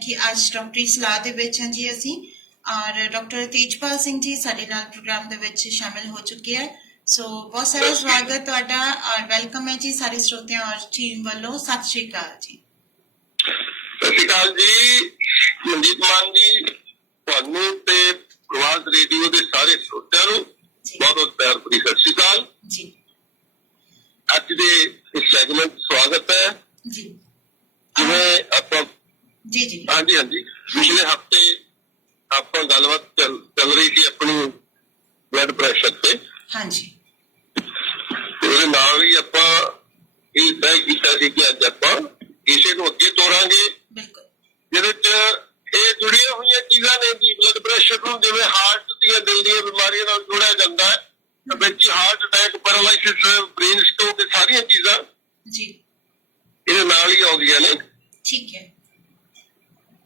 कि अज डॉक्टरी सलाह दे विच हैं जी असीं और डॉक्टर तेजपाल सिंह जी साडे नाल प्रोग्राम दे विच शामिल हो चुके हैं। सो बहुत सारा स्वागत तुहाडा और वेलकम है जी सारे श्रोतियां और टीम वालों। सत श्री अकाल जी। सत श्री अकाल जी मनजीत मान जी, तुहानू ते प्रवास रेडियो के सारे श्रोतियां नू बहुत बहुत प्यार भरी सत श्री अकाल जी। अज दे इस सैगमेंट स्वागत है जी जिवें आपां जी जी हाँ जी पिछले हफ्ते आपां गलबात चल रही थी अपनी ब्लड प्रेशर पे। हाँ जी ਉਹਦੇ ਨਾਲ ਹੀ ਆਪਾਂ ਇਹ ਤੈਅ ਕੀਤਾ ਸੀ ਕਿ ਅੱਜ ਆਪਾਂ ਇਸੇ ਨੂੰ ਅੱਗੇ ਤੋਰਾਂਗੇ। बिल्कुल ਜਿਹਦੇ ਚ ਇਹ ਜੁੜੀਆਂ ਹੋਈਆਂ ਚੀਜ਼ਾਂ ਨੇ ਜੀ। ਬਲੱਡ ਪ੍ਰੈਸ਼ਰ ਨੂੰ ਜਿਵੇਂ ਹਾਰਟ ਦੀਆਂ ਦਿਲ ਦੀਆਂ ਬਿਮਾਰੀਆਂ ਨਾਲ ਜੋੜਿਆ ਜਾਂਦਾ ਹੈ, ਵਿੱਚ heart attack, paralysis, brain stroke, ਇਹ ਸਾਰੀਆਂ ਚੀਜ਼ਾਂ जी ਇਹਦੇ ਨਾਲ ਹੀ ਆਉਂਦੀਆਂ ਨੇ। ठीक है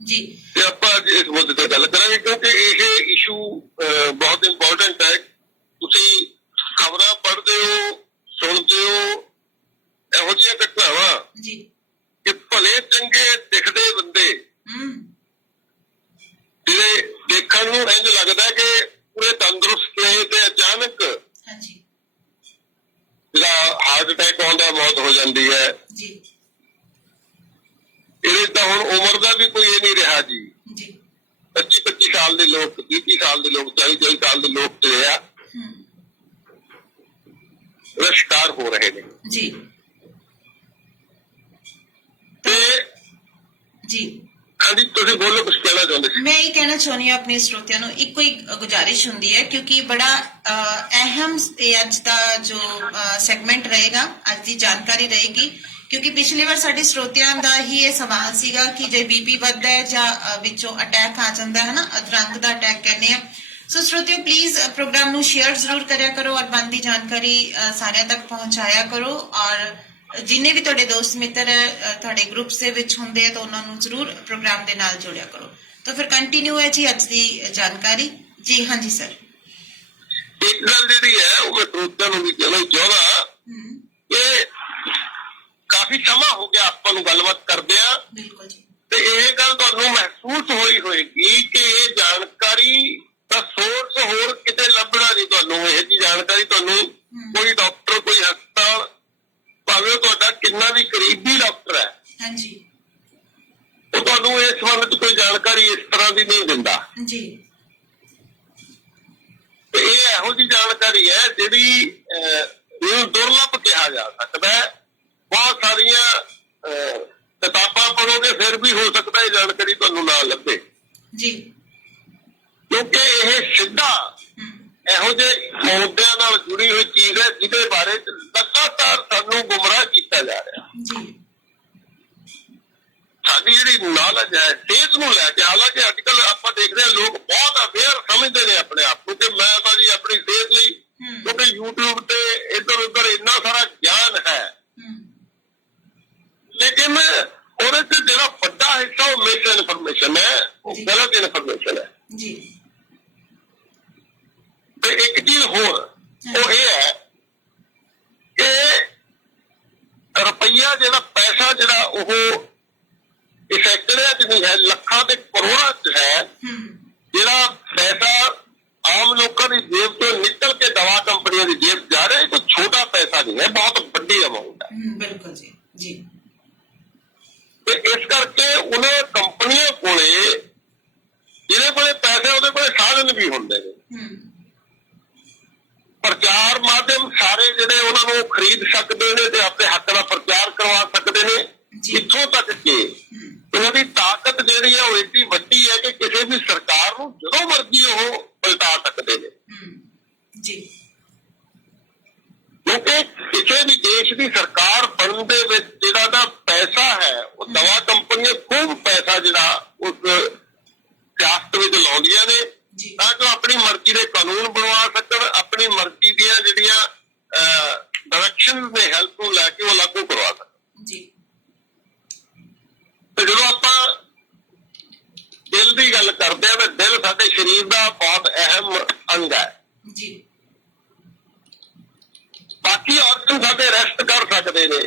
जी। ਤੇ ਆਪਾਂ ਅੱਜ ਇਸ ਮੁੱਦੇ ਤੇ ਗੱਲ ਕਰਾਂਗੇ ਕਿਉਂਕਿ ਇਹ ਇਸ਼ੂ ਬਹੁਤ ਇੰਪੋਰਟੈਂਟ ਹੈ। ਤੁਸੀਂ ਖਬਰਾਂ ਪੜ੍ਹਦੇ ਹੋ, ਸੁਣਦੇ ਹੋ, ਇਹੋ ਜਿਹੀਆਂ ਘਟਨਾਵਾਂ जी ਕਿ ਭਲੇ ਚੰਗੇ ਦਿਖਦੇ ਬੰਦੇ ਜਿਹੜੇ ਦੇਖਣ ਨੂੰ ਇੰਝ ਲੱਗਦਾ ਕਿ ਪੂਰੇ ਤੰਦਰੁਸਤ ਨੇ ਤੇ ਅਚਾਨਕ हाँ जी ਜਿਹੜਾ ਹਾਰਟ ਅਟੈਕ ਆਉਂਦਾ, ਮੌਤ ਹੋ ਜਾਂਦੀ ਹੈ। जी ਇਹਦੇ ਤਾਂ ਹੁਣ ਉਮਰ ਦਾ ਵੀ ਕੋਈ ਇਹ ਨਹੀਂ ਰਿਹਾ ਜੀ। जी 25 ਸਾਲ ਦੇ ਲੋਕ, 30 ਸਾਲ ਦੇ ਲੋਕ, 40 ਸਾਲ ਦੇ ਲੋਕ ਜਿਹੜੇ ਆ ਉਹਦਾ ਸ਼ਿਕਾਰ ਹੋ ਰਹੇ ਨੇ। जी ਤੇ जी ਹਾਂਜੀ ਤੁਸੀਂ ਬੋਲੋ, ਕੁਝ ਕਹਿਣਾ ਚਾਹੁੰਦੇ ਸੀ? मैं ये कहना चाहनी हूँ अपने श्रोतियों ਨੂੰ ਇੱਕੋ ਹੀ गुजारिश ਹੁੰਦੀ है क्योंकि बड़ा अहम अज का जो सैगमेंट रहेगा, अज की जानकारी रहेगी क्योंकि पिछली बार साडे श्रोतियां ਦਾ ही ਇਹ सवाल ਸੀਗਾ कि जे बीपी ਵੱਧਦਾ ਹੈ ਜਾਂ ਵਿੱਚੋਂ ਅਟੈਕ ਆ ਜਾਂਦਾ ਹੈ ਨਾ, ਅਧਰੰਗ ਦਾ ਅਟੈਕ ਕਹਿੰਦੇ ਆ। सो श्रोतियों प्लीज प्रोग्राम ਨੂੰ शेयर जरूर करिया करो और बनती जानकारी सारिਆਂ तक पहुंचाया करो और जिन्ने भी तुहाडे दोस्त मित्र तुहाडे ग्रुप्स ਦੇ ਵਿੱਚ ਹੁੰਦੇ ਆ ਤਾਂ ਉਹਨਾਂ ਨੂੰ ਜ਼ਰੂਰ ਪ੍ਰੋਗਰਾਮ ਦੇ ਨਾਲ ਜੋੜਿਆ ਕਰੋ। ਤਾਂ ਫਿਰ ਕੰਟੀਨਿਊ ਹੈ ਜੀ ਅੱਜ ਦੀ ਜਾਣਕਾਰੀ ਜੀ। ਹਾਂਜੀ ਸਰ, ਇੱਕ ਗੱਲ ਜਿਹੜੀ ਹੈ ਉਹ ਮੈਂ ਸਰੋਤਿਆਂ ਨੂੰ ਵੀ ਕਹਿਣਾ ਚਾਹੁੰਦਾ ਕਿ ਕਾਫੀ ਸਮਾਂ ਹੋ ਗਿਆ ਆਪਾਂ ਨੂੰ ਗੱਲਬਾਤ ਕਰਦੇ ਆ। ਬਿਲਕੁਲ ਜੀ। ਤੇ ਇਹ ਗੱਲ ਤੁਹਾਨੂੰ ਮਹਿਸੂਸ ਹੋਈ ਹੋਏਗੀ ਕਿ ਇਹ ਜਾਣਕਾਰੀ ਦਾ ਸੋਰਸ ਹੋਰ ਕਿਤੇ ਲੱਭਣਾ ਨਹੀਂ ਤੁਹਾਨੂੰ। ਇਹ ਜੀ ਜਾਣਕਾਰੀ ਤੁਹਾਨੂੰ ਕੋਈ ਡਾਕਟਰ, ਕੋਈ ਹਸਪਤਾਲ, ਭਾਵੇਂ ਤੁਹਾਡਾ ਕਿੰਨਾ ਵੀ ਕਰੀਬੀ ਡਾਕਟਰ ਹੈ, ਹਾਂਜੀ ਉਹ ਤੁਹਾਨੂੰ ਇਸ ਸੰਬੰਧ ਵਿੱਚ ਕੋਈ ਜਾਣਕਾਰੀ ਇਸ ਤਰ੍ਹਾਂ ਦੀ ਨਹੀਂ ਦਿੰਦਾ ਜੀ। ਤੇ ਇਹ ਇਹੋ ਜਿਹੀ ਜਾਣਕਾਰੀ ਹੈ ਜਿਹੜੀ ਇਹਨੂੰ ਦੁਰਲੱਭ ਕਿਹਾ ਜਾ ਸਕਦਾ ਹੈ। ਬਹੁਤ ਸਾਰੀਆਂ ਕਿਤਾਬਾਂ ਪੜ੍ਹੋਗੇ ਫਿਰ ਵੀ ਹੋ ਸਕਦਾ ਇਹ ਜਾਣਕਾਰੀ ਤੁਹਾਨੂੰ ਨਾ ਲੱਭੇ ਜੀ, ਕਿਉਂਕਿ ਇਹ ਸਿੱਧਾ ਇਹੋ ਜਿਹੇ ਮੁੱਦਿਆਂ ਨਾਲ ਜੁੜੀ ਹੋਈ ਚੀਜ਼ ਹੈ ਜਿਹਦੇ ਬਾਰੇ ਲਗਾਤਾਰ ਸਾਨੂੰ ਗੁੰਮਰਾਹ ਕੀਤਾ ਜਾ ਰਿਹਾ ਜੀ। ਸਾਡੀ ਜਿਹੜੀ ਨੌਲੇਜ ਹੈ ਸਿਹਤ ਨੂੰ ਲੈ ਕੇ, ਹਾਲਾਂਕਿ ਅੱਜ ਕੱਲ੍ਹ ਆਪਾਂ ਦੇਖਦੇ ਹਾਂ ਲੋਕ ਬਹੁਤ ਅਵੇਅਰ ਸਮਝਦੇ ਨੇ ਆਪਣੇ ਆਪ ਨੂੰ ਕਿ ਮੈਂ ਤਾਂ ਜੀ ਆਪਣੀ ਸਿਹਤ ਲਈ, ਕਿਉਂਕਿ YouTube ਤੇ ਇੱਧਰ ਉੱਧਰ ਇੰਨਾ ਸਾਰਾ ਗਿਆਨ ਹੈ, ਲੇਕਿਨ ਉਹਦੇ ਚ ਜਿਹੜਾ ਵੱਡਾ ਹਿੱਸਾ ਉਹ ਮਿਸ ਇਨਫੋਰਮੇਸ਼ਨ ਹੈ, ਉਹ ਗਲਤ ਇਨਫੋਰਮੇਸ਼ਨ ਹੈ ਜੀ। ਤੇ ਇੱਕ ਚੀਜ਼ ਹੋਰ ਉਹ ਇਹ ਹੈ ਕਿ ਰੁਪਈਆ ਜਿਹੜਾ ਪੈਸਾ ਜਿਹੜਾ ਉਹ ਇਹ ਸੈਕਟਰਾਂ ਚ ਨਹੀਂ ਹੈ, ਲੱਖਾਂ ਤੇ ਕਰੋੜਾਂ ਚ ਹੈ। ਜਿਹੜਾ ਪੈਸਾ ਆਮ ਲੋਕਾਂ ਦੀ ਜੇਬ ਤੋਂ ਨਿਕਲ ਕੇ ਦਵਾ ਕੰਪਨੀਆਂ ਦੀ ਜੇਬ ਜਾ ਰਿਹਾ, ਇਹ ਕੋਈ ਛੋਟਾ ਪੈਸਾ ਨਹੀਂ ਹੈ, ਬਹੁਤ ਵੱਡੀ ਅਮਾਊਂਟ ਹੈ। ਬਿਲਕੁਲ ਜੀ ਜੀ। ਤੇ ਇਸ ਕਰਕੇ ਉਹਨਾਂ ਕੰਪਨੀਆਂ ਕੋਲੇ ਜਿਹਦੇ ਕੋਲੇ ਪੈਸੇ, ਉਹਦੇ ਕੋਲੇ ਸਾਧਨ ਵੀ ਹੁੰਦੇ ਨੇ, ਪ੍ਰਚਾਰ ਮਾਧਿਅਮ ਸਾਰੇ ਜਿਹੜੇ ਉਹਨਾਂ ਨੂੰ ਖਰੀਦ ਸਕਦੇ ਨੇ ਤੇ ਆਪਣੇ ਹੱਕ ਦਾ ਪ੍ਰਚਾਰ ਕਰਵਾ ਸਕਦੇ ਨੇ। ਇੱਥੋਂ ਤੱਕ ਕਿ ਉਹਨਾਂ ਦੀ ਤਾਕਤ ਜਿਹੜੀ ਹੈ ਉਹ ਏਡੀ ਵੱਡੀ ਹੈ ਕਿ ਕਿਸੇ ਵੀ ਸਰਕਾਰ ਨੂੰ ਜਦੋਂ ਮਰਜ਼ੀ ਉਹ ਪਲਟਾ ਸਕਦੇ ਨੇ ਜੀ। ਕਿਉਂਕਿ ਕਿਸੇ ਵੀ ਦੇਸ਼ ਦੀ ਸਰਕਾਰ ਬਣਨ ਦੇ ਵਿੱਚ ਜਿਹੜਾ ਦਾ ਪੈਸਾ ਹੈ, ਉਹ ਦਵਾ ਕੰਪਨੀਆਂ ਖੂਬ ਪੈਸਾ ਜਿਹੜਾ ਉਸ ਸਿਆਸਤ ਵਿੱਚ ਲਾਉਂਦੀਆਂ ਨੇ ਤਾਂ ਕਿ ਆਪਣੀ ਮਰਜ਼ੀ ਦੇ ਕਾਨੂੰਨ ਬਣਵਾ ਸਕਣ, ਆਪਣੀ ਮਰਜ਼ੀ ਦੀਆਂ ਜਿਹੜੀਆਂ ਡਾਇਰੈਕਸ਼ਨ ਦੇ ਹੈਲਪ ਨੂੰ ਲੈ ਕੇ ਉਹ ਲਾਗੂ ਕਰਵਾ ਸਕਣ ਜੀ। ਤੇ ਜਦੋਂ ਆਪਾਂ ਦਿਲ ਦੀ ਗੱਲ ਕਰਦੇ ਆ ਤਾਂ ਦਿਲ ਸਾਡੇ ਸਰੀਰ ਦਾ ਬਹੁਤ ਅਹਿਮ ਅੰਗ ਹੈ ਜੀ। ਬਾਕੀ ਔਰਗਨ ਸਾਡੇ ਰੈਸਟ ਕਰ ਸਕਦੇ ਨੇ,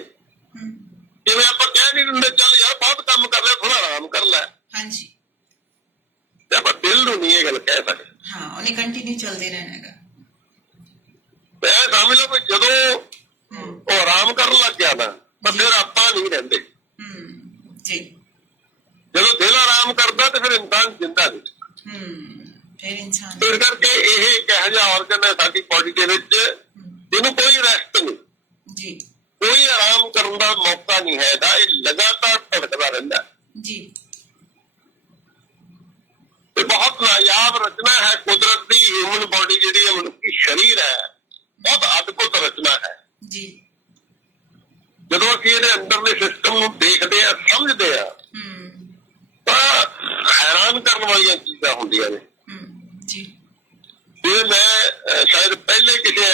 ਜਿਵੇਂ ਆਪਾਂ ਕਹਿ ਨਹੀਂ ਦਿੰਦੇ ਚੱਲ ਯਾਰ ਬਹੁਤ ਕੰਮ ਕਰ ਲਿਆ, ਥੋੜਾ ਆਰਾਮ ਕਰ ਲੈ, ਹਾਂਜੀ ਤੇ ਆਪਾਂ ਦਿਲ ਨੂੰ ਨਹੀਂ ਇਹ ਗੱਲ ਕਹਿ ਸਕਦੇ। ਹਾਂ, ਉਹਨੇ ਕੰਟੀਨਿਊ ਚੱਲਦੇ ਰਹਿਣਾ ਹੈਗਾ। ਮੈਂ ਸਮਝ ਲਓ ਕਿ ਜਦੋਂ ਉਹ ਆਰਾਮ ਕਰਨ ਲੱਗ ਗਿਆ ਨਾ ਤਾਂ ਫਿਰ ਆਪਾਂ ਨਹੀਂ ਰਹਿੰਦੇ। ਜੀ ਜਦੋਂ ਦਿਲ ਆਰਾਮ ਕਰਦਾ ਤੇ ਫਿਰ ਇਨਸਾਨ ਜਿੰਦਾ ਨਹੀਂ। ਫਿਰ ਇਨਸਾਨ ਇਸ ਕਰਕੇ ਇਹ ਇੱਕ ਇਹੋ ਜਿਹਾ ਆਰਗਨ ਹੈ ਸਾਡੀ ਬੋਡੀ ਦੇ ਵਿੱਚ ਜਿਹਨੂੰ ਕੋਈ ਰੈਸਟ ਨਹੀਂ, ਜੀ ਕੋਈ ਆਰਾਮ ਕਰਨ ਦਾ ਮੌਕਾ ਨਹੀਂ ਹੈ ਇਹਦਾ, ਇਹ ਲਗਾਤਾਰ ਧੜਕਦਾ ਰਹਿੰਦਾ ਜੀ। ਇਹ ਬਹੁਤ ਨਾਯਾਬ ਰਚਨਾ ਹੈ ਕੁਦਰਤ ਦੀ। ਹਿਊਮਨ ਬੋਡੀ ਜਿਹੜੀ ਹੈ, ਮਨੁੱਖੀ ਸਰੀਰ ਹੈ, ਬਹੁਤ ਅਦਭੁਤ ਰਚਨਾ ਹੈ ਜੀ। ਜਦੋਂ ਅਸੀਂ ਇਹਦੇ ਅੰਦਰਲੇ ਸਿਸਟਮ ਨੂੰ ਦੇਖਦੇ ਆ, ਸਮਝਦੇ ਆ, ਤਾਂ ਹੈਰਾਨ ਕਰਨ ਵਾਲੀਆਂ ਚੀਜ਼ਾਂ ਹੁੰਦੀਆਂ ਨੇ। ਜੀ ਜਿਵੇਂ ਮੈਂ ਸ਼ਾਇਦ ਪਹਿਲੇ ਕਿਸੇ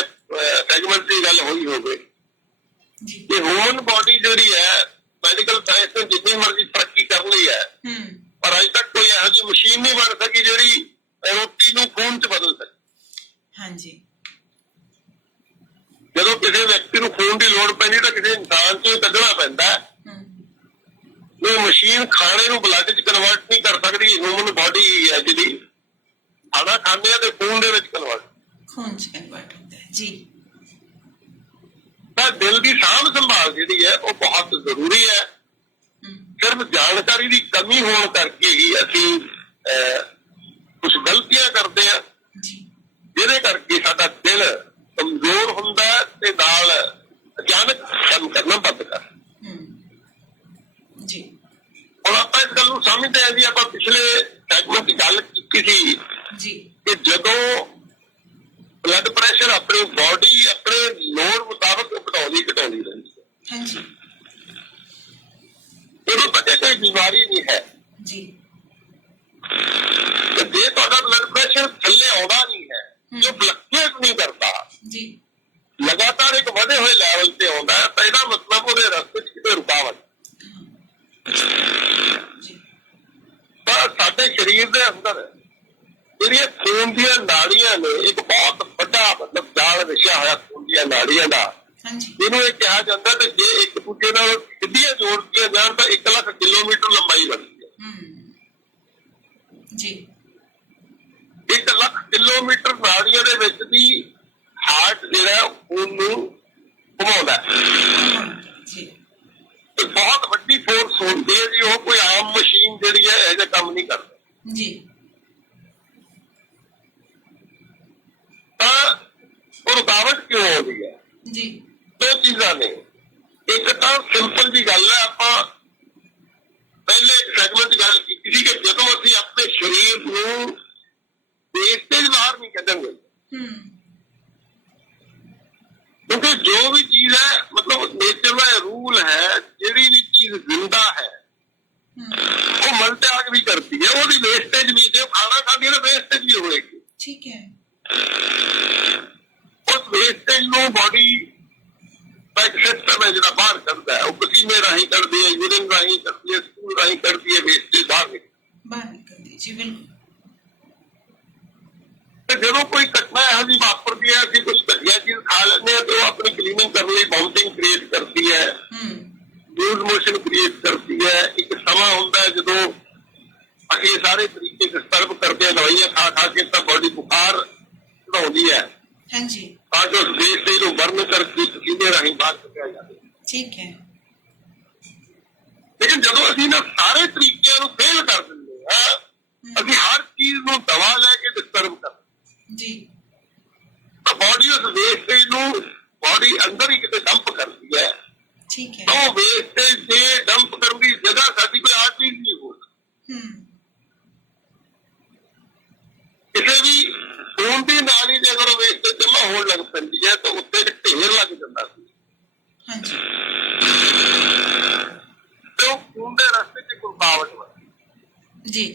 ਸੈਗਮੈਂਟ ਦੀ ਗੱਲ ਹੋਈ ਹੋਵੇ ਕਿ ਹਿਊਮਨ ਬੋਡੀ ਜਿਹੜੀ ਹੈ, ਮੈਡੀਕਲ ਸਾਇੰਸ ਨੇ ਜਿੰਨੀ ਮਰਜ਼ੀ ਤਰੱਕੀ ਕਰ ਲਈ ਹੈ, ਪਰ ਅਜੇ ਤੱਕ ਕੋਈ ਇਹੋ ਜਿਹੀ ਮਸ਼ੀਨ ਨਹੀਂ ਬਣ ਸਕੀ ਜਿਹੜੀ ਰੋਟੀ ਨੂੰ ਖੂਨ ਚ ਬਦਲ ਸਕੇ। ਹਾਂਜੀ। ਜਦੋਂ ਕਿਸੇ ਵਿਅਕਤੀ ਨੂੰ ਖੂਨ ਦੀ ਲੋੜ ਪੈਂਦੀ ਤਾਂ ਕਿਸੇ ਇਨਸਾਨ ਚੋਂ ਕੱਢਣਾ ਪੈਂਦਾ। ਉਹ ਮਸ਼ੀਨ ਖਾਣੇ ਨੂੰ ਬਲੱਡ ਚ ਕਨਵਰਟ ਨਹੀਂ ਕਰ ਸਕਦੀ। ਹਿਊਮਨ ਬੋਡੀ ਹੈ ਜਿਹੜੀ ਖਾਣਾ ਖਾਂਦੇ ਆ ਤੇ ਖੂਨ ਦੇ ਵਿੱਚ ਕਨਵਰਟ ਹੁੰਦਾ ਹੈ। ਜੀ। ਤਾਂ ਦਿਲ ਦੀ ਸਾਂਭ ਸੰਭਾਲ ਜਿਹੜੀ ਹੈ ਉਹ ਬਹੁਤ ਜ਼ਰੂਰੀ ਹੈ। ਸਿਰਫ ਜਾਣਕਾਰੀ ਦੀ ਕਮੀ ਹੋਣ ਕਰਕੇ ਹੀ ਅਸੀਂ ਕੁਝ ਗਲਤੀਆਂ ਕਰਦੇ ਆ, ਜਿਹਦੇ ਕਰਕੇ ਸਾਡਾ ਦਿਲ ਕਮਜ਼ੋਰ ਹੁੰਦਾ ਤੇ ਨਾਲ ਅਚਾਨਕ ਕੰਮ ਕਰਨਾ ਬੰਦ ਕਰ। ਜੀ। ਹੁਣ ਆਪਾਂ ਇਸ ਗੱਲ ਨੂੰ ਸਮਝਦੇ ਹਾਂ ਜੀ, ਆਪਾਂ ਪਿਛਲੇ ਸੈਗਮੈਂਟ ਦੀ ਗੱਲ ਕੀਤੀ ਸੀ ਜੀ ਕਿ ਜਦੋਂ ਬਲੱਡ ਪ੍ਰੈਸ਼ਰ ਆਪਣੀ ਬੋਡੀ ਆਪਣੇ ਲੋੜ ਮੁਤਾਬਕ ਘਟਾਉਂਦੀ ਰਹਿੰਦੀ ਹੈ। ਹਾਂਜੀ। ਉਦੋਂ ਤੱਕ ਕੋਈ ਬਿਮਾਰੀ ਨਹੀਂ ਹੈ। ਜੀ। ਜੇ ਤੁਹਾਡਾ ਬਲੱਡ ਪ੍ਰੈਸ਼ਰ ਥੱਲੇ ਆਉਂਦਾ ਨਹੀਂ ਹੈ, ਜੋ ਫਲਕਚੁਏਟ ਨਹੀਂ ਕਰਦਾ, ਜੀ ਲਗਾਤਾਰ ਇੱਕ ਵਧੇ ਹੋਏ ਲੈਵਲ ਤੇ ਆਉਂਦਾ ਹੈ, ਤਾਂ ਇਹਦਾ ਮਤਲਬ ਉਹਦੇ ਰਸਤੇ 'ਚ ਕਿਤੇ ਰੁਕਾਵਟ। ਤਾਂ ਸਾਡੇ ਸਰੀਰ ਦੇ ਅੰਦਰ ਜਿਹੜੀਆਂ ਖੂਨ ਦੀਆਂ ਨਾੜੀਆਂ ਨੇ, ਇੱਕ ਬਹੁਤ ਵੱਡਾ ਮਤਲਬ ਜਾਲ ਵਿਛਿਆ ਹੋਇਆ ਖੂਨ ਦੀਆਂ ਨਾੜੀਆਂ ਦਾ, ਜਿਹਨੂੰ ਇਹ ਕਿਹਾ ਜਾਂਦਾ ਤੇ ਜੇ ਇੱਕ ਦੂਜੇ ਨਾਲ ਸਿੱਧੀਆਂ ਜੋੜਦੀਆਂ ਜਾਣ ਤਾਂ 1 ਲੱਖ ਕਿਲੋਮੀਟਰ ਲੰਬਾਈ ਬਣਦੀ ਹੈ। ਜੀ। 1 ਲੱਖ ਕਿਲੋਮੀਟਰ ਨਾੜੀਆਂ ਦੇ ਵਿੱਚ ਦੀ ਹਾਰਟ ਜਿਹੜਾ ਖੂਨ ਨੂੰ ਘੁਮਾਉਂਦਾ ਹੈ। ਤੇ ਬਹੁਤ ਵੱਡੀ ਫੋਰਸ ਹੁੰਦੀ ਹੈ ਜੀ, ਉਹ ਕੋਈ ਆਮ ਮਸ਼ੀਨ ਜਿਹੜੀ ਹੈ ਇਹ ਜਿਹਾ ਕੰਮ ਨਹੀਂ ਕਰਦੀ। ਜੀ। ਤਾਂ ਉਹ ਰੁਕਾਵਟ ਕਿਉਂ ਆਉਂਦੀ ਹੈ? ਜੀ। 2 ਚੀਜ਼ਾਂ ਨੇ। ਇੱਕ ਤਾਂ ਸਿੰਪਲ ਜੀ ਗੱਲ ਹੈ, ਆਪਾਂ ਪਹਿਲੇ ਸੈਗਮੈਂਟ 'ਚ ਗੱਲ ਕੀਤੀ ਸੀ ਕਿ ਜਦੋਂ ਅਸੀਂ ਆਪਣੇ ਸਰੀਰ ਨੂੰ ਵੇਸਟੇਜ ਬਾਹਰ ਨਹੀਂ ਕੱਢਾਂਗੇ, ਕਿਉਂਕਿ ਜੋ ਵੀ ਚੀਜ਼ ਹੈ, ਮਤਲਬ ਨੇਚਰ ਦਾ ਰੂਲ ਹੈ, ਜਿਹੜੀ ਵੀ ਚੀਜ਼ ਜ਼ਿੰਦਾ ਹੈ ਉਹ ਮਲਟਿਆਗ ਵੀ ਕਰਦੀ ਹੈ, ਉਹਦੀ ਵੇਸਟੇਜ ਵੀ, ਜੇ ਖਾਣਾ ਖਾਂਦੀ ਹੈ ਤਾਂ ਵੇਸਟੇਜ ਵੀ ਹੋਏਗੀ। ਠੀਕ ਹੈ। ਉਸ ਵੇਸਟੇਜ ਨੂੰ ਬੋਡੀ ਦਾ ਇੱਕ ਸਿਸਟਮ ਹੈ ਜਿਹੜਾ ਬਾਹਰ ਕੱਢਦਾ ਹੈ। ਉਹ ਪਸੀਨੇ ਰਾਹੀਂ ਕੱਢਦੀ ਹੈ, ਯੂਰਿਨ ਰਾਹੀਂ ਕੱਢਦੀ ਹੈ, ਸਟੂਲ ਰਾਹੀਂ ਕੱਢਦੀ ਹੈ, ਵੇਸਟੇਜ ਬਾਹਰ ਨਿਕਲਦੀ। ਜੀ ਬਿਲਕੁਲ। ਤੇ ਜਦੋਂ ਕੋਈ ਘਟਨਾ ਇਹੋ ਜਿਹੀ ਵਾਪਰਦੀ ਹੈ, ਅਸੀਂ ਕੁਝ ਘਟੀਆ ਚੀਜ਼ ਖਾ ਲੈਂਦੇ ਹਾਂ ਤੇ ਉਹ ਆਪਣੀ ਕਲੀਨਿੰਗ ਕਰਨ ਲਈ ਬਾਉਂਸਿੰਗ ਕ੍ਰੀਏਟ ਕਰਦੀ ਹੈ, ਲੂਜ਼ ਮੋਸ਼ਨ ਕ੍ਰੀਏਟ ਕਰਦੀ ਹੈ। ਇੱਕ ਸਮਾਂ ਹੁੰਦਾ ਹੈ ਜਦੋਂ ਅਸੀਂ ਸਾਰੇ ਤਰੀਕੇ ਡਿਸਟਰਬ ਕਰਦੇ ਹਾਂ, ਦਵਾਈਆਂ ਖਾ ਖਾ ਕੇ, ਤਾਂ ਬੋਡੀ ਬੁਖਾਰ ਚੜਾਉਂਦੀ ਹੈ। ਹਾਂਜੀ। ਤਾਂ ਜੋ ਵੇਸਟੇਜ ਨੂੰ ਬਰਨ ਕਰਕੇ ਪਸੀਨੇ ਰਾਹੀਂ ਬਾਹਰ ਕੱਢਿਆ ਜਾਵੇ। ਠੀਕ ਹੈ। ਲੇਕਿਨ ਜਦੋਂ ਅਸੀਂ ਨਾ ਸਾਰੇ ਤਰੀਕਿਆਂ ਨੂੰ ਫੇਲ ਕਰ ਦਿੰਦੇ ਹਾਂ, ਅਸੀਂ ਹਰ ਚੀਜ਼ ਨੂੰ ਦਵਾ ਲੈ ਕੇ ਡਿਸਟਰਬ ਕਰਦੇ ਜੀ, ਤਾਂ ਬੋਡੀ ਉਸ ਵੇਸਟੇਜ ਨੂੰ ਬੋਡੀ ਅੰਦਰ ਹੀ ਕਿਤੇ ਡੰਪ ਕਰਦੀ ਹੈ। ਠੀਕ ਹੈ। ਤਾਂ ਉਹ ਵੇਸਟੇਜ ਦੇ ਡੰਪ ਕਰਨ ਦੀ ਜਗ੍ਹਾ ਸਾਡੀ ਕੋਈ ਆਹ ਚੀਜ਼ ਨਹੀਂ ਹੋ ਸਕਦੀ। ਕਿਸੇ ਵੀ ਖੂਨ ਦੀ ਨਾਲੀ ਦੇ ਅਗਰ ਵੇਸਟੇਜ ਜਮ੍ਹਾਂ ਹੋਣ ਲੱਗ ਪੈਂਦੀ ਹੈ ਤਾਂ ਉੱਤੇ ਢੇਰ ਲੱਗ ਜਾਂਦਾ ਸੀ। ਹਾਂਜੀ। ਤੇ ਉਹ ਖੂਨ ਦੇ ਰਸਤੇ 'ਚ ਰੁਕਾਵਟ ਬਣਦੀ ਜੀ,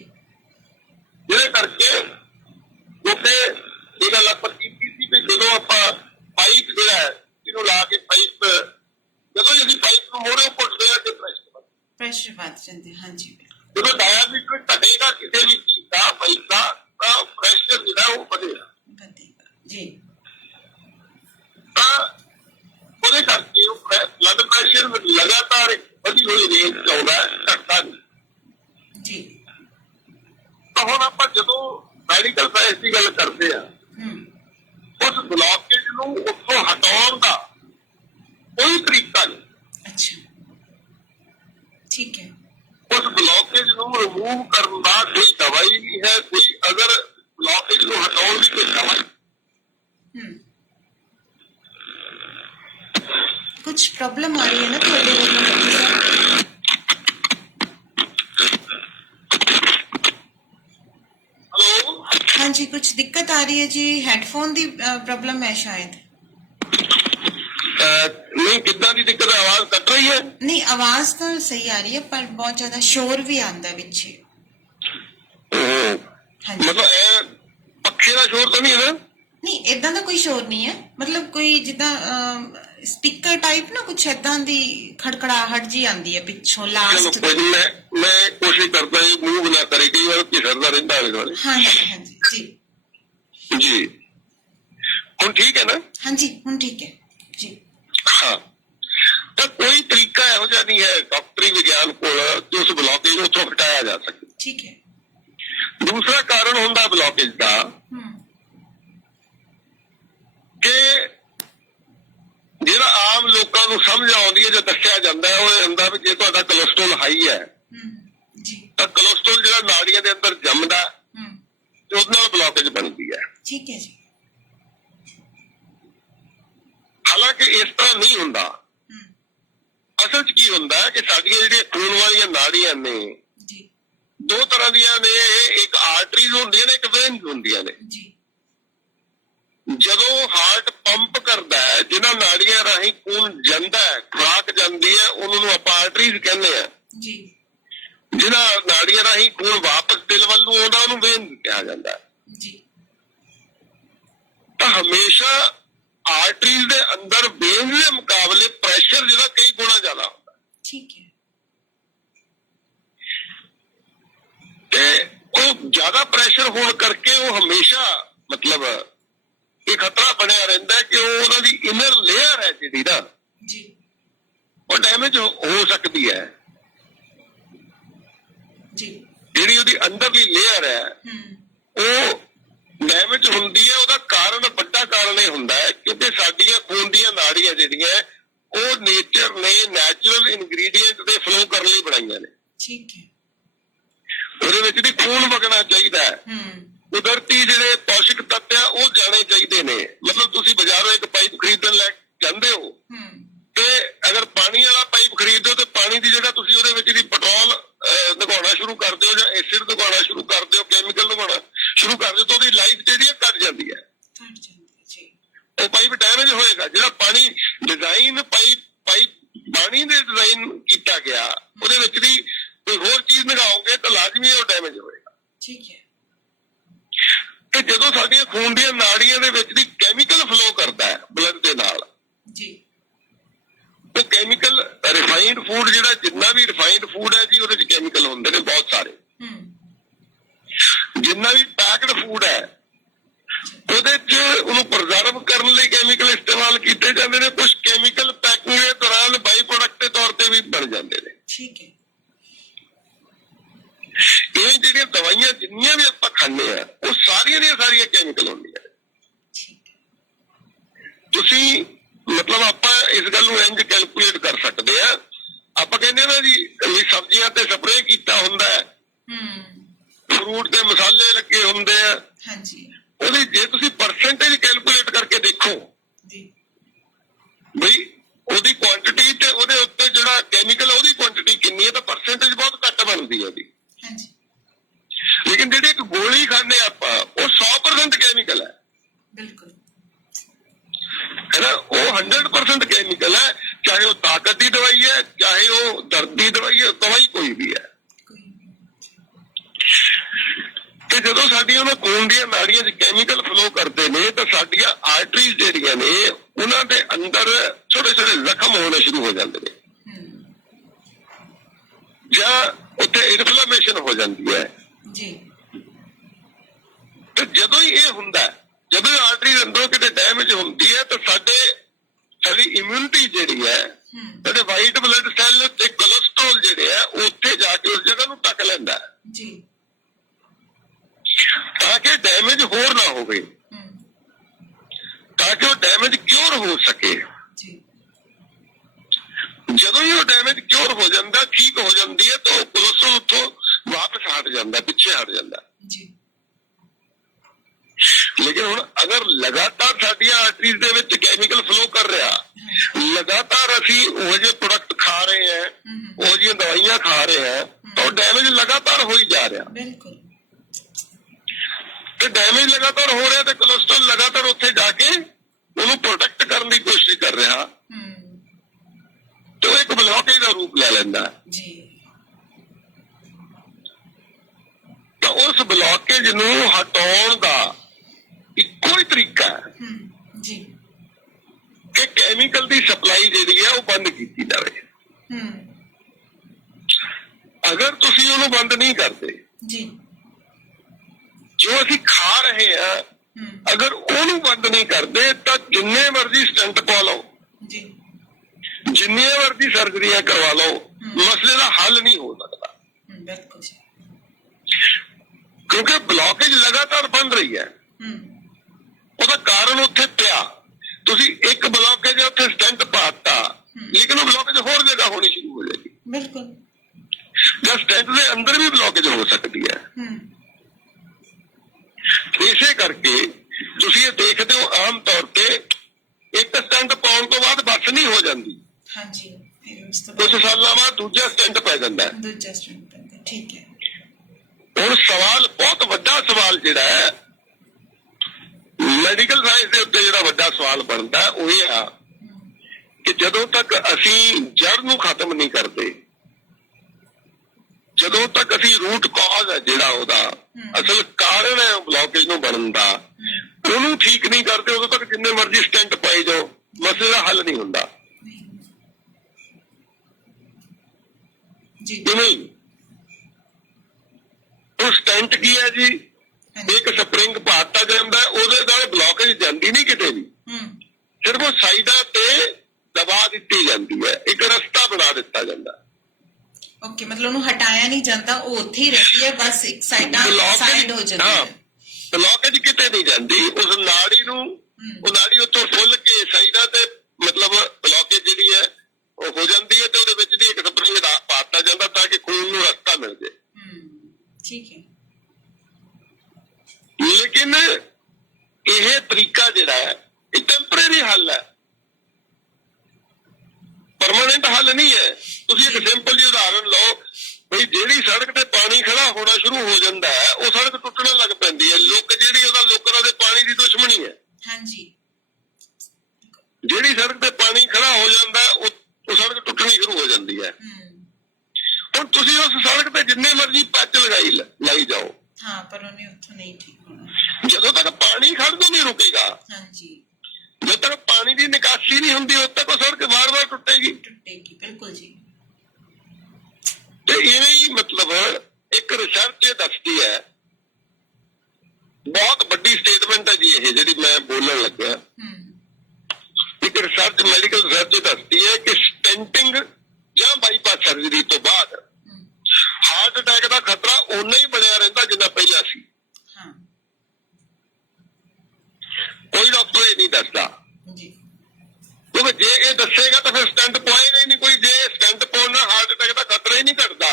ਜਿਹਦੇ ਕਰਕੇ ਉੱਥੇ ਇਹ ਗੱਲ ਆਪਾਂ ਕੀਤੀ ਸੀ ਕਿ ਜਦੋਂ ਆਪਾਂ ਪਾਈਪ ਜਿਹੜਾ ਹੈ ਇਹਨੂੰ ਲਾ ਕੇ ਪਾਈਪ, ਜਦੋਂ ਅਸੀਂ ਪਾਈਪ ਨੂੰ ਮੋੜੇ ਪੁੱਟਦੇ ਹਾਂ ਤੇ ਪ੍ਰੈਸ਼ਰ ਵੱਧ ਜਾਂਦੇ। ਹਾਂਜੀ। ਜਦੋਂ ਡਾਇਆਮੀਟਰ ਘਟੇਗਾ ਕਿਸੇ ਵੀ ਚੀਜ਼ ਦਾ, ਪਾਈਪ ਦਾ, ਤਾਂ ਪ੍ਰੈਸ਼ਰ ਜਿਹੜਾ ਉਹ ਵਧੇਗਾ। ਜੀ। ਤਾਂ ਉਹਦੇ ਕਰਕੇ ਉਹ ਬਲੱਡ ਪ੍ਰੈਸ਼ਰ ਲਗਾਤਾਰ ਵਧੀ ਹੋਈ ਰੇਂਜ 'ਚ ਆਉਂਦਾ, ਘਟਦਾ ਨਹੀਂ। ਜੀ। ਤਾਂ ਹੁਣ ਆਪਾਂ ਜਦੋਂ ਮੈਡੀਕਲ ਸਾਇੰਸ ਦੀ ਗੱਲ ਕਰਦੇ ਆ, ਉਸ ਬਲੌਕੇਜ ਨੂੰ ਉੱਥੋਂ ਹਟਾਉਣ ਦਾ ਕੋਈ ਤਰੀਕਾ ਨਹੀਂ। ਅੱਛਾ, ਠੀਕ ਹੈ। ਉਸ ਬਲੌਕੇਜ ਨੂੰ ਰਿਮੂਵ ਕਰਨ ਦਾ ਕੋਈ ਦਵਾਈ ਨਹੀਂ ਹੈ, ਕੋਈ ਅਗਰ ਬਲੌਕੇਜ ਨੂੰ ਹਟਾਉਣ ਦੀ ਕੋਈ ਦਵਾਈ ਕੁਝ ਪ੍ਰੋਬਲਮ ਆ ਰਹੀ ਹੈ ਨਾ ਤੁਹਾਡੇ ਵੱਲੋਂ? ਹੈਲੋ, ਹਾਂਜੀ, ਕੁਝ ਦਿੱਕਤ ਆ ਰਹੀ ਹੈ ਜੀ, ਹੈਡਫੋਨ ਦੀ ਪ੍ਰੋਬਲਮ ਹੈ ਸ਼ਾਇਦ। ਨਹੀਂ, ਕਿੱਦਾਂ ਦੀ ਦਿੱਕਤ ਹੈ? ਆਵਾਜ਼ ਕੱਟ ਰਹੀ ਹੈ? ਨਹੀਂ, ਆਵਾਜ਼ ਤਾਂ ਸਹੀ ਆ ਰਹੀ ਹੈ ਪਰ ਬਹੁਤ ਜ਼ਿਆਦਾ ਸ਼ੋਰ ਵੀ ਆਉਂਦਾ ਵਿੱਚ। ਹਾਂਜੀ, ਮਤਲਬ ਇਹ ਪੱਖੇ ਦਾ ਸ਼ੋਰ ਤਾਂ ਨਹੀਂ ਹੈ ਨਾ? ਨਹੀਂ, ਏਦਾਂ ਦਾ ਕੋਈ ਸ਼ੋਰ ਨਹੀਂ ਹੈ, ਮਤਲਬ ਕੋਈ ਜਿੱਦਾਂ ਸਪੀਕਰ ਟਾਈਪ ਨਾ ਕੁਝ ਏਦਾਂ ਦੀ ਖੜਖੜਾਹਟ ਜੀ ਆਉਂਦੀ ਹੈ ਪਿੱਛੋਂ ਲਾਸਟ। ਚਲੋ ਕੋਈ ਨਹੀਂ, ਮੈਂ ਕੋਸ਼ਿਸ਼ ਕਰਦਾ ਹਾਂ ਮੂਵ ਨਾ ਕਰੇ, ਕਈ ਵਾਰ ਘਿਸਰਦਾ ਰਹਿੰਦਾ ਆਲੇ ਦੁਆਲੇ। ਹਾਂਜੀ ਹਾਂਜੀ ਜੀ ਜੀ, ਹੁਣ ਠੀਕ ਹੈ ਨਾ? ਹਾਂਜੀ, ਹੁਣ ਠੀਕ ਹੈ ਜੀ। ਹਾਂ, ਤਾਂ ਕੋਈ ਤਰੀਕਾ ਇਹੋ ਜਿਹਾ ਨਹੀਂ ਹੈ ਡਾਕਟਰੀ ਵਿਗਿਆਨ ਕੋਲ ਕਿ ਉਸ ਬਲੌਕੇਜ ਨੂੰ ਉੱਥੋਂ ਹਟਾਇਆ ਜਾ ਸਕੇ। ਠੀਕ ਹੈ। ਦੂਸਰਾ ਕਾਰਨ ਹੁੰਦਾ ਬਲੌਕੇਜ ਦਾ ਕਿ ਜਿਹੜਾ ਆਮ ਲੋਕਾਂ ਨੂੰ ਸਮਝ ਆਉਂਦੀ ਹੈ, ਜੋ ਦੱਸਿਆ ਜਾਂਦਾ ਹੈ, ਉਹ ਇਹ ਹੁੰਦਾ ਵੀ ਜੇ ਤੁਹਾਡਾ ਕੋਲੇਸਟ੍ਰੋਲ ਹਾਈ ਹੈ ਤਾਂ ਕੋਲੇਸਟ੍ਰੋਲ ਜਿਹੜਾ ਨਾੜੀਆਂ ਦੇ ਅੰਦਰ ਜੰਮਦਾ ਤੇ ਉਹਦੇ ਨਾਲ ਬਲੌਕੇਜ ਬਣਦੀ ਹੈ। ਠੀਕ ਹੈ ਜੀ। ਹਾਲਾਂਕਿ ਇਸ ਤਰ੍ਹਾਂ ਨਹੀਂ ਹੁੰਦਾ। ਅਸਲ 'ਚ ਕੀ ਹੁੰਦਾ ਹੈ ਕਿ ਸਾਡੀਆਂ ਜਿਹੜੀਆਂ ਖੂਨ ਵਾਲੀਆਂ ਨਾੜੀਆਂ ਨੇ ਦੋ ਤਰ੍ਹਾਂ ਦੀਆਂ ਨੇ, ਇੱਕ ਆਰਟਰੀਜ਼ ਹੁੰਦੀਆਂ ਨੇ, ਇੱਕ ਵੇਨਸ ਹੁੰਦੀਆਂ ਨੇ। ਜਦੋਂ ਹਾਰਟ ਪੰਪ ਕਰਦਾ ਹੈ, ਜਿਹਨਾਂ ਨਾੜੀਆਂ ਰਾਹੀਂ ਖੂਨ ਜਾਂਦਾ ਹੈ, ਖੁਰਾਕ ਜਾਂਦੀ ਹੈ, ਉਹਨਾਂ ਨੂੰ ਆਪਾਂ ਆਰਟਰੀਜ਼ ਕਹਿੰਦੇ ਆ। ਜਿਹਨਾਂ ਨਾੜੀਆਂ ਰਾਹੀਂ ਖੂਨ ਵਾਪਸ ਦਿਲ ਵੱਲ ਨੂੰ ਆਉਂਦਾ, ਉਹਨੂੰ ਵੇਨਸ ਕਿਹਾ ਜਾਂਦਾ ਹੈ। ਤਾਂ ਹਮੇਸ਼ਾ ਆਰਟਰੀਜ਼ ਦੇ ਅੰਦਰ ਵੇਨਸ ਦੇ ਮੁਕਾਬਲੇ ਪ੍ਰੈਸ਼ਰ ਜਿਹੜਾ ਕਈ ਗੁਣਾ ਜ਼ਿਆਦਾ ਹੁੰਦਾ। ਠੀਕ ਹੈ। ਤੇ ਉਹ ਜ਼ਿਆਦਾ ਪ੍ਰੈਸ਼ਰ ਹੋਣ ਕਰਕੇ ਉਹ ਹਮੇਸ਼ਾ ਮਤਲਬ ਇਹ ਖਤਰਾ ਬਣਿਆ ਰਹਿੰਦਾ ਕਿ ਉਹ ਉਹਨਾਂ ਦੀ ਇਨਰ ਲੇਅਰ ਹੈ ਜਿਹੜੀ ਨਾ ਉਹ ਡੈਮੇਜ ਹੋ ਸਕਦੀ ਹੈ। ਜਿਹੜੀ ਉਹਦੀ ਅੰਦਰਲੀ ਲੇਅਰ ਹੈ ਉਹ ਡੈਮੇਜ ਹੁੰਦੀ ਹੈ। ਉਹਦਾ ਕਾਰਨ, ਵੱਡਾ ਕਾਰਨ ਇਹ ਹੁੰਦਾ ਹੈ ਕਿਉਂਕਿ ਸਾਡੀਆਂ ਖੂਨ ਦੀਆਂ ਨਾੜੀਆਂ ਜਿਹੜੀਆਂ ਉਹ ਨੇਚਰ ਨੇ ਨੈਚੁਰਲ ਇਨਗਰੀਡੀਐਂਟ ਦੇ ਫਲੋ ਕਰਨ ਲਈ ਬਣਾਈਆਂ ਨੇ। ਠੀਕ ਹੈ। ਉਹਦੇ ਵਿੱਚ ਦੀ ਖੂਨ ਵਗਣਾ ਚਾਹੀਦਾ ਹੈ। ਕੁਦਰਤੀ ਜਿਹੜੇ ਪੌਸ਼ਕ ਤੱਤ ਆ ਉਹ ਜਾਣੇ ਚਾਹੀਦੇ ਨੇ। ਮਤਲਬ ਤੁਸੀਂ ਬਾਜ਼ਾਰੋਂ ਇੱਕ ਪਾਈਪ ਖਰੀਦਣ ਲੈ ਜਾਂਦੇ ਹੋ ਤੇ ਅਗਰ ਪਾਣੀ ਵਾਲਾ ਪਾਈਪ ਖਰੀਦਦੇ ਹੋ ਤੇ ਪਾਣੀ ਦੀ ਜਗ੍ਹਾ ਤੁਸੀਂ ਉਹਦੇ ਵਿੱਚ ਦੀ ਪੈਟਰੋਲ ਦਿਖਾਉਣਾ ਸ਼ੁਰੂ ਕਰਦੇ ਹੋ ਜਾਂ ਐਸਿਡ ਦਿਖਾਉਣਾ ਸ਼ੁਰੂ ਕਰਦੇ ਹੋ, ਕੈਮੀਕਲ ਦਿਖਾਉਣਾ ਸ਼ੁਰੂ ਕਰਦੇ ਹੋ ਤਾਂ ਉਹਦੀ ਲਾਈਫ ਜਿਹੜੀ ਹੈ ਘੱਟ ਜਾਂਦੀ ਹੈ। ਉਹ ਪਾਈਪ ਡੈਮੇਜ ਹੋਏਗਾ। ਜਿਹੜਾ ਪਾਣੀ ਡਿਜ਼ਾਈਨ ਪਾਈਪ ਪਾਣੀ ਦੇ ਡਿਜ਼ਾਈਨ ਕੀਤਾ ਗਿਆ ਉਹਦੇ ਵਿੱਚ ਦੀ ਕੋਈ ਹੋਰ ਚੀਜ਼ ਲਗਾਓਗੇ ਤਾਂ ਲਾਜ਼ਮੀ ਉਹ ਡੈਮੇਜ ਹੋਏਗਾ। ਠੀਕ ਹੈ। ਤੇ ਜਦੋਂ ਸਾਡੀਆਂ ਖੂਨ ਦੀਆਂ ਨਾੜੀਆਂ ਦੇ ਵਿੱਚ ਦੀ ਕੈਮੀਕਲ ਫਲੋ ਕਰਦਾ ਹੈ ਬਲੱਡ ਦੇ ਨਾਲ, ਉਹ ਕੈਮੀਕਲ ਰਿਫਾਈਨਡ ਫੂਡ, ਜਿਹੜਾ ਜਿੰਨਾ ਵੀ ਰਿਫਾਈਨਡ ਫੂਡ ਹੈ ਜੀ ਉਹਦੇ ਚ ਕੈਮੀਕਲ ਹੁੰਦੇ ਨੇ ਬਹੁਤ ਸਾਰੇ। ਜਿੰਨਾ ਵੀ ਪੈਕਡ ਫੂਡ ਹੈ ਉਹਦੇ ਚ ਉਹਨੂੰ ਪ੍ਰੀਜ਼ਰਵ ਕਰਨ ਲਈ ਕੈਮੀਕਲ ਇਸਤੇਮਾਲ ਕੀਤੇ ਜਾਂਦੇ ਨੇ। ਕੁਝ ਕੈਮੀਕਲ ਪੈਕਿੰਗ ਦੇ ਦੌਰਾਨ ਬਾਈ ਪ੍ਰੋਡਕਟ ਦੇ ਤੌਰ ਤੇ ਵੀ ਬਣ ਜਾਂਦੇ ਨੇ। ਠੀਕ ਹੈ। ਇਹ ਜਿਹੜੀਆਂ ਦਵਾਈਆਂ ਜਿੰਨੀਆਂ ਵੀ ਆਪਾਂ ਖਾਂਦੇ ਆ ਉਹ ਸਾਰੀਆਂ ਦੀਆਂ ਸਾਰੀਆਂ ਕੈਮੀਕਲ ਹੁੰਦੀਆਂ ਨੇ। ਤੁਸੀਂ ਮਤਲਬ ਆਪਾਂ ਇਸ ਗੱਲ ਨੂੰ ਇੰਜ ਕੈਲਕੂਲੇਟ ਕਰ ਸਕਦੇ ਆ। ਆਪਾਂ ਕਹਿੰਦੇ ਨਾ ਜੀ ਸਬਜ਼ੀਆਂ ਤੇ ਸਪਰੇਅ ਕੀਤਾ ਹੁੰਦਾ ਹੈ, ਫਰੂਟ ਤੇ ਮਸਾਲੇ ਲੱਗੇ ਹੁੰਦੇ ਆ। ਉਹਦੀ ਜੇ ਤੁਸੀਂ ਪਰਸੈਂਟੇਜ ਕੈਲਕੂਲੇਟ ਕਰਕੇ ਦੇਖੋ ਬਈ ਉਹਦੀ ਕੁਆਂਟੀਟੀ ਤੇ ਉਹਦੇ ਉੱਤੇ ਜਿਹੜਾ ਕੈਮੀਕਲ ਉਹਦੀ ਕੁਆਂਟੀਟੀ ਕਿੰਨੀ ਹੈ ਤਾਂ ਪਰਸੈਂਟੇਜ ਬਹੁਤ ਘੱਟ ਬਣਦੀ ਹੈ ਉਹਦੀ। ਲੇਕਿਨ ਜਿਹੜੀ ਇੱਕ ਗੋਲੀ ਖਾਂਦੇ ਆਪਾਂ ਉਹ 100% ਕੈਮੀਕਲ ਹੈ। ਬਿਲਕੁਲ ਹੈ ਨਾ, ਉਹ 100% ਕੈਮੀਕਲ ਹੈ। ਚਾਹੇ ਉਹ ਤਾਕਤ ਦੀ ਦਵਾਈ ਹੈ, ਚਾਹੇ ਉਹ ਦਰਦ ਦੀ ਦਵਾਈ ਹੈ, ਦਵਾਈ ਕੋਈ ਵੀ ਹੈ। ਤੇ ਜਦੋਂ ਸਾਡੀਆਂ ਉਹਨਾਂ ਖੂਨ ਦੀਆਂ ਨਾੜੀਆਂ 'ਚ ਕੈਮੀਕਲ ਫਲੋ ਕਰਦੇ ਨੇ ਤਾਂ ਸਾਡੀਆਂ ਆਰਟਰੀਜ਼ ਜਿਹੜੀਆਂ ਨੇ ਉਹਨਾਂ ਦੇ ਅੰਦਰ ਛੋਟੇ ਛੋਟੇ ਜ਼ਖਮ ਹੋਣੇ ਸ਼ੁਰੂ ਹੋ ਜਾਂਦੇ ਨੇ ਜਾਂ ਉੱਥੇ ਇਨਫਲੇਮੇਸ਼ਨ ਹੋ ਜਾਂਦੀ ਹੈ। ਤੇ ਜਦੋਂ ਹੀ ਇਹ ਹੁੰਦਾ, ਜਦੋਂ ਆਰਟਰੀ ਅੰਦਰੋਂ ਕਿਤੇ ਡੈਮੇਜ ਹੁੰਦੀ ਹੈ ਤਾਂ ਸਾਡੀ ਇਮਿਊਨਿਟੀ ਜਿਹੜੀ ਹੈ, ਸਾਡੇ ਵਾਈਟ ਬਲੱਡ ਸੈੱਲ ਤੇ ਕੋਲੇਸਟ੍ਰੋਲ ਜਿਹੜੇ ਆ ਉੱਥੇ ਜਾ ਕੇ ਉਸ ਜਗ੍ਹਾ ਨੂੰ ਢੱਕ ਲੈਂਦਾ। ਇਹ ਡੈਮੇਜ ਹੋਰ ਨਾ ਹੋਵੇ, ਤਾਂ ਕਿ ਉਹ ਡੈਮੇਜ ਕਿਉਰ ਹੋ ਸਕੇ। ਜਦੋਂ ਹੀ ਉਹ ਡੈਮੇਜ ਕਿਉਰ ਹੋ ਜਾਂਦਾ, ਠੀਕ ਹੋ ਜਾਂਦੀ ਹੈ, ਤਾਂ ਉਹ ਕੋਲੇਸਟ੍ਰੋਲ ਉੱਥੋਂ ਵਾਪਸ ਹਟ ਜਾਂਦਾ, ਪਿੱਛੇ ਹਟ ਜਾਂਦਾ। ਲੇਕਿਨ ਹੁਣ ਅਗਰ ਲਗਾਤਾਰ ਸਾਡੀਆਂ ਆਰਟਰੀਜ਼ ਦੇ ਵਿੱਚ ਕੈਮੀਕਲ ਫਲੋ ਕਰ ਰਿਹਾ, ਲਗਾਤਾਰ ਅਸੀਂ ਉਹ ਜਿਹੇ ਪ੍ਰੋਡਕਟ ਖਾ ਰਹੇ ਹਾਂ, ਉਹ ਜਿਹੀਆਂ ਦਵਾਈਆਂ ਖਾ ਰਹੇ ਹਾਂ, ਤਾਂ ਉਹ ਡੈਮੇਜ ਲਗਾਤਾਰ ਹੋਈ ਜਾ ਰਿਹਾ। ਤੇ ਡੈਮੇਜ ਲਗਾਤਾਰ ਹੋ ਰਿਹਾ ਤੇ ਕੋਲੇਸਟ੍ਰੋਲ ਲਗਾਤਾਰ ਉੱਥੇ ਜਾ ਕੇ ਉਹਨੂੰ ਪ੍ਰੋਟੈਕਟ ਕਰਨ ਦੀ ਕੋਸ਼ਿਸ਼ ਕਰ ਰਿਹਾ, ਤੇ ਉਹ ਇੱਕ ਬਲੌਕੇਜ ਦਾ ਰੂਪ ਲੈ ਲੈਂਦਾ। ਤਾਂ ਉਸ ਬਲੌਕੇਜ ਨੂੰ ਹਟਾਉਣ ਦਾ ਇੱਕੋ ਹੀ ਤਰੀਕਾ ਹੈ ਕਿ ਕੈਮੀਕਲ ਦੀ ਸਪਲਾਈ ਜਿਹੜੀ ਹੈ ਉਹ ਬੰਦ ਕੀਤੀ ਜਾਵੇ। ਅਗਰ ਤੁਸੀਂ ਉਹਨੂੰ ਬੰਦ ਨਹੀਂ ਕਰਦੇ, ਜੋ ਅਸੀਂ ਖਾ ਰਹੇ ਹਾਂ, ਅਗਰ ਉਹਨੂੰ ਬੰਦ ਨਹੀਂ ਕਰਦੇ, ਤਾਂ ਜਿੰਨੇ ਮਰਜ਼ੀ ਸਟੰਟ ਪਾ ਲਓ, ਜਿੰਨੀਆਂ ਮਰਜ਼ੀ ਸਰਜਰੀਆਂ ਕਰਵਾ ਲਓ, ਮਸਲੇ ਦਾ ਹੱਲ ਨਹੀਂ ਹੋ ਸਕਦਾ। ਕਿਉਂਕਿ ਬਲੌਕੇਜ ਲਗਾਤਾਰ ਬਣ ਰਹੀ ਹੈ। ਉਹਦਾ ਕਾਰਨ ਉੱਥੇ ਪਿਆ, ਤੁਸੀਂ ਇੱਕ ਬਲੌਕੇਜ ਉੱਥੇ ਸਟੰਟ ਪਾਤਾ, ਲੇਕਿਨ ਉਹ ਬਲੌਕੇਜ ਹੋਰ ਜਗ੍ਹਾ ਹੋਣੀ ਸ਼ੁਰੂ ਹੋ ਜਾਏਗੀ। ਜਾਂ ਸਟੰਟ ਦੇ ਅੰਦਰ ਵੀ ਬਲੌਕੇਜ ਹੋ ਸਕਦੀ ਹੈ। ਇਸੇ ਕਰਕੇ ਤੁਸੀਂ ਇਹ ਦੇਖਦੇ ਹੋ, ਆਮ ਤੌਰ ਤੇ ਇੱਕ ਸਟੰਟ ਪਾਉਣ ਤੋਂ ਬਾਅਦ ਬਸ ਨਹੀਂ ਹੋ ਜਾਂਦੀ, ਕੁਝ ਸਾਲਾਂ ਬਾਅਦ ਦੂਜਾ ਸਟੰਟ ਪੈ ਜਾਂਦਾ। ਹੁਣ ਸਵਾਲ, ਬਹੁਤ ਵੱਡਾ ਸਵਾਲ ਜਿਹੜਾ ਹੈ ਮੈਡੀਕਲ ਸਾਇੰਸ ਦੇ ਉੱਤੇ, ਜਿਹੜਾ ਵੱਡਾ ਸਵਾਲ ਬਣਦਾ ਉਹ ਇਹ ਆ ਕਿ ਜਦੋਂ ਤੱਕ ਅਸੀਂ ਜੜ ਨੂੰ ਖਤਮ ਨਹੀਂ ਕਰਦੇ, ਜਦੋਂ ਤੱਕ ਅਸੀਂ ਰੂਟ ਕਾਜ਼ ਹੈ ਜਿਹੜਾ ਉਹਦਾ ਅਸਲ ਕਾਰਨ ਹੈ ਬਲੌਕੇਜ ਨੂੰ ਬਣਨ ਦਾ, ਉਹਨੂੰ ਠੀਕ ਨਹੀਂ ਕਰਦੇ, ਉਦੋਂ ਤੱਕ ਜਿੰਨੇ ਮਰਜ਼ੀ ਸਟੈਂਟ ਪਾਈ ਜਾਓ, ਮਸਲੇ ਦਾ ਹੱਲ ਨਹੀਂ ਹੁੰਦਾ। ਨਹੀਂ, ਉਹ ਸਟੈਂਟ ਕੀ ਹੈ ਜੀ? ਇੱਕ ਸਪਰਿੰਗ ਪਾਤਾ ਜਾਂਦਾ, ਉਹਦੇ ਨਾਲ ਬਲੌਕੇਜ ਜਾਂਦੀ ਨਹੀਂ ਕਿਤੇ ਵੀ, ਸਿਰਫ ਉਹ ਸਾਈਡਾਂ ਤੇ ਦਬਾ ਦਿੱਤੀ ਜਾਂਦੀ ਹੈ, ਇੱਕ ਰਸਤਾ ਬਣਾ ਦਿੱਤਾ ਜਾਂਦਾ। ਮਤਲਬ ਉਹਨੂੰ ਹਟਾਇਆ ਨਹੀਂ ਜਾਂਦਾ, ਉਹ ਉੱਥੇ ਹੀ ਰਹਿੰਦੀ ਹੈ, ਬਸ ਇੱਕ ਸਾਈਡ ਹੋ ਜਾਂਦੀ ਹੈ। ਬਲੌਕੇਜ ਕਿਤੇ ਨਹੀਂ ਜਾਂਦੀ, ਉਸ ਨਾੜੀ ਨੂੰ, ਉਹ ਨਾੜੀ ਉੱਥੋਂ ਫੁੱਲ ਕੇ ਸਾਈਡਾਂ ਤੇ ਮਤਲਬ ਬਲੌਕੇਜ ਜਿਹੜੀ ਹੈ ਉਹ ਹੋ ਜਾਂਦੀ ਹੈ, ਤੇ ਉਹਦੇ ਵਿੱਚ ਦੀ ਇੱਕ ਸਪਰਿੰਗ ਪਾਤਾ ਜਾਂਦਾ ਤਾਂ ਕਿ ਖੂਨ ਨੂੰ ਰਸਤਾ ਮਿਲ ਜਾਏ। ਠੀਕ ਹੈ। ਲੇਕਿਨ ਇਹ ਤਰੀਕਾ ਜਿਹੜਾ ਹੈ ਇਹ ਟੈਂਪਰੇਰੀ ਹੱਲ ਹੈ, ਪਰਮਾਨੈਂਟ ਹੱਲ ਨਹੀਂ ਹੈ। ਤੁਸੀਂ ਇੱਕ ਸਿੰਪਲ ਜਿਹੀ ਉਦਾਹਰਨ ਲਓ, ਬਈ ਜਿਹੜੀ ਸੜਕ ਤੇ ਪਾਣੀ ਖੜਾ ਹੋਣਾ ਸ਼ੁਰੂ ਹੋ ਜਾਂਦਾ ਹੈ, ਉਹ ਸੜਕ ਟੁੱਟਣ ਲੱਗ ਪੈਂਦੀ ਹੈ। ਲੁੱਕ ਜਿਹੜੀ ਉਹਦਾ ਲੋਕਾਂ ਦੇ ਪਾਣੀ ਦੀ ਦੁਸ਼ਮਣੀ ਹੈ। ਜਿਹੜੀ ਸੜਕ ਤੇ ਪਾਣੀ ਖੜਾ ਹੋ ਜਾਂਦਾ ਉਹ ਸੜਕ ਟੁੱਟਣੀ ਸ਼ੁਰੂ ਹੋ ਜਾਂਦੀ ਹੈ। ਹੁਣ ਤੁਸੀਂ ਉਸ ਸੜਕ ਤੇ ਜਿੰਨੇ ਮਰਜ਼ੀ ਪੱਚ ਲਾਈ ਜਾਓ, ਪਰ ਉਹਨੇ ਉੱਥੋਂ ਨਹੀਂ ਠੀਕ ਹੋਣਾ। ਜਦੋਂ ਤੱਕ ਪਾਣੀ ਖੜਦਾ ਨਹੀਂ ਰੁਕੇਗਾ, ਜਦੋਂ ਤੱਕ ਪਾਣੀ ਦੀ ਨਿਕਾਸੀ ਨਹੀਂ ਹੁੰਦੀ, ਉਦੋਂ ਤੱਕ ਉਹ ਸੜਕ ਵਾਰ-ਵਾਰ ਟੁੱਟੇਗੀ। ਬਿਲਕੁਲ ਜੀ। ਤੇ ਇਵੇਂ ਹੀ ਮਤਲਬ ਇੱਕ ਰਿਸਰਚ ਦੱਸਦੀ ਹੈ, ਬਹੁਤ ਵੱਡੀ ਸਟੇਟਮੈਂਟ ਹੈ ਜੀ ਇਹ ਜਿਹੜੀ ਮੈਂ ਬੋਲਣ ਲੱਗਿਆ। ਇੱਕ ਰਿਸਰਚ, ਮੈਡੀਕਲ ਰਿਸਰਚ ਦੱਸਦੀ ਹੈ ਕਿ ਸਟੈਂਟਿੰਗ ਜਾਂ ਬਾਈਪਾਸ ਸਰਜਰੀ ਤੋਂ ਬਾਅਦ ਹਾਰਟ ਅਟੈਕ ਦਾ ਖਤਰਾ ਓਨਾ ਹੀ ਬਣਿਆ ਰਹਿੰਦਾ ਜਿੰਨਾ ਪਹਿਲਾਂ ਸੀ। ਕੋਈ ਡਾਕਟਰ ਇਹ ਨਹੀਂ ਦੱਸਦਾ, ਕਿਉਂਕਿ ਜੇ ਇਹ ਦੱਸੇਗਾ ਤਾਂ ਫਿਰ ਸਟੈਂਟ ਪਵਾਏਗਾ ਹੀ ਨਹੀਂ ਕੋਈ। ਜੇ ਸਟੈਂਟ ਪਾਉਣ ਨਾਲ ਹਾਰਟ ਅਟੈਕ ਦਾ ਖਤਰਾ ਹੀ ਨਹੀਂ ਘਟਦਾ,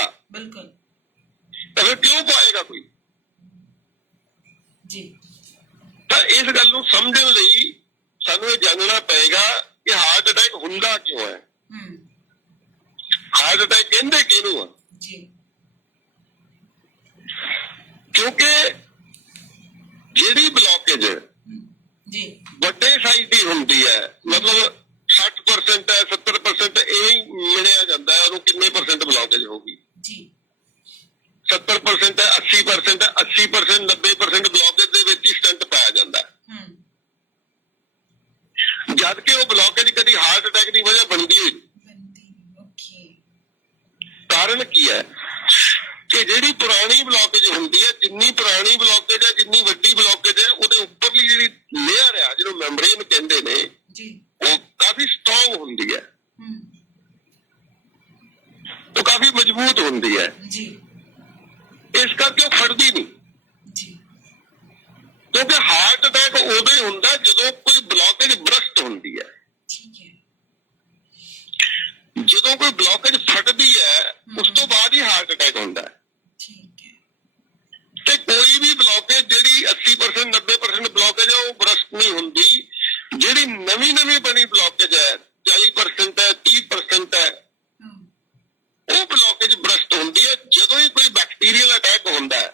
ਤਾਂ ਫਿਰ ਕਿਉਂ ਪਾਏਗਾ ਕੋਈ? ਤਾਂ ਇਸ ਗੱਲ ਨੂੰ ਸਮਝਣ ਲਈ ਸਾਨੂੰ ਇਹ ਜਾਣਨਾ ਪਏਗਾ ਕਿ ਹਾਰਟ ਅਟੈਕ ਹੁੰਦਾ ਕਿਉਂ ਹੈ, ਹਾਰਟ ਅਟੈਕ ਕਹਿੰਦੇ ਕਿਹਨੂੰ ਆ। ਕਿਉਂਕਿ ਜਿਹੜੀ ਬਲੌਕੇਜ ਵੱਡੇ ਸਾਈਜ਼ ਦੀ ਹੁੰਦੀ ਹੈ, ਮਤਲਬ 60% ਹੈ, 70% ਇਹ ਮਿਲਿਆ ਜਾਂਦਾ ਹੈ ਉਹਨੂੰ ਕਿੰਨੇ ਪਰਸੈਂਟ ਬਲੌਕੇਜ ਹੋਗੀ। 70% ਹੈ, 80% ਹੈ, 80%, 90% ਬਲੌਕੇਜ ਦੇ ਵਿੱਚ ਹੀ ਸਟੈਂਟ ਪਾਇਆ ਜਾਂਦਾ ਹੈ। ਜਦ ਕਿ ਉਹ ਬਲੌਕੇਜ ਕਦੀ ਹਾਰਟ ਅਟੈਕ ਦੀ ਵਜ੍ਹਾ ਬਣਦੀ ਹੋਈ। ਕਾਰਨ ਕੀ ਹੈ ਕਿ ਜਿਹੜੀ ਪੁਰਾਣੀ ਬਲੌਕੇਜ ਹੁੰਦੀ ਹੈ, ਜਿੰਨੀ ਪੁਰਾਣੀ ਬਲੌਕੇਜ ਹੈ, ਜਿੰਨੀ ਵੱਡੀ ਬਲੌਕੇਜ ਹੈ, ਉਹਦੇ ਉੱਪਰਲੀ ਜਿਹੜੀ ਲੇਅਰ ਹੈ, ਜਿਹਨੂੰ ਮੈਂਬਰੇਨ ਕਹਿੰਦੇ ਨੇ, ਉਹ ਕਾਫੀ ਸਟਰੋਂਗ ਹੁੰਦੀ ਹੈ, ਉਹ ਕਾਫੀ ਮਜ਼ਬੂਤ ਹੁੰਦੀ ਹੈ। ਇਸ ਕਰਕੇ ਉਹ ਫਟਦੀ ਨਹੀਂ। ਨਵੀਂ ਬਣੀ ਬਲੌਕੇਜ ਹੈ 40% ਹੈ 30% ਹੈ, ਉਹ ਬਲੌਕੇਜ ਬਰਸਟ ਹੁੰਦੀ ਹੈ ਜਦੋਂ ਹੀ ਕੋਈ ਬੈਕਟੀਰੀਅਲ ਅਟੈਕ ਹੁੰਦਾ ਹੈ।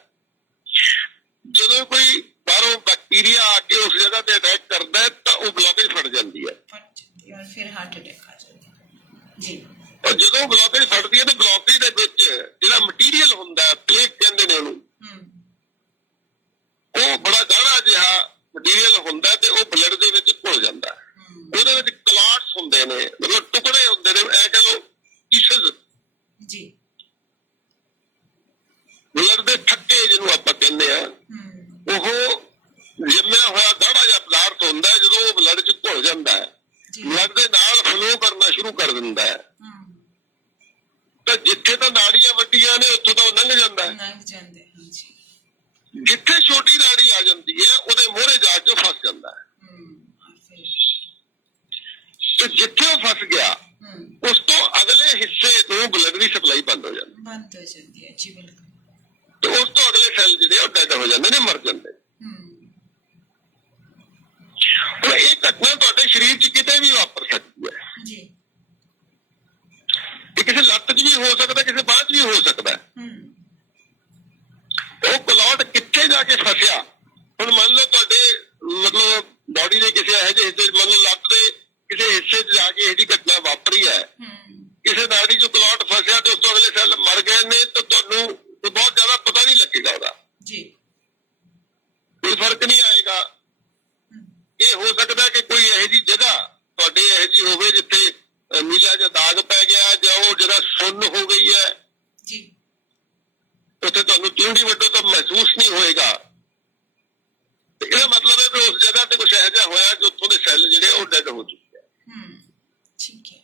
ਜਦੋਂ ਕੋਈ ਬਾਹਰੋਂ ਬੈਕਟੀਰੀਆ ਆ ਕੇ ਉਸ ਜਗ੍ਹਾ ਤੇ ਅਟੈਕ ਕਰਦਾ ਹੈ ਤਾਂ ਉਹ ਬਲੌਕੇਜ ਫਟ ਜਾਂਦੀ ਹੈ ਔਰ ਫਿਰ ਹਾਰਟ ਅਟੈਕ ਆ ਜਾਂਦਾ ਜੀ। ਔਰ ਜਦੋਂ ਬਲੌਕੇਜ ਫਟਦੀ ਹੈ ਤਾਂ ਬਲੌਕੇਜ ਦੇ ਵਿੱਚ ਜਿਹੜਾ ਮਟੀਰੀਅਲ ਹੁੰਦਾ ਹੈ, ਪਲੇਕ ਕਹਿੰਦੇ ਨੇ ਉਹਨੂੰ, ਉਹ ਬੜਾ ਗਾੜਾ ਜਿਹਾ ਮਟੀਰੀਅਲ ਹੁੰਦਾ ਤੇ ਉਹ ਬਲੱਡ ਦੇ ਵਿੱਚ ਘੁਲ ਜਾਂਦਾ ਹੈ। ਉਹਦੇ ਵਿੱਚ ਕਲਾਟਸ ਹੁੰਦੇ ਨੇ, ਮਤਲਬ ਟੁਕੜੇ ਹੁੰਦੇ ਨੇ, ਇਹ ਕਹ ਲਓ ਪੀਸਸ ਜੀ, ਬਲੱਡ ਦੇ ਠੱਕੇ ਜਿਹਨੂੰ ਆਪਾਂ ਕਹਿੰਦੇ ਆ। ਉਹ ਜੰਮਿਆ ਹੋਇਆ ਗਾੜਾ ਜਿਹਾ ਪਦਾਰਥ ਹੁੰਦਾ ਹੈ, ਜਦੋਂ ਉਹ ਬਲੱਡ 'ਚ ਘੁਲ ਜਾਂਦਾ ਹੈ, ਬਲੱਡ ਦੇ ਨਾਲ ਫਲੋ ਕਰਨਾ ਸ਼ੁਰੂ ਕਰ ਦਿੰਦਾ ਹੈ, ਤਾਂ ਜਿੱਥੇ ਤਾਂ ਨਾੜੀਆਂ ਵੱਡੀਆਂ ਨੇ ਉੱਥੋਂ ਤਾਂ ਉਹ ਲੰਘ ਜਾਂਦਾ ਹੈ। ਜਿੱਥੇ ਛੋਟੀ ਨਾੜੀ ਆ ਜਾਂਦੀ ਹੈ ਉਹਦੇ ਮੋਹਰੇ ਜਾ ਕੇ ਫਸ ਜਾਂਦਾ ਹੈ, ਤੇ ਜਿੱਥੇ ਉਹ ਫਸ ਗਿਆ ਉਸ ਤੋਂ ਅਗਲੇ ਹਿੱਸੇ ਨੂੰ ਬਲੱਡ ਦੀ ਸਪਲਾਈ ਬੰਦ ਹੋ ਜਾਂਦੀ ਹੈ ਜੀ। ਬਿਲਕੁਲ। ਤੇ ਉਸ ਤੋਂ ਅਗਲੇ ਸੈੱਲ ਜਿਹੜੇ ਉਹ ਡੈਡ ਹੋ ਜਾਂਦੇ ਨੇ, ਮਰ ਜਾਂਦੇ। ਹੁਣ ਇਹ ਘਟਨਾ ਤੁਹਾਡੇ ਸਰੀਰ 'ਚ ਕਿਤੇ ਵੀ ਵਾਪਰ ਸਕਦੀ ਹੈ ਜੀ। ਇਹ ਕਿਸੇ ਲੱਤ 'ਚ ਵੀ ਹੋ ਸਕਦਾ, ਕਿਸੇ ਬਾਂਹ 'ਚ ਵੀ ਹੋ ਸਕਦਾ। ਉਹ ਕਲੌਟ ਕਿੱਥੇ ਜਾ ਕੇ ਫਸਿਆ, ਹੁਣ ਮੰਨ ਲਓ ਤੁਹਾਡੇ ਮਤਲਬ ਬਾਡੀ ਦੇ ਕਿਸੇ ਇਹੋ ਜਿਹੇ ਹਿੱਸੇ, ਮੰਨ ਲਓ ਲੱਤ ਦੇ ਕਿਸੇ ਹਿੱਸੇ 'ਚ ਜਾ ਕੇ ਇਹਦੀ ਘਟਨਾ ਵਾਪਰੀ ਹੈ, ਕਿਸੇ ਨਾੜੀ 'ਚ ਕਲੌਟ ਫਸਿਆ ਤੇ ਉਸ ਤੋਂ ਅਗਲੇ ਸੈੱਲ ਮਰ ਗਏ ਨੇ, ਤਾਂ ਤੁਹਾਨੂੰ ਬਹੁਤ ਜ਼ਿਆਦਾ ਪਤਾ ਨਹੀਂ ਲੱਗੇਗਾ ਉਹਦਾ ਜੀ, ਕੋਈ ਫਰਕ ਨਹੀਂ ਆਏਗਾ। ਇਹ ਹੋ ਸਕਦਾ ਕਿ ਕੋਈ ਇਹੋ ਜਿਹੀ ਜਗ੍ਹਾ ਤੁਹਾਡੇ ਇਹੋ ਜਿਹੀ ਹੋਵੇ ਜਿੱਥੇ ਨੀਲਾ ਜਿਹਾ ਦਾਗ ਪੈ ਗਿਆ, ਜਾਂ ਉਹ ਜਗ੍ਹਾ ਸੁੰਨ ਹੋ ਗਈ ਹੈ ਜੀ, ਉੱਥੇ ਤੁਹਾਨੂੰ ਚੂੰਡੀ ਵੱਢੋ ਤਾਂ ਮਹਿਸੂਸ ਨਹੀਂ ਹੋਏਗਾ। ਤੇ ਇਹਦਾ ਮਤਲਬ ਹੈ ਕਿ ਉਸ ਜਗ੍ਹਾ ਤੇ ਕੁਛ ਇਹੋ ਜਿਹਾ ਹੋਇਆ ਕਿ ਉੱਥੋਂ ਦੇ ਸੈੱਲ ਜਿਹੜੇ ਉਹ ਡੈਡ ਹੋ ਚੁੱਕੇ ਆ। ਠੀਕ ਹੈ।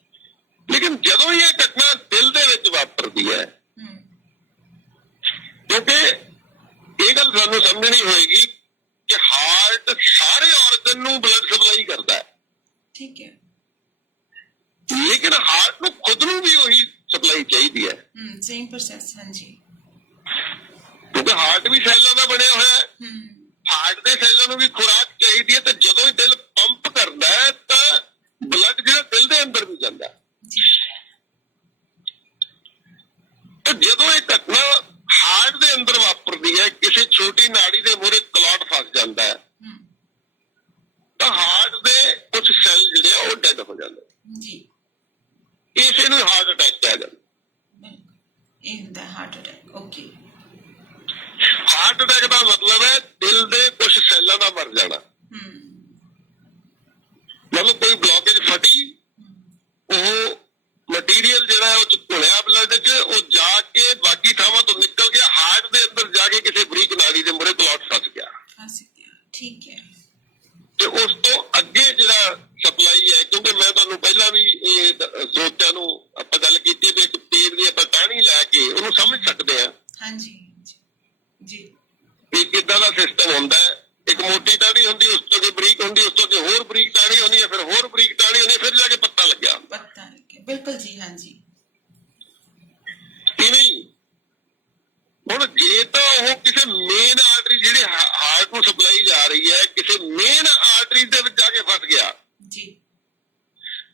ਲੇਕਿਨ ਜਦੋਂ ਇਹ ਘਟਨਾ ਦਿਲ ਦੇ ਵਿੱਚ ਵਾਪਰਦੀ ਹੈ, ਕਿਉਂਕਿ ਇਹ ਗੱਲ ਸਾਨੂੰ ਸਮਝਣੀ ਹੋਏਗੀ ਕਿ ਹਾਰਟ ਸਾਰੇ ਆਰਗਨ ਨੂੰ ਬਲੱਡ ਸਪਲਾਈ ਕਰਦਾ ਹੈ, ਠੀਕ ਹੈ, ਲੇਕਿਨ ਹਾਰਟ ਨੂੰ ਖੁਦ ਨੂੰ ਵੀ ਉਹੀ ਸਪਲਾਈ ਚਾਹੀਦੀ ਹੈ। Same process. ਹਾਂਜੀ, ਕਿਉਂਕਿ ਹਾਰਟ ਵੀ ਸੈੱਲਾਂ ਦਾ ਬਣਿਆ ਹੋਇਆ ਹੈ, ਹਾਰਟ ਦੇ ਸੈੱਲਾਂ ਨੂੰ ਵੀ ਖੁਰਾਕ ਚਾਹੀਦੀ ਹੈ, ਤੇ ਜਦੋਂ ਹੀ ਦਿਲ ਪੰਪ ਕਰਦਾ ਹੈ ਤਾਂ ਬਲੱਡ ਜਿਹੜਾ ਦਿਲ ਦੇ ਅੰਦਰ ਵੀ ਜਾਂਦਾ। ਤੇ ਜਦੋਂ ਇਹ ਘਟਨਾ ਹਾਰਟ ਦੇ ਅੰਦਰ ਵਾਪਰਦੀ ਹੈ, ਕਿਸੇ ਛੋਟੀ ਨਾੜੀ ਦੇ ਮੂਹਰੇ ਕਲੌਟ ਫਸ ਜਾਂਦਾ ਹੈ, ਤਾਂ ਹਾਰਟ ਦੇ ਕੁਝ ਸੈੱਲ ਜਿਹੜੇ ਆ ਉਹ ਡੈਡ ਹੋ ਜਾਂਦੇ ਜੀ। ਇਸੇ ਨੂੰ ਹਾਰਟ ਅਟੈਕ ਕਿਹਾ ਜਾਂਦਾ। ਇਹ ਹੁੰਦਾ heart attack. Okay. Heart attack ਦਾ ਮਤਲਬ ਹੈ ਦਿਲ ਦੇ ਕੁਝ ਸੈੱਲਾਂ ਦਾ ਮਰ ਜਾਣਾ। ਮਤਲਬ ਕੋਈ ਬਲੌਕੇਜ ਫਟੀ, ਉਹ ਮਟੀਰੀਅਲ ਜਿਹੜਾ ਹੈ ਉਹ ਚ ਘੁਲਿਆ ਬਲੱਡ 'ਚ, ਉਹ ਜਾ ਕੇ ਬਾਕੀ ਥਾਵਾਂ ਤੋਂ ਨਿਕਲ ਗਿਆ, ਹਾਰਟ ਦੇ ਅੰਦਰ ਜਾ ਕੇ ਕਿਸੇ ਬਰੀਕ ਨਾੜੀ ਦੇ ਮੂਹਰੇ ਕਲੌਟ ਫਸ ਗਿਆ। ਠੀਕ ਹੈ। ਤੇ ਉਸ ਤੋਂ ਅੱਗੇ ਜਿਹੜਾ ਸਪਲਾਈ ਹੈ, ਕਿਉਂਕਿ ਮੈਂ ਤੁਹਾਨੂੰ ਪਹਿਲਾਂ ਵੀ ਇਹ ਸਰੋਤਿਆਂ ਨੂੰ ਆਪਾਂ ਗੱਲ ਕੀਤੀ ਵੀ ਇੱਕ ਪੇੜ ਦੀ ਆਪਾਂ ਟਾਹਣੀ ਲੈ ਕੇ ਉਹਨੂੰ ਸਮਝ ਸਕਦੇ ਹਾਂ। ਹਾਂਜੀ ਜੀ, ਵੀ ਕਿੱਦਾਂ ਦਾ ਸਿਸਟਮ ਹੁੰਦਾ ਹੈ। ਇੱਕ ਮੋਟੀ ਟਾਹਣੀ ਹੁੰਦੀ, ਉਸ ਤੋਂ ਅੱਗੇ ਬਰੀਕ ਹੁੰਦੀ, ਉਸ ਤੋਂ ਅੱਗੇ ਹੋਰ ਬਰੀਕ ਟਾਹਣੀ ਹੁੰਦੀ ਹੈ, ਫਿਰ ਹੋਰ ਬਰੀਕ ਟਾਹਣੀ ਹੁੰਦੀ, ਫਿਰ ਜਾ ਕੇ ਪੱਤਾ ਲੱਗਿਆ। ਬਿਲਕੁਲ ਜੀ। ਹਾਂਜੀ, ਕਿਵੇਂ? ਹੁਣ ਜੇ ਤਾਂ ਉਹ ਕਿਸੇ ਮੇਨ ਆਰਟਰੀ ਜਿਹੜੀ ਹਾਰਟ ਨੂੰ ਸਪਲਾਈ ਜਾ ਰਹੀ ਹੈ, ਕਿਸੇ ਮੇਨ ਆਰਟਰੀ ਦੇ ਵਿੱਚ ਜਾ ਕੇ ਫਸ ਗਿਆ ਜੀ,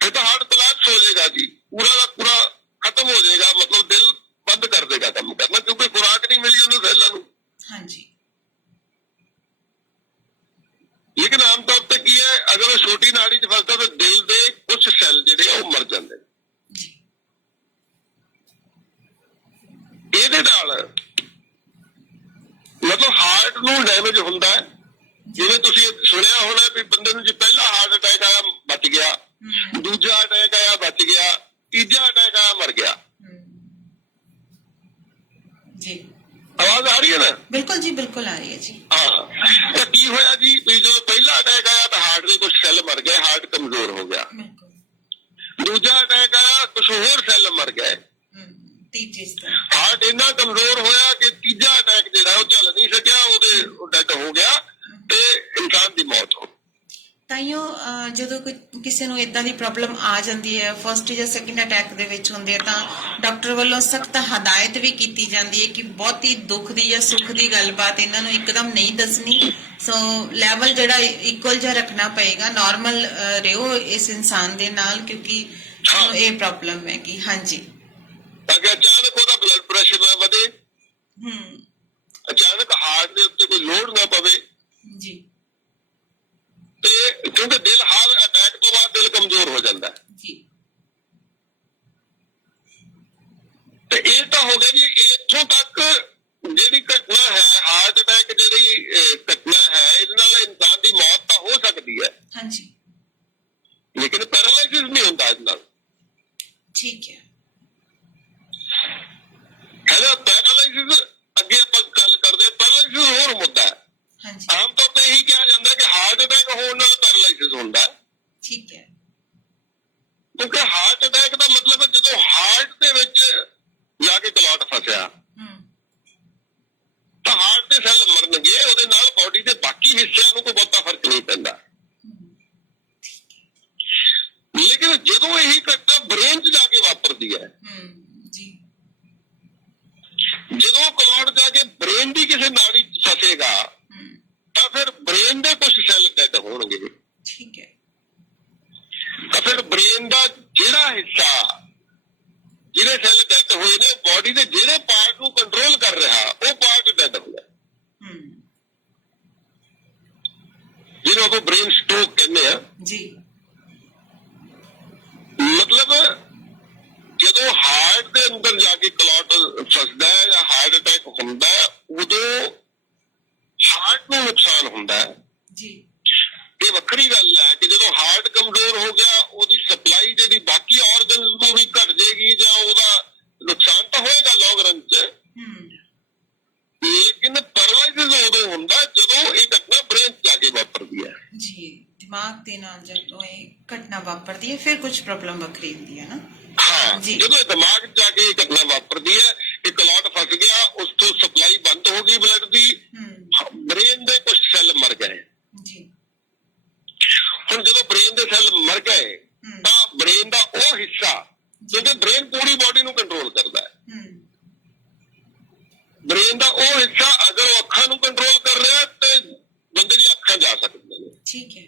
ਫਿਰ ਤਾਂ ਹਾਰਟ ਕੋਲੈਪਸ ਹੋ ਜਾਏਗਾ ਜੀ, ਪੂਰਾ ਦਾ ਪੂਰਾ ਖਤਮ ਹੋ ਜਾਏਗਾ। ਮਤਲਬ ਦਿਲ ਬੰਦ ਕਰ ਦੇਗਾ ਕੰਮ ਕਰਨਾ, ਕਿਉਂਕਿ ਖੁਰਾਕ ਨਹੀਂ ਮਿਲੀ ਉਹਨੂੰ ਸੈੱਲਾਂ ਨੂੰ। ਹਾਂਜੀ। ਲੇਕਿਨ ਆਮ ਤੌਰ ਤੇ ਕੀ ਹੈ, ਅਗਰ ਉਹ ਛੋਟੀ ਨਾੜੀ 'ਚ ਫਸਦਾ ਤਾਂ ਦਿਲ ਦੇ ਕੁਝ ਸੈੱਲ ਜਿਹੜੇ ਆ ਉਹ ਮਰ ਜਾਂਦੇ ਨੇ। ਇਹਦੇ ਨਾਲ ਮਤਲਬ ਹਾਰਟ ਨੂੰ ਡੈਮੇਜ ਹੁੰਦਾ ਹੈ। ਜਿਵੇਂ ਤੁਸੀਂ ਸੁਣਿਆ ਹੋਣਾ ਵੀ ਬੰਦੇ ਨੂੰ ਜੇ ਪਹਿਲਾ ਹਾਰਟ ਅਟੈਕ ਆਇਆ ਬਚ ਗਿਆ, ਦੂਜਾ ਅਟੈਕ ਆਇਆ ਬਚ ਗਿਆ, ਤੀਜਾ ਅਟੈਕ ਆਇਆ ਮਰ ਗਿਆ ਜੀ। ਆਵਾਜ਼ ਆ ਰਹੀ ਹੈ ਨਾ? ਬਿਲਕੁਲ ਜੀ, ਬਿਲਕੁਲ ਆ ਰਹੀ ਹੈ ਜੀ। ਹਾਂ, ਤਾਂ ਕੀ ਹੋਇਆ ਜੀ, ਜਦੋਂ ਪਹਿਲਾ ਅਟੈਕ ਆਇਆ ਤਾਂ ਹਾਰਟ ਦੇ ਕੁਝ ਸੈੱਲ ਮਰ ਗਏ, ਹਾਰਟ ਕਮਜ਼ੋਰ ਹੋ ਗਿਆ। ਦੂਜਾ ਅਟੈਕ ਆਇਆ, ਕੁਝ ਹੋਰ ਸੈੱਲ ਮਰ ਗਏ। ਹਾਰਟ ਇੰਨਾ ਕਮਜ਼ੋਰ ਹੋਇਆ ਕਿ ਤੀਜਾ ਅਟੈਕ ਜਿਹੜਾ ਉਹ ਚੱਲ ਨਹੀਂ ਸਕਿਆ, ਉਹਦੇ ਡੈਡ ਹੋ ਗਿਆ ਤੇ ਇਨਸਾਨ ਦੀ ਮੌਤ ਹੋ ਗਈ। ਤਾਂ ਤਾਈਓ ਜਦੋਂ ਕਿਸੇ ਨੂੰ ਇਦਾਂ ਦੀ ਪ੍ਰੋਬਲਮ ਆ ਜਾਂਦੀ ਹੈ, ਫਰਸਟ ਜਾਂ ਸੈਕੰਡ ਅਟੈਕ ਦੇ ਵਿੱਚ ਹੁੰਦੇ ਆ, ਤਾਂ ਡਾਕਟਰ ਵੱਲੋਂ ਸਖਤ ਹਦਾਇਤ ਵੀ ਕੀਤੀ ਜਾਂਦੀ ਹੈ ਕਿ ਬਹੁਤੀ ਦੁੱਖ ਦੀ ਜਾਂ ਸੁੱਖ ਦੀ ਗੱਲਬਾਤ ਇਹਨਾਂ ਨੂੰ ਇੱਕਦਮ ਨਹੀਂ ਦੱਸਣੀ। ਸੋ ਲੈਵਲ ਜਿਹੜਾ ਇਕੁਅਲ ਜਿਹਾ ਰੱਖਣਾ ਪਏਗਾ, ਨਾਰਮਲ ਰਹੋ ਇਸ ਇਨਸਾਨ ਦੇ ਨਾਲ, ਕਿਉਂਕਿ ਤੁਹਾਨੂੰ ਇਹ ਪ੍ਰੋਬਲਮ ਹੈ ਕਿ ਹਾਂਜੀ ਤਾਂ ਕਿ ਅਚਾਨਕ ਉਹਦਾ ਬਲੱਡ ਪ੍ਰੈਸ਼ਰ ਨਾ ਵਧੇ, ਅਚਾਨਕ ਹਾਰਟ ਦੇ ਉੱਤੇ ਕੋਈ ਲੋਡ ਨਾ ਪਵੇ ਜੀ। ਤੇ ਕਿਉਂਕਿ ਦਿਲ ਹਾਰ ਅਟੈਕ ਤੋਂ ਬਾਅਦ ਦਿਲ ਕਮਜ਼ੋਰ ਹੋ ਜਾਂਦਾ ਹੈ ਜੀ। ਤੇ ਇਹ ਤਾਂ ਹੋ ਗਿਆ ਜੀ। ਇੱਥੋਂ ਤੱਕ ਜਿਹੜੀ ਘਟਨਾ ਹੈ, ਹਾਰਟ ਅਟੈਕ ਜਿਹੜੀ ਘਟਨਾ ਹੈ, ਇਹਦੇ ਨਾਲ ਇਨਸਾਨ ਦੀ ਮੌਤ ਤਾਂ ਹੋ ਸਕਦੀ ਹੈ, ਹਾਂਜੀ, ਲੇਕਿਨ ਪੈਰਾਲਾਈਸਿਸ ਨਹੀਂ ਹੁੰਦਾ ਇਹਦੇ ਨਾਲ। ਠੀਕ ਹੈ। ਹੈਨਾ, ਪੈਰਾਲਾਈਸਿਸ ਅੱਗੇ ਆਪਾਂ ਗੱਲ ਕਰਦੇ ਹਾਂ, ਪੈਰਾਲਾਈਸਿਸ ਹੋਰ ਮੁੱਦਾ ਹੈ। ਹਾਂਜੀ, ਆਮ ਤੌਰ ਤੇ ਇਹੀ ਕਿਹਾ ਜਾਂਦਾ ਕਿ ਹਾਰਟ ਅਟੈਕ ਹੋਣ ਨਾਲ ਪੈਰਾਲਾਈਸਿਸ ਹੁੰਦਾ ਹੈ, ਠੀਕ ਹੈ। ਕਿਉਂਕਿ ਹਾਰਟ ਅਟੈਕ ਦਾ ਮਤਲਬ ਹੈ ਜਦੋਂ ਹਾਰਟ ਦੇ ਵਿੱਚ ਜਾ ਕੇ ਕਲੌਟ ਫਸਿਆ ਤਾਂ ਹਾਰਟ ਦੇ ਸੈੱਲ ਮਰਨਗੇ, ਉਹਦੇ ਨਾਲ ਬਾਡੀ ਦੇ ਬਾਕੀ ਹਿੱਸਿਆਂ ਨੂੰ ਕੋਈ ਬਹੁਤਾ ਫਰਕ ਨਹੀਂ ਪੈਂਦਾ। ਲੇਕਿਨ ਜਦੋਂ ਇਹੀ ਘਟਨਾ ਬ੍ਰੇਨ 'ਚ ਜਾ ਕੇ ਵਾਪਰਦੀ ਹੈ, ਜੀ, ਜਦੋਂ ਕਲੌਟ ਜਾ ਕੇ ਬ੍ਰੇਨ ਦੀ ਕਿਸੇ ਨਾੜੀ 'ਚ ਫਸੇਗਾ ਤਾਂ ਫਿਰ ਬ੍ਰੇਨ ਦੇ ਕੁਝ ਸੈੱਲ ਡੈਡ ਹੋਣਗੇ। ਠੀਕ ਹੈ। ਤਾਂ ਫਿਰ ਬ੍ਰੇਨ ਦਾ ਜਿਹੜਾ ਹਿੱਸਾ, ਜਿਹੜੇ ਸੈੱਲ ਡੈਡ ਹੋਏ ਨੇ, ਬਾਡੀ ਦੇ ਜਿਹੜੇ ਪਾਰਟ ਨੂੰ ਕੰਟਰੋਲ ਕਰ ਰਿਹਾ, ਉਹ ਪਾਰਟ ਡੈਡ ਹੋ ਗਿਆ, ਜਿਹਨੂੰ ਆਪਾਂ ਬ੍ਰੇਨ ਸਟ੍ਰੋਕ ਕਹਿੰਦੇ ਆ ਜੀ। ਮਤਲਬ ਜਦੋਂ ਹਾਰਟ ਦੇ ਅੰਦਰ ਜਾ ਕੇ ਕਲੌਟ ਫਸਦਾ ਹੈ ਜਾਂ ਹਾਰਟ ਅਟੈਕ ਹੁੰਦਾ ਹੈ, ਉਦੋਂ ਹਾਰਟ ਨੂੰ ਨੁਕਸਾਨ ਹੁੰਦਾ ਹੈ ਜੀ। ਇਹ ਵੱਖਰੀ ਗੱਲ ਹੈ ਕਿ ਜਦੋਂ ਹਾਰਟ ਕਮਜ਼ੋਰ ਹੋ ਗਿਆ, ਉਹਦੀ ਸਪਲਾਈ ਜਿਹੜੀ ਬਾਕੀ ਆਰਗਨਸ ਨੂੰ ਵੀ ਘਟ ਜਾਏਗੀ ਜਾਂ ਉਹਦਾ ਨੁਕਸਾਨ ਤਾਂ ਹੋਏਗਾ ਲੌਂਗ ਰਨ 'ਚ, ਲੇਕਿਨ ਪੈਰਾਲਾਈਸਿਸ ਉਦੋਂ ਹੁੰਦਾ ਜਦੋਂ ਇਹ ਘਟਨਾ ਬ੍ਰੇਨ 'ਚ ਜਾ ਕੇ ਵਾਪਰਦੀ ਹੈ। ਜੀ, ਦਿਮਾਗ ਦੇ ਨਾਲ ਜਦੋਂ ਇਹ ਘਟਨਾ ਵਾਪਰਦੀ ਹੈ ਫਿਰ ਕੁਝ ਪ੍ਰੋਬਲਮ ਵੱਖਰੀ ਹੁੰਦੀ ਹੈ ਨਾ। ਹਾਂ, ਜਦੋਂ ਇਹ ਦਿਮਾਗ 'ਚ ਜਾ ਕੇ ਇਹ ਘਟਨਾ ਵਾਪਰਦੀ ਹੈ, ਇਹ ਕਲੌਟ ਫਸ ਗਿਆ, ਉਸ ਤੋਂ ਸਪਲਾਈ ਬੰਦ ਹੋ ਗਈ ਬਲੱਡ ਦੀ, ਬ੍ਰੇਨ ਦੇ ਕੁਝ ਸੈੱਲ ਮਰ ਗਏ। ਜੀ। ਹੁਣ ਜਦੋਂ ਬ੍ਰੇਨ ਦੇ ਸੈੱਲ ਮਰ ਗਏ ਤਾਂ ਬ੍ਰੇਨ ਦਾ ਉਹ ਹਿੱਸਾ, ਕਿਉਂਕਿ ਬ੍ਰੇਨ ਪੂਰੀ ਬਾਡੀ ਨੂੰ ਕੰਟਰੋਲ ਕਰਦਾ ਹੈ, ਬ੍ਰੇਨ ਦਾ ਉਹ ਹਿੱਸਾ ਅਗਰ ਉਹ ਅੱਖਾਂ ਨੂੰ ਕੰਟਰੋਲ ਕਰ ਰਿਹਾ ਤੇ ਬੰਦੇ ਦੀਆਂ ਅੱਖਾਂ ਜਾ ਸਕਦੀਆਂ ਨੇ। ਠੀਕ ਹੈ।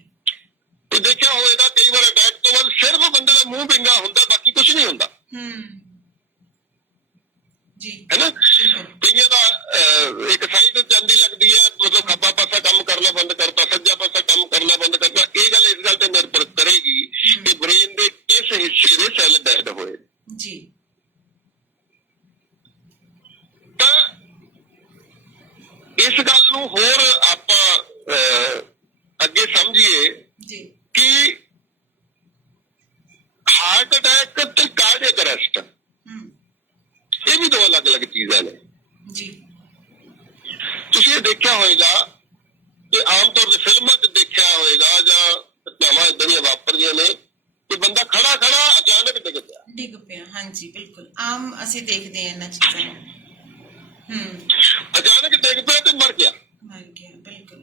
ਤੇ ਦੇਖਿਆ ਹੋਵੇਗਾ ਕਈ ਵਾਰ ਅਟੈਕ ਤੋਂ ਬਾਅਦ ਸਿਰਫ ਬੰਦੇ ਦਾ ਮੂੰਹ ਵਿੰਗਾ ਹੁੰਦਾ, ਬਾਕੀ ਕੁਝ ਨਹੀਂ ਹੁੰਦਾ। ਜੀ, ਹੈਨਾ, ਕਈਆਂ ਦਾ ਇੱਕ ਸਾਈਡ ਜਾਂਦੀ ਲੱਗਦੀ ਹੈ, ਮਤਲਬ ਖੱਬਾ ਪਾਸਾ ਕੰਮ ਕਰਨਾ ਬੰਦ ਕਰਤਾ, ਸੱਜਾ ਪਾਸਾ ਕੰਮ ਕਰਨਾ ਬੰਦ ਕਰਤਾ। ਇਹ ਗੱਲ ਇਸ ਗੱਲ ਤੇ ਨਿਰਭਰ ਕਰੇਗੀ ਕਿ ਬ੍ਰੇਨ ਦੇ ਕਿਸ ਹਿੱਸੇ ਦੇ ਸੈੱਲ ਡੈਡ ਹੋਏ। ਜੀ। ਤਾਂ ਇਸ ਗੱਲ ਨੂੰ ਹੋਰ ਆਪਾਂ ਅੱਗੇ ਸਮਝੀਏ ਜੀ ਕਿ ਹਾਰਟ ਅਟੈਕ ਤੇ ਕਾਰਡੀਅਕ ਅਰੈਸਟ ਇਹ ਵੀ ਦੋ ਅਲੱਗ-ਅਲੱਗ ਚੀਜ਼ਾਂ ਨੇ। ਜੀ। ਤੁਸੀਂ ਇਹ ਦੇਖਿਆ ਹੋਏਗਾ ਕਿ ਆਮ ਤੌਰ ਤੇ ਫਿਲਮਾਂ 'ਚ ਦੇਖਿਆ ਹੋਏਗਾ ਜਾਂ ਘਟਨਾਵਾਂ ਏਦਾਂ ਦੀਆਂ ਵਾਪਰਦੀਆਂ ਨੇ ਕਿ ਬੰਦਾ ਖੜਾ ਅਚਾਨਕ ਡਿੱਗ ਪਿਆ। ਹਾਂਜੀ, ਬਿਲਕੁਲ ਆਮ ਅਸੀਂ ਦੇਖਦੇ ਹਾਂ ਇਹਨਾਂ ਚੀਜ਼ਾਂ ਨੂੰ। ਅਚਾਨਕ ਡਿੱਗ ਪਿਆ ਤੇ ਮਰ ਗਿਆ। ਬਿਲਕੁਲ।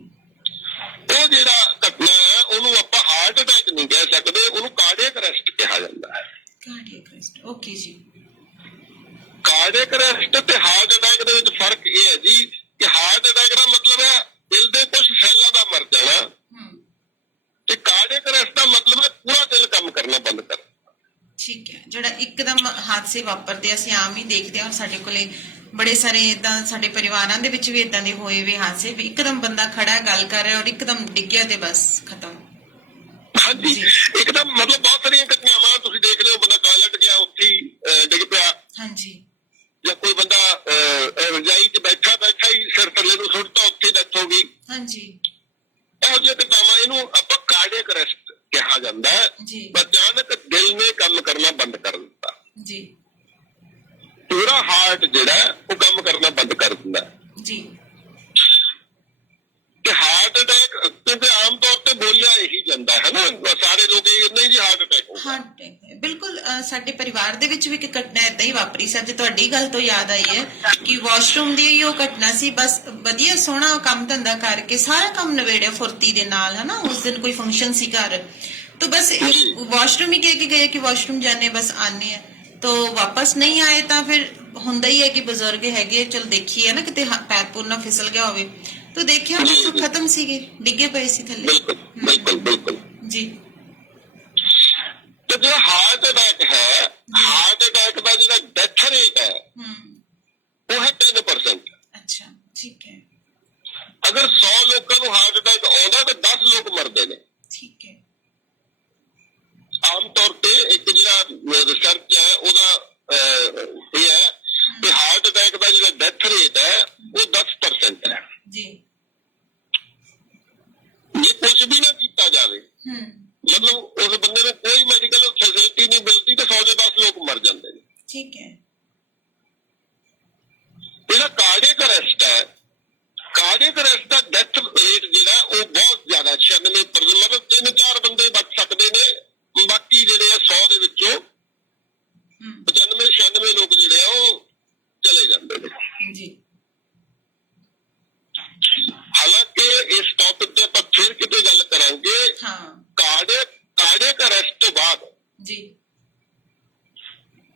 ਉਹ ਜਿਹੜਾ ਘਟਨਾ ਹੈ ਉਹਨੂੰ ਆਪਾਂ ਹਾਰਟ ਅਟੈਕ ਨਹੀਂ ਕਹਿ ਸਕਦੇ, ਉਹਨੂੰ ਕਾਰਡੀਅਕ ਅਰੈਸਟ ਕਿਹਾ ਜਾਂਦਾ ਹੈ। ਕਾਰਡੀਅਕ ਅਰੈਸਟ, ਓਕੇ ਜੀ। ਕਾਰਡੀਅਕ ਅਰੈਸਟ ਤੇ ਹਾਰਟ ਅਟੈਕ ਦੇ ਵਿੱਚ ਫਰਕ ਇਹ ਹੈ ਜੀ ਕਿ ਹਾਰਟ ਅਟੈਕ ਦਾ ਮਤਲਬ ਹੈ ਦਿਲ ਦੇ ਕੁਝ ਸੈੱਲਾਂ ਦਾ ਮਰ ਜਾਣਾ, ਤੇ ਕਾਰਡੀਅਕ ਅਰੈਸਟ ਦਾ ਮਤਲਬ ਹੈ ਪੂਰਾ ਦਿਲ ਕੰਮ ਕਰਨਾ ਬੰਦ ਕਰ। ਠੀਕ ਹੈ। ਜਿਹੜਾ ਇੱਕਦਮ ਹਾਦਸੇ ਵਾਪਰਦੇ ਅਸੀਂ ਆਮ ਹੀ ਦੇਖਦੇ ਹਾਂ, ਸਾਡੇ ਕੋਲੇ ਬੜੇ ਸਾਰੇ ਏਦਾਂ ਸਾਡੇ ਪਰਿਵਾਰਾਂ ਦੇ ਵਿੱਚ ਵੀ ਏਦਾਂ ਦੇ ਹੋਏ ਵੀ ਹਾਦਸੇ, ਵੀ ਇੱਕਦਮ ਬੰਦਾ ਖੜਾ ਗੱਲ ਕਰ ਰਿਹਾ ਔਰ ਇੱਕਦਮ ਡਿੱਗਿਆ ਤੇ ਬਸ ਖਤਮ। ਹਾਂਜੀ, ਇੱਕਦਮ ਮਤਲਬ ਬਹੁਤ ਸਾਰੀਆਂ ਘਟਨਾਵਾਂ ਤੁਸੀਂ ਦੇਖ ਰਹੇ ਹੋ, ਬੰਦਾ ਟਾਇਲਟ ਗਿਆ ਉੱਥੇ ਹੀ ਡਿੱਗ ਪਿਆ। ਹਾਂਜੀ। ਜਾਂ ਕੋਈ ਬੰਦਾ ਰਜਾਈ 'ਚ ਬੈਠਾ ਹੀ ਸਿਰ ਥੱਲੇ ਨੂੰ ਸੁੱਟਤਾ, ਉੱਥੇ ਡੈਥ ਹੋ ਗਈ। ਹਾਂਜੀ। ਇਹੋ ਜਿਹੀਆਂ ਘਟਨਾਵਾਂ ਇਹਨੂੰ ਆਪਾਂ ਕਾਰਡੀਅਕ ਅਰੈਸਟ ਕਿਹਾ ਜਾਂਦਾ ਹੈ। ਅਚਾਨਕ ਦਿਲ ਨੇ ਕੰਮ ਕਰਨਾ ਬੰਦ ਕਰ ਦਿੱਤਾ ਜੀ, ਪੂਰਾ ਹਾਰਟ ਜਿਹੜਾ ਉਹ ਕੰਮ ਕਰਨਾ ਬੰਦ ਕਰ ਦਿੰਦਾ ਜੀ। ਤੇ ਹਾਰਟ ਅਟੈਕ ਤੇ ਆਮ ਤੌਰ ਤੇ ਬੋਲਿਆ ਇਹੀ ਜਾਂਦਾ ਹੈ ਨਾ, ਸਾਰੇ ਲੋਕ ਇਹ ਨਹੀਂ ਜੀ ਹਾਰਟ ਅਟੈਕ ਬਿਲਕੁਲ ਸਾਡੇ ਪਰਿਵਾਰ ਦੇ ਵਿੱਚ ਵੀ ਇੱਕ ਘਟਨਾ ਏਦਾਂ ਹੀ ਵਾਪਰੀ ਸੀ। ਅੱਜ ਤੁਹਾਡੀ ਗੱਲ ਤੋਂ ਯਾਦ ਆਈ ਹੈ ਕਿ ਵਾਸ਼ਰੂਮ ਦੀ ਹੀ ਉਹ ਘਟਨਾ ਸੀ। ਬਸ ਵਧੀਆ ਸੋਹਣਾ ਕੰਮ ਧੰਦਾ ਕਰਕੇ ਸਾਰਾ ਕੰਮ ਨਵੇੜਿਆ ਫੁਰਤੀ ਦੇ ਨਾਲ, ਹਨਾ। ਉਸ ਦਿਨ ਕੋਈ ਫੰਕਸ਼ਨ ਸੀ ਘਰ, तो बस वॉशरूम ही कह के गए कि वॉशरूम जाने, बस आने हैं, तो वापस नहीं आए। तो फिर हुंदा ही है कि बजुर्ग हैगे, चल देखिए ना किते पैर पुर ना फिसल गया होवे, तो देखिया खत्म सीगे, डिगे पे सी थल्ले। बिल्कुल बिल्कुल जी। तो जो हार्ट अटैक है, हार्ट अटैक का जो डेथ रेट है वो है 10%। अच्छा, ठीक है। अगर 100 लोगों को हार्ट अटैक आउंदा तो 10 लोग मरदे ने। ठीक है। आम तौर पे एक जो रिसर्च है ये है कि हार्ट अटैक का जो डेथ रेट है वो 10% है जी। ये कुछ भी ना किया जाए, मतलब उस बंदे को कोई मेडिकल फैसिलिटी नहीं मिलती तो 100 से 10 लोग मर जाते हैं। ठीक है। ਜਿਹੜਾ ਕਾਰਡੀਅਕ ਅਰੈਸਟ ਹੈ, ਕਾਰਡੀਅਕ ਅਰੈਸਟ ਦਾ ਡੈਥ ਰੇਟ ਜਿਹੜਾ ਉਹ ਬਹੁਤ ਜ਼ਿਆਦਾ 96%, ਮਤਲਬ 3-4 ਬੰਦੇ ਬਚ ਸਕਦੇ ਨੇ, ਬਾਕੀ ਜਿਹੜੇ ਆ 100 ਦੇ ਵਿੱਚੋਂ 95-96 ਲੋਕ ਜਿਹੜੇ ਆ ਉਹ ਚਲੇ ਜਾਂਦੇ ਨੇ ਜੀ। ਹਾਲਾਂਕਿ ਇਸ ਟੌਪਿਕ ਤੇ ਆਪਾਂ ਫਿਰ ਕਿਤੇ ਗੱਲ ਕਰਾਂਗੇ। ਕਾਰਡੀਅਕ ਅਰੈਸਟ ਤੋਂ ਬਾਅਦ ਜੀ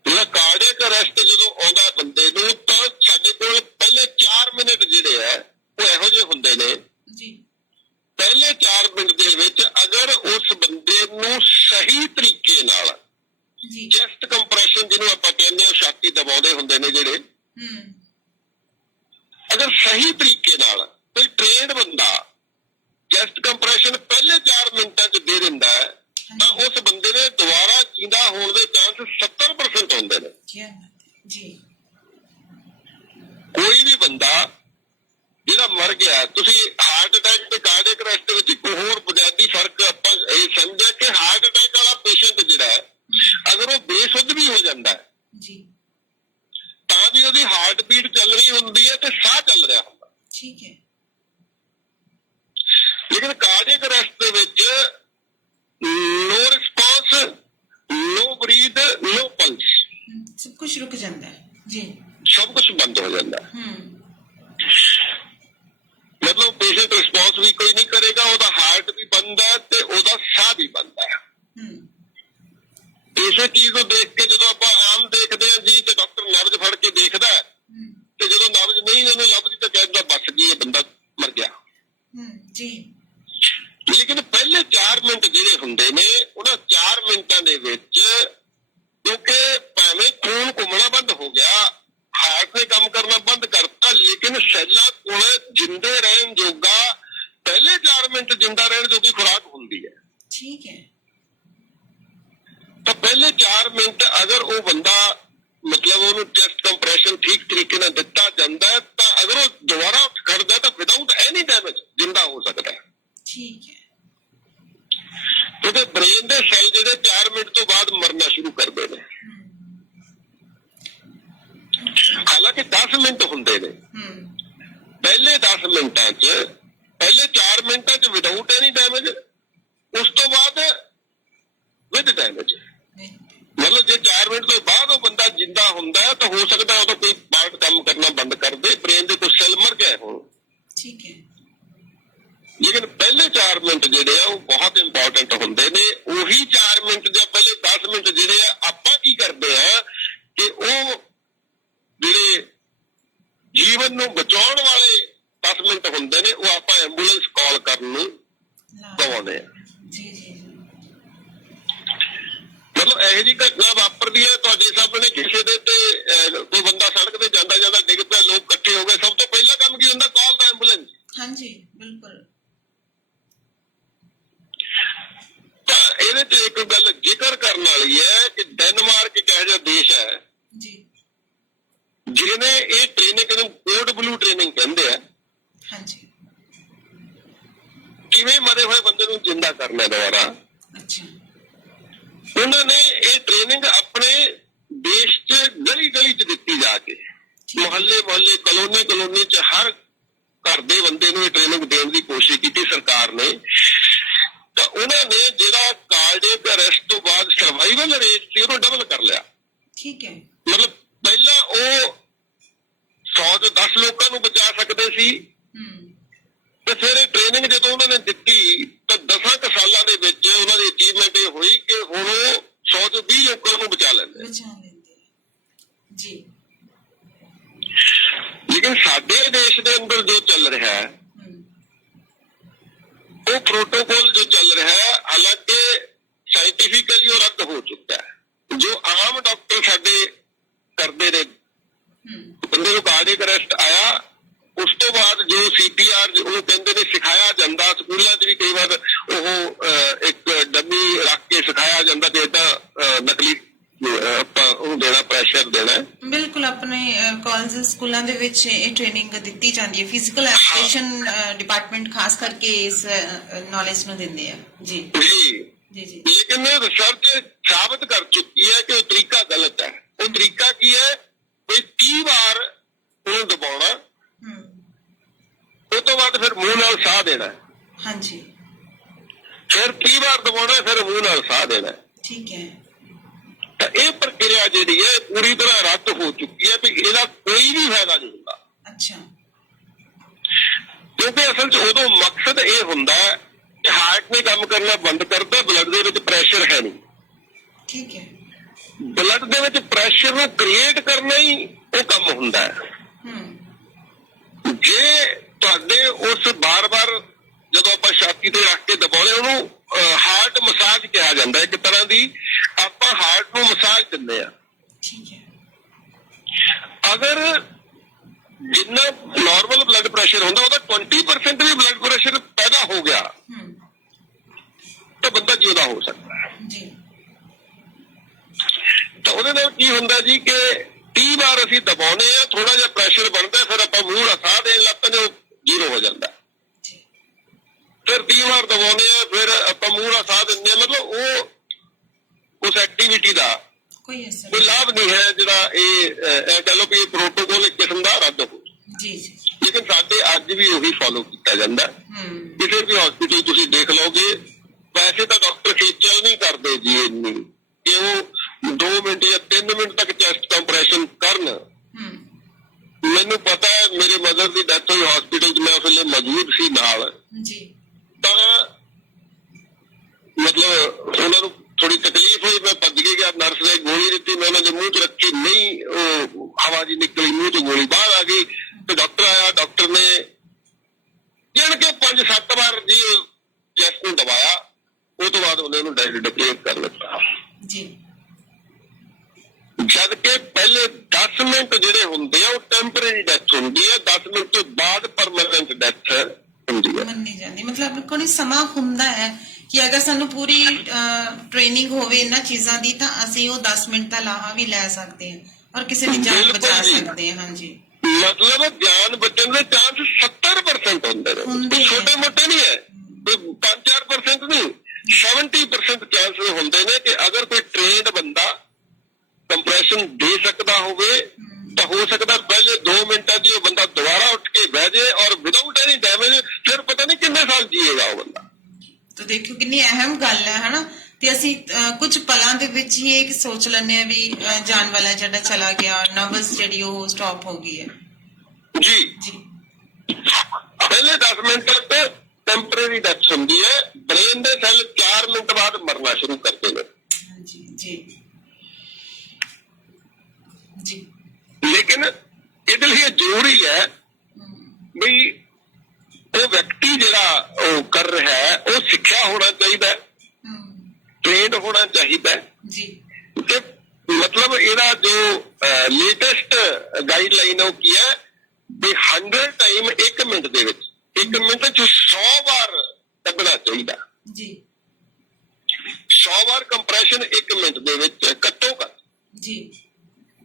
ਜਿਹੜਾ ਕਾਰਡੀਅਕ ਅਰੈਸਟ ਜਦੋਂ ਆਉਂਦਾ ਬੰਦੇ ਨੂੰ, ਤਾਂ ਸਾਡੇ ਕੋਲ ਪਹਿਲੇ 4 ਮਿੰਟ ਜਿਹੜੇ ਆ ਉਹ ਇਹੋ ਜਿਹੇ ਹੁੰਦੇ ਨੇ ਜੀ। ਪਹਿਲੇ 4 ਮਿੰਟ ਦੇ ਵਿੱਚ ਅਗਰ ਉਸ ਬੰਦੇ ਨੂੰ ਸਹੀ ਤਰੀਕੇ ਨਾਲ ਚੈਸਟ ਕੰਪਰੈਸ਼ਨ ਜਿਹਨੂੰ ਆਪਾਂ ਕਹਿੰਦੇ ਹਾਂ, ਛਾਤੀ ਦਬਾਉਂਦੇ ਹੁੰਦੇ ਨੇ ਜਿਹੜੇ, ਅਗਰ ਸਹੀ ਤਰੀਕੇ ਨਾਲ ਕੋਈ ਟ੍ਰੇਨਡ ਬੰਦਾ ਚੈਸਟ ਕੰਪਰੈਸ਼ਨ ਪਹਿਲੇ 4 ਮਿੰਟਾਂ 'ਚ ਦੇ ਦਿੰਦਾ ਹੈ ਤਾਂ ਉਸ ਬੰਦੇ ਨੇ ਦੁਬਾਰਾ ਜਿੰਦਾ ਹੋਣ ਦੇ ਚਾਂਸ 70% ਹੁੰਦੇ ਨੇ ਜੀ। ਕੋਈ ਵੀ ਬੰਦਾ ਜਿਹੜਾ ਮਰ ਗਿਆ, ਤੁਸੀਂ ਹਾਰਟ ਅਟੈਕ ਤੇ ਕਾਰਡੀਅਕ ਅਰੈਸਟ ਵਿੱਚ ਇੱਕ ਹੋਰ ਬੁਨਿਆਦੀ ਫਰਕ ਆਪਾਂ ਇਹ ਸਮਝਿਆ ਕਿ ਹਾਰਟ ਅਟੈਕ ਵਾਲਾ ਪੇਸ਼ੈਂਟ ਜਿਹੜਾ ਹੈ ਅਗਰ ਉਹ ਬੇਸੁੱਧ ਵੀ ਹੋ ਜਾਂਦਾ ਹੈ ਜੀ ਤਾਂ ਵੀ ਉਹਦੀ ਹਾਰਟ ਬੀਟ ਚੱਲ ਰਹੀ ਹੁੰਦੀ ਹੈ ਤੇ ਸਾਹ ਚੱਲ ਰਿਹਾ ਹੁੰਦਾ। ਠੀਕ ਹੈ। ਲੇਕਿਨ ਕਾਰਡੀਅਕ ਅਰੈਸਟ ਦੇ ਵਿੱਚ no response, no breath, no pulse, सब कुछ रुक जाता है जी, सब कुछ बंद हो जाता है। मतलब पेशेंट रिस्पॉन्स भी कोई नहीं करेगा, ਉਹਦਾ ਹਾਰਟ ਵੀ ਬੰਦ ਹੈ ਤੇ ਉਹਦਾ ਸਾਹ ਵੀ ਬੰਦ ਹੈ। ਇਸੇ ਚੀਜ਼ ਨੂੰ ਦੇਖ ਕੇ ਜਦੋਂ ਆਪਾਂ ਆਮ ਦੇਖਦੇ ਹਾਂ ਜੀ ਤੇ ਡਾਕਟਰ ਨਬਜ਼ ਫੜ ਕੇ ਦੇਖਦਾ ਤੇ ਜਦੋਂ ਨਬਜ਼ ਨਹੀਂ ਉਹਨੂੰ ਲੱਭਦੀ ਤਾਂ ਕਹਿੰਦਾ ਬਸ ਜੀ ਇਹ ਬੰਦਾ ਮਰ ਗਿਆ ਜੀ। ਲੇਕਿਨ ਪਹਿਲੇ 4 ਮਿੰਟ ਜਿਹੜੇ ਹੁੰਦੇ ਨੇ ਉਹਨਾਂ 4 ਮਿੰਟਾਂ ਦੇ ਵਿੱਚ ਕਿਉਂਕਿ ਭਾਵੇਂ ਖੂਨ ਘੁੰਮਣਾ ਬੰਦ ਹੋ ਗਿਆ, ਹਾਰਟ ਨੇ ਕੰਮ ਕਰਨਾ ਬੰਦ ਕਰਤਾ, ਲੇਕਿਨ ਸੈੱਲਾਂ ਕੋਲ ਜਿੰਦੇ ਰਹਿਣ ਜੋਗਾ ਪਹਿਲੇ 4 ਮਿੰਟ ਜਿੰਦਾ ਰਹਿਣ ਜੋਗੀ ਖੁਰਾਕ ਹੁੰਦੀ ਹੈ। ਠੀਕ ਹੈ। ਤਾਂ ਪਹਿਲੇ 4 ਮਿੰਟ ਅਗਰ ਉਹ ਬੰਦਾ ਮਤਲਬ ਉਹਨੂੰ ਚੈਸਟ ਕੰਪਰੈਸ਼ਨ ਠੀਕ ਤਰੀਕੇ ਨਾਲ ਦਿੱਤਾ ਜਾਂਦਾ ਹੈ ਤਾਂ ਅਗਰ ਉਹ ਦੁਬਾਰਾ ਉੱਠ ਖੜਦਾ ਤਾਂ ਵਿਦਆਊਟ ਐਨੀ ਡੈਮੇਜ ਜਿੰਦਾ ਹੋ ਸਕਦਾ ਹੈ। ਠੀਕ ਹੈ। ਕਿਉਂਕਿ ਬ੍ਰੇਨ ਦੇ ਸੈੱਲ ਜਿਹੜੇ 4 ਮਿੰਟ ਤੋਂ ਬਾਅਦ ਮਰਨਾ ਸ਼ੁਰੂ ਕਰਦੇ ਨੇ, ਹਾਲਾਂਕਿ 10 ਮਿੰਟ ਹੁੰਦੇ ਨੇ। ਪਹਿਲੇ 10 ਮਿੰਟਾਂ 'ਚ ਪਹਿਲੇ 4 ਮਿੰਟਾਂ 'ਚ ਵਿਦਆਊਟ ਐਨੀ ਡੈਮੇਜ, ਉਸ ਤੋਂ ਬਾਅਦ ਵਿਦ ਡੈਮੇਜ। ਮਤਲਬ ਜੇ 4 ਮਿੰਟ ਤੋਂ ਬਾਅਦ ਉਹ ਬੰਦਾ ਜਿੰਦਾ ਹੁੰਦਾ ਤਾਂ ਹੋ ਸਕਦਾ ਉਹਦਾ ਕੋਈ ਪਾਰਟ ਕੰਮ ਕਰਨਾ ਬੰਦ ਕਰ ਦੇ, ਬ੍ਰੇਨ ਦੇ ਕੁਝ ਸੈੱਲ ਮਰ ਗਏ ਹੋਣ। ਠੀਕ ਹੈ। ਲੇਕਿਨ ਪਹਿਲੇ 4 ਮਿੰਟ ਜਿਹੜੇ ਆ ਉਹ ਬਹੁਤ ਇੰਪੋਰਟੈਂਟ ਹੁੰਦੇ ਨੇ। ਉਹੀ 4 ਮਿੰਟ ਜਾਂ ਪਹਿਲੇ 10 ਮਿੰਟ ਜਿਹੜੇ ਆ ਆਪਾਂ ਕੀ ਕਰਦੇ ਆ ਕਿ ਉਹ ਜਿਹੜੇ ਜੀਵਨ ਨੂੰ ਬਚਾਉਣ ਵਾਲੇ 10 ਮਿੰਟ ਹੁੰਦੇ ਨੇ ਉਹ ਆਪਾਂ ਐਂਬੂਲੈਂਸ ਕਾਲ ਕਰਨ ਨੂੰ ਗਵਾਉਂਦੇ ਆ। ਮਤਲਬ ਇਹੋ ਜਿਹੀ ਘਟਨਾ ਵਾਪਰਦੀ ਹੈ ਤੁਹਾਡੇ ਸਾਹਮਣੇ, ਕਿਸੇ ਦੇ ਤੇ ਕੋਈ ਬੰਦਾ ਸੜਕ ਤੇ ਜਾਂਦਾ ਜਾਂਦਾ ਡਿੱਗ ਪਿਆ, ਲੋਕ ਇਕੱਠੇ ਹੋ ਗਏ, ਸਭ ਤੋਂ ਪਹਿਲਾ ਕੰਮ ਕੀ ਹੁੰਦਾ? ਕਾਲ ਦਾ ਐਂਬੂਲੈਂਸ। ਹਾਂਜੀ ਬਿਲਕੁਲ। ਤਾਂ ਇਹਦੇ ਤੇ ਇੱਕ ਗੱਲ ਜ਼ਿਕਰ ਕਰਨ ਵਾਲੀ ਹੈ ਕਿ ਡੈਨਮਾਰਕ ਇੱਕ ਇਹੋ ਜਿਹਾ ਦੇਸ਼ ਹੈ ਜੀ ਜਿਹਨੇ ਇਹ ਟ੍ਰੇਨਿੰਗ ਨੂੰ ਕੋਡ ਬਲੂ ਟ੍ਰੇਨਿੰਗ ਕਹਿੰਦੇ ਆ। ਹਾਂਜੀ। ਕਿਵੇਂ ਮਰੇ ਹੋਏ ਬੰਦੇ ਨੂੰ ਜਿੰਦਾ ਕਰਨਾ ਦੁਬਾਰਾ। ਅੱਛਾ। ਉਹਨਾਂ ਨੇ ਇਹ ਟ੍ਰੇਨਿੰਗ ਆਪਣੇ ਦੇਸ਼ 'ਚ ਗਲੀ ਗਲੀ 'ਚ ਦਿੱਤੀ ਜਾ ਕੇ, ਮੁਹੱਲੇ ਮੁਹੱਲੇ, ਕਲੋਨੀ ਚ ਹਰ ਘਰ ਦੇ ਬੰਦੇ ਨੂੰ ਇਹ ਟ੍ਰੇਨਿੰਗ ਦੇਣ ਦੀ ਕੋਸ਼ਿਸ਼ ਕੀਤੀ ਸਰਕਾਰ ਨੇ। ਤਾਂ ਉਹਨਾਂ ਨੇ ਜਿਹੜਾ ਕਾਰਡੀਅਕ ਅਰੈਸਟ ਤੋਂ ਬਾਅਦ ਸਰਵਾਈਵਲ ਰੇਟ ਸੀ ਤੋਂ ਡਬਲ ਕਰ ਲਿਆ। ਠੀਕ ਹੈ। ਮਤਲਬ ਪਹਿਲਾਂ ਉਹ 100 ਤੋਂ 10 ਲੋਕਾਂ ਨੂੰ ਬਚਾ ਸਕਦੇ ਸੀ ਤੇ ਫਿਰ ਇਹ ਟ੍ਰੇਨਿੰਗ ਜਦੋਂ ਉਹਨਾਂ ਨੇ ਦਿੱਤੀ ਤਾਂ 10 ਕੁ ਸਾਲਾਂ ਦੇ ਵਿੱਚ ਉਹਨਾਂ ਦੀ ਅਚੀਵਮੈਂਟ ਇਹ ਹੋਈ ਕਿ ਹੁਣ ਉਹ 100 ਤੋਂ 20 ਲੋਕਾਂ ਨੂੰ ਬਚਾ ਲੈਂਦੇ। ਜੀ। ਲੇਕਿਨ ਸਾਡੇ ਦੇਸ਼ ਦੇ ਅੰਦਰ ਜੋ ਚੱਲ ਰਿਹਾ ਹੈ ਉਹ ਪ੍ਰੋਟੋਕੋਲ ਜੋ ਚੱਲ ਰਿਹਾ ਹੈ, ਹਾਲਾਂਕਿ ਸਾਇੰਟੀਫਿਕਲੀ ਉਹ ਰੱਦ ਹੋ ਚੁੱਕਾ ਹੈ। ਜੋ ਆਮ ਡਾਕਟਰ ਸਾਡੇ ਕਰਦੇ ਨੇ, ਬੰਦੇ ਨੂੰ ਕਾਰਡਿਕ ਅਰੈਸਟ ਆਇਆ, ਉਸ ਤੋਂ ਬਾਅਦ ਜੋ CPR ਉਹਨੂੰ ਕਹਿੰਦੇ ਨੇ ਸਿਖਾਇਆ ਜਾਂਦਾ, ਸਕੂਲਾਂ 'ਚ ਵੀ ਕਈ ਵਾਰ ਉਹ ਇੱਕ ਡੰਮੀ ਰੱਖ ਕੇ ਸਿਖਾਇਆ ਜਾਂਦਾ ਤੇ ਏਦਾਂ ਨਕਲੀ ਆਪਾਂ ਉਹਨੂੰ ਦੇਣਾ, ਪ੍ਰੈਸ਼ਰ ਦੇਣਾ। ਬਿਲਕੁਲ, ਆਪਣੇ ਕਾਲਜ ਸਕੂਲਾਂ ਦੇ ਵਿੱਚ ਇਹ ਟ੍ਰੇਨਿੰਗ ਦਿੱਤੀ ਜਾਂਦੀ ਹੈ। ਫਿਜ਼ੀਕਲ ਐਜੂਕੇਸ਼ਨ ਡਿਪਾਰਟਮੈਂਟ ਖਾਸ ਕਰਕੇ ਇਸ ਨੌਲੇਜ ਨੂੰ ਦਿੰਦੇ ਆ। ਜੀ ਜੀ ਜੀ। ਲੇਕਿਨ ਰਿਸਰਚ ਸਾਬਤ ਕਰ ਚੁੱਕੀ ਹੈ ਕਿ ਉਹ ਤਰੀਕਾ ਗਲਤ ਹੈ। ਉਹ ਤਰੀਕਾ ਕੀ ਹੈ? ਕੋਈ 30 ਵਾਰ ਉਹਨੂੰ ਦਬਾਉਣਾ, ਉਹ ਤੋਂ ਬਾਅਦ ਫਿਰ ਮੂੰਹ ਨਾਲ ਸਾਹ ਦੇਣਾ। ਹਾਂਜੀ। ਫਿਰ 30 ਵਾਰ ਦਬਾਉਣਾ, ਫਿਰ ਮੂੰਹ ਨਾਲ ਸਾਹ ਦੇਣਾ। ਠੀਕ ਹੈ। ਤਾਂ ਇਹ ਪ੍ਰਕਿਰਿਆ ਜਿਹੜੀ ਹੈ ਪੂਰੀ ਤਰ੍ਹਾਂ ਰੱਦ ਹੋ ਚੁੱਕੀ ਹੈ ਵੀ ਇਹਦਾ ਕੋਈ ਵੀ ਫਾਇਦਾ ਨਹੀਂ ਹੁੰਦਾ। ਅੱਛਾ। ਕਿਉਂਕਿ ਅਸਲ 'ਚ ਉਦੋਂ ਮਕਸਦ ਇਹ ਹੁੰਦਾ ਹੈ ਕਿ ਹਾਰਟ ਨੇ ਕੰਮ ਕਰਨਾ ਬੰਦ ਕਰਦਾ, ਬਲੱਡ ਦੇ ਵਿੱਚ ਪ੍ਰੈਸ਼ਰ ਹੈ ਨਹੀਂ। ਠੀਕ ਹੈ। ਬਲੱਡ ਦੇ ਵਿੱਚ ਪ੍ਰੈਸ਼ਰ ਨੂੰ ਕ੍ਰੀਏਟ ਕਰਨਾ ਹੀ ਉਹ ਕੰਮ ਹੁੰਦਾ ਹੈ। ਜੇ ਤੁਹਾਡੇ ਉਸ ਬਾਰ-ਬਾਰ ਜਦੋਂ ਆਪਾਂ ਛਾਤੀ ਤੇ ਰੱਖ ਕੇ ਦਬਾਉਂਦੇ ਉਹਨੂੰ ਹਾਰਟ ਮਸਾਜ ਕਿਹਾ ਜਾਂਦਾ, ਇੱਕ ਤਰ੍ਹਾਂ ਦੀ ਆਪਾਂ ਹਾਰਟ ਨੂੰ ਮਸਾਜ ਦਿੰਦੇ ਆ। ਠੀਕ ਹੈ। ਅਗਰ ਜਿੰਨਾ ਨਾਰਮਲ ਬਲੱਡ ਪ੍ਰੈਸ਼ਰ ਹੁੰਦਾ ਉਹਦਾ 20% ਵੀ ਬਲੱਡ ਪ੍ਰੈਸ਼ਰ ਪੈਦਾ ਹੋ ਗਿਆ ਤਾਂ ਬੰਦਾ ਜਿਉਂਦਾ ਹੋ ਸਕਦਾ ਹੈ। ਜੀ। ਤਾਂ ਉਹਦੇ ਨਾਲ ਕੀ ਹੁੰਦਾ ਜੀ ਕਿ 30 ਵਾਰ ਅਸੀਂ ਦਬਾਉਂਦੇ ਆ, ਥੋੜਾ ਜਿਹਾ ਪ੍ਰੈਸ਼ਰ ਬਣਦਾ, ਫਿਰ ਆਪਾਂ ਮੂੰਹ ਨਾਲ ਸਾਹ ਦੇਣ ਲੱਗ ਪੈਂਦੇ, ਉਹ ਜ਼ੀਰੋ ਹੋ ਜਾਂਦਾ। ਫਿਰ 30 ਵਾਰ ਦਬਾਉਂਦੇ ਆ, ਫਿਰ ਆਪਾਂ ਮੂੰਹ ਨਾਲ ਸਾਹ ਦਿੰਦੇ ਆ। ਮਤਲਬ ਉਹ ਉਸ ਐਕਟੀਵਿਟੀ ਦਾ ਕੋਈ ਲਾਭ ਨਹੀਂ ਹੈ ਜਿਹੜਾ ਇਹ ਕਹਿ ਲਓ ਵੀ ਇਹ ਪ੍ਰੋਟੋਕੋਲ ਇੱਕ ਕਿਸਮ ਦਾ ਰੱਦ ਹੋ। ਜੀ। ਲੇਕਿਨ ਸਾਡੇ ਅੱਜ ਵੀ ਉਹੀ ਫੋਲੋ ਕੀਤਾ ਜਾਂਦਾ। ਕਿਸੇ ਵੀ ਹਸਪੀਟਲ ਤੁਸੀਂ ਦੇਖ ਲਓਗੇ, ਵੈਸੇ ਤਾਂ ਡਾਕਟਰ ਖੇਚਲ ਨਹੀਂ ਕਰਦੇ ਜੀ ਇੰਨੀ ਕਿ ਉਹ 2 ਮਿੰਟ ਜਾਂ 3 ਮਿੰਟ ਤੱਕ ਚੈਸਟ ਕੰਪਰੈਸ਼ਨ ਕਰਨ। ਮੈਨੂੰ ਪਤਾ ਹੈ, ਮੇਰੇ ਮਦਰ ਦੀ ਡੈਥ ਹੋਈ ਹਸਪੀਟਲ 'ਚ, ਮੈਂ ਉਸ ਵੇਲੇ ਮੌਜੂਦ ਸੀ ਨਾਲ। ਤਾਂ ਮਤਲਬ ਉਹਨਾਂ ਨੂੰ ਥੋੜੀ ਤਕਲੀਫ ਹੋਈ, ਮੈਂ ਭੱਜ ਕੇ ਗਿਆ, ਨਰਸ ਨੇ ਗੋਲੀ ਦਿੱਤੀ, ਮੈਂ ਉਹਨਾਂ ਦੇ ਮੂੰਹ 'ਚ ਰੱਖੀ, ਨਹੀਂ ਉਹ ਹਵਾ ਜੀ ਨਿਕਲੀ, ਮੂੰਹ 'ਚ ਗੋਲੀ ਬਾਹਰ ਆ ਗਈ। ਤੇ ਡਾਕਟਰ ਆਇਆ, ਡਾਕਟਰ ਨੇ ਗਿਣ ਕੇ 5-7 ਵਾਰ ਜੀ ਚੈਸਟ ਨੂੰ ਦਬਾਇਆ, ਉਹ ਤੋਂ ਬਾਅਦ ਉਹਨੇ ਉਹਨੂੰ ਡੈਡ ਡਿਕਲੇਅਰ ਕਰ ਦਿੱਤਾ। ਜਦ ਕਿ ਪਹਿਲੇ 10 ਮਿੰਟ ਜਿਹੜੇ ਹੁੰਦੇ ਆ ਉਹ ਟੈਂਪਰੇਰੀ ਡੈਥ ਹੁੰਦੀ ਹੈ, 10 ਮਿੰਟ ਤੋਂ ਬਾਅਦ ਪਰਮਾਨੈਂਟ ਡੈਥ ਹੁੰਦੀ ਹੈ। ਮੰਨੀ ਜਾਂਦੀ, ਮਤਲਬ ਕੋਈ ਸਮਾਂ ਹੁੰਦਾ ਹੈ ਕਿ ਅਗਰ ਸਾਨੂੰ ਪੂਰੀ ਟ੍ਰੇਨਿੰਗ ਹੋਵੇ ਇਹਨਾਂ ਚੀਜ਼ਾਂ ਦੀ ਤਾਂ ਅਸੀਂ ਉਹ 10 ਮਿੰਟ ਦਾ ਲਾਹਾ ਵੀ ਲੈ ਸਕਦੇ ਹਾਂ ਔਰ ਕਿਸੇ ਦੀ ਜਾਨ ਬਚਾ ਸਕਦੇ ਹਾਂ। ਹਾਂਜੀ। ਮਤਲਬ ਜਾਨ ਬਚਣ ਦੇ ਚਾਂਸ 70% ਹੁੰਦੇ ਨੇ, ਛੋਟੇ ਮੋਟੇ ਨਹੀਂ ਹੈ, 5-4% ਨਹੀਂ, 70% ਚਾਂਸ ਹੁੰਦੇ ਨੇ ਕਿ ਅਗਰ ਕੋਈ ਟ੍ਰੇਨਡ ਬੰਦਾ ਕੰਪਰੈਸ਼ਨ ਦੇ ਸਕਦਾ ਹੋਵੇ ਤਾਂ ਹੋ ਸਕਦਾ ਪਹਿਲੇ 2 ਮਿੰਟਾਂ 'ਚ ਉਹ ਬੰਦਾ ਦੁਬਾਰਾ ਉੱਠ ਕੇ ਬਹਿ ਜਾਏ ਔਰ ਵਿਦਆਊਟ ਐਨੀ ਡੈਮੇਜ, ਫਿਰ ਪਤਾ ਨਹੀਂ ਕਿੰਨੇ ਸਾਲ ਜੀਏਗਾ ਉਹ ਬੰਦਾ। ਤਾਂ ਦੇਖੋ ਕਿੰਨੀ ਅਹਿਮ ਗੱਲ ਹੈ ਹਨਾ। ਤੇ ਅਸੀਂ ਕੁਝ ਪਲਾਂ ਦੇ ਵਿੱਚ ਹੀ ਇਹ ਸੋਚ ਲੈਂਦੇ ਆ ਵੀ ਜਾਨ ਵਾਲਾ ਜਿਹੜਾ ਚਲਾ ਗਿਆ, ਨਰਵਸ ਜਿਹੜੀ ਉਹ ਸਟਾਪ ਹੋ ਗਈ ਹੈ। ਜੀ। ਪਹਿਲੇ 10 ਮਿੰਟ ਤੱਕ ਟੈਂਪਰੇਰੀ ਡੈਥ ਹੁੰਦੀ ਹੈ, ਬ੍ਰੇਨ ਦੇ ਸੈੱਲ 4 ਮਿੰਟ ਬਾਅਦ ਮਰਨਾ ਸ਼ੁਰੂ ਕਰਦੇ ਨੇ। ਜੀ। ਲੇਕਿਨ ਇਹਦੇ ਲਈ ਜ਼ਰੂਰੀ ਹੈ ਵੀ ਉਹ ਵਿਅਕਤੀ ਜਿਹੜਾ ਉਹ ਕਰ ਰਿਹਾ ਹੈ ਉਹ ਸਿੱਖਿਆ ਹੋਣਾ ਚਾਹੀਦਾ, ਟ੍ਰੇਨਡ ਹੋਣਾ ਚਾਹੀਦਾ। ਜੀ। ਤੇ ਮਤਲਬ ਇਹਦਾ ਜੋ ਲੇਟੈਸਟ ਗਾਈਡਲਾਈਨ ਉਹ ਕੀ ਹੈ ਵੀ 100 ਟਾਈਮ 1 ਮਿੰਟ ਦੇ ਵਿੱਚ, 1 ਮਿੰਟ 'ਚ 100 ਵਾਰ ਕੱਢਣਾ ਚਾਹੀਦਾ। ਜੀ। 100 ਵਾਰ ਕੰਪਰੈਸ਼ਨ 1 ਮਿੰਟ ਦੇ ਵਿੱਚ ਘੱਟੋ ਘੱਟ। ਜੀ।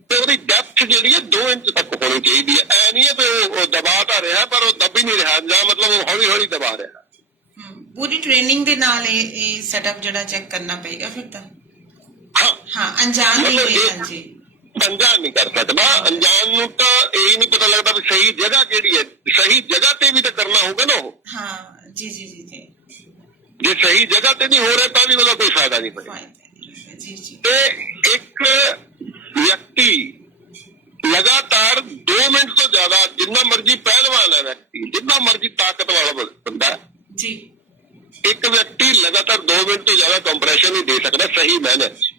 ਤੇ ਉਹਦੀ ਡੈਪਥ ਜਿਹੜੀ ਹੈ 2 ਇੰਚ ਤੱਕ ਹੋਣੀ ਚਾਹੀਦੀ ਹੈ। ਐ ਨਹੀਂ ਹੈ ਵੀ ਉਹ ਦਬਾ ਤਾਂ ਰਿਹਾ ਪਰ ਉਹ ਦਬ ਹੀ ਨਹੀਂ ਰਿਹਾ, ਜਾਂ ਮਤਲਬ ਉਹ ਹੌਲੀ ਹੌਲੀ ਦਬਾ ਰਿਹਾ। ਪੂਰੀ ਟ੍ਰੇਨਿੰਗ ਦੇ ਨਾਲ ਇਹ ਸੈਟਅਪ ਜਿਹੜਾ ਚੈੱਕ ਕਰਨਾ ਪਏਗਾ ਫਿਰ ਤਾਂ। ਹਾਂ, ਅਣਜਾਣ ਨਹੀਂ ਅਣਜਾਣ ਕਰ ਸਕਦਾ। ਅਣਜਾਣ ਨੂੰ ਤਾਂ ਇਹ ਨਹੀਂ ਪਤਾ ਲੱਗਦਾ ਵੀ ਸਹੀ ਜਗ੍ਹਾ ਕਿਹੜੀ ਹੈ, ਸਹੀ ਜਗ੍ਹਾ ਤੇ ਵੀ ਤਾਂ ਕਰਨਾ ਹੋਊਗਾ ਨਾ ਉਹ। ਹਾਂ ਜੀ ਜੀ ਜੀ। ਜੇ ਸਹੀ ਜਗ੍ਹਾ ਤੇ ਨਹੀਂ ਹੋ ਰਿਹਾ ਤਾਂ ਵੀ ਉਹਦਾ ਕੋਈ ਫਾਇਦਾ ਨਹੀਂ ਹੋਏਗਾ। ਜੀ ਜੀ ਤੇ ਇੱਕ ਵਿਅਕਤੀ ਲਗਾਤਾਰ 2 ਮਿੰਟ ਤੋਂ ਜ਼ਿਆਦਾ, ਜਿੰਨਾ ਮਰਜ਼ੀ ਪਹਿਲਵਾਨ ਹੈ ਵਿਅਕਤੀ, ਜਿੰਨਾ ਮਰਜ਼ੀ ਤਾਕਤ ਵਾਲਾ ਬੰਦਾ, ਜੀ ਇੱਕ ਵਿਅਕਤੀ ਲਗਾਤਾਰ 2 ਮਿੰਟ ਤੋਂ ਜ਼ਿਆਦਾ ਕੰਪਰੈਸ਼ਨ ਨਹੀਂ ਦੇ ਸਕਦਾ ਸਹੀ ਮਾਇਨੇ 'ਚ,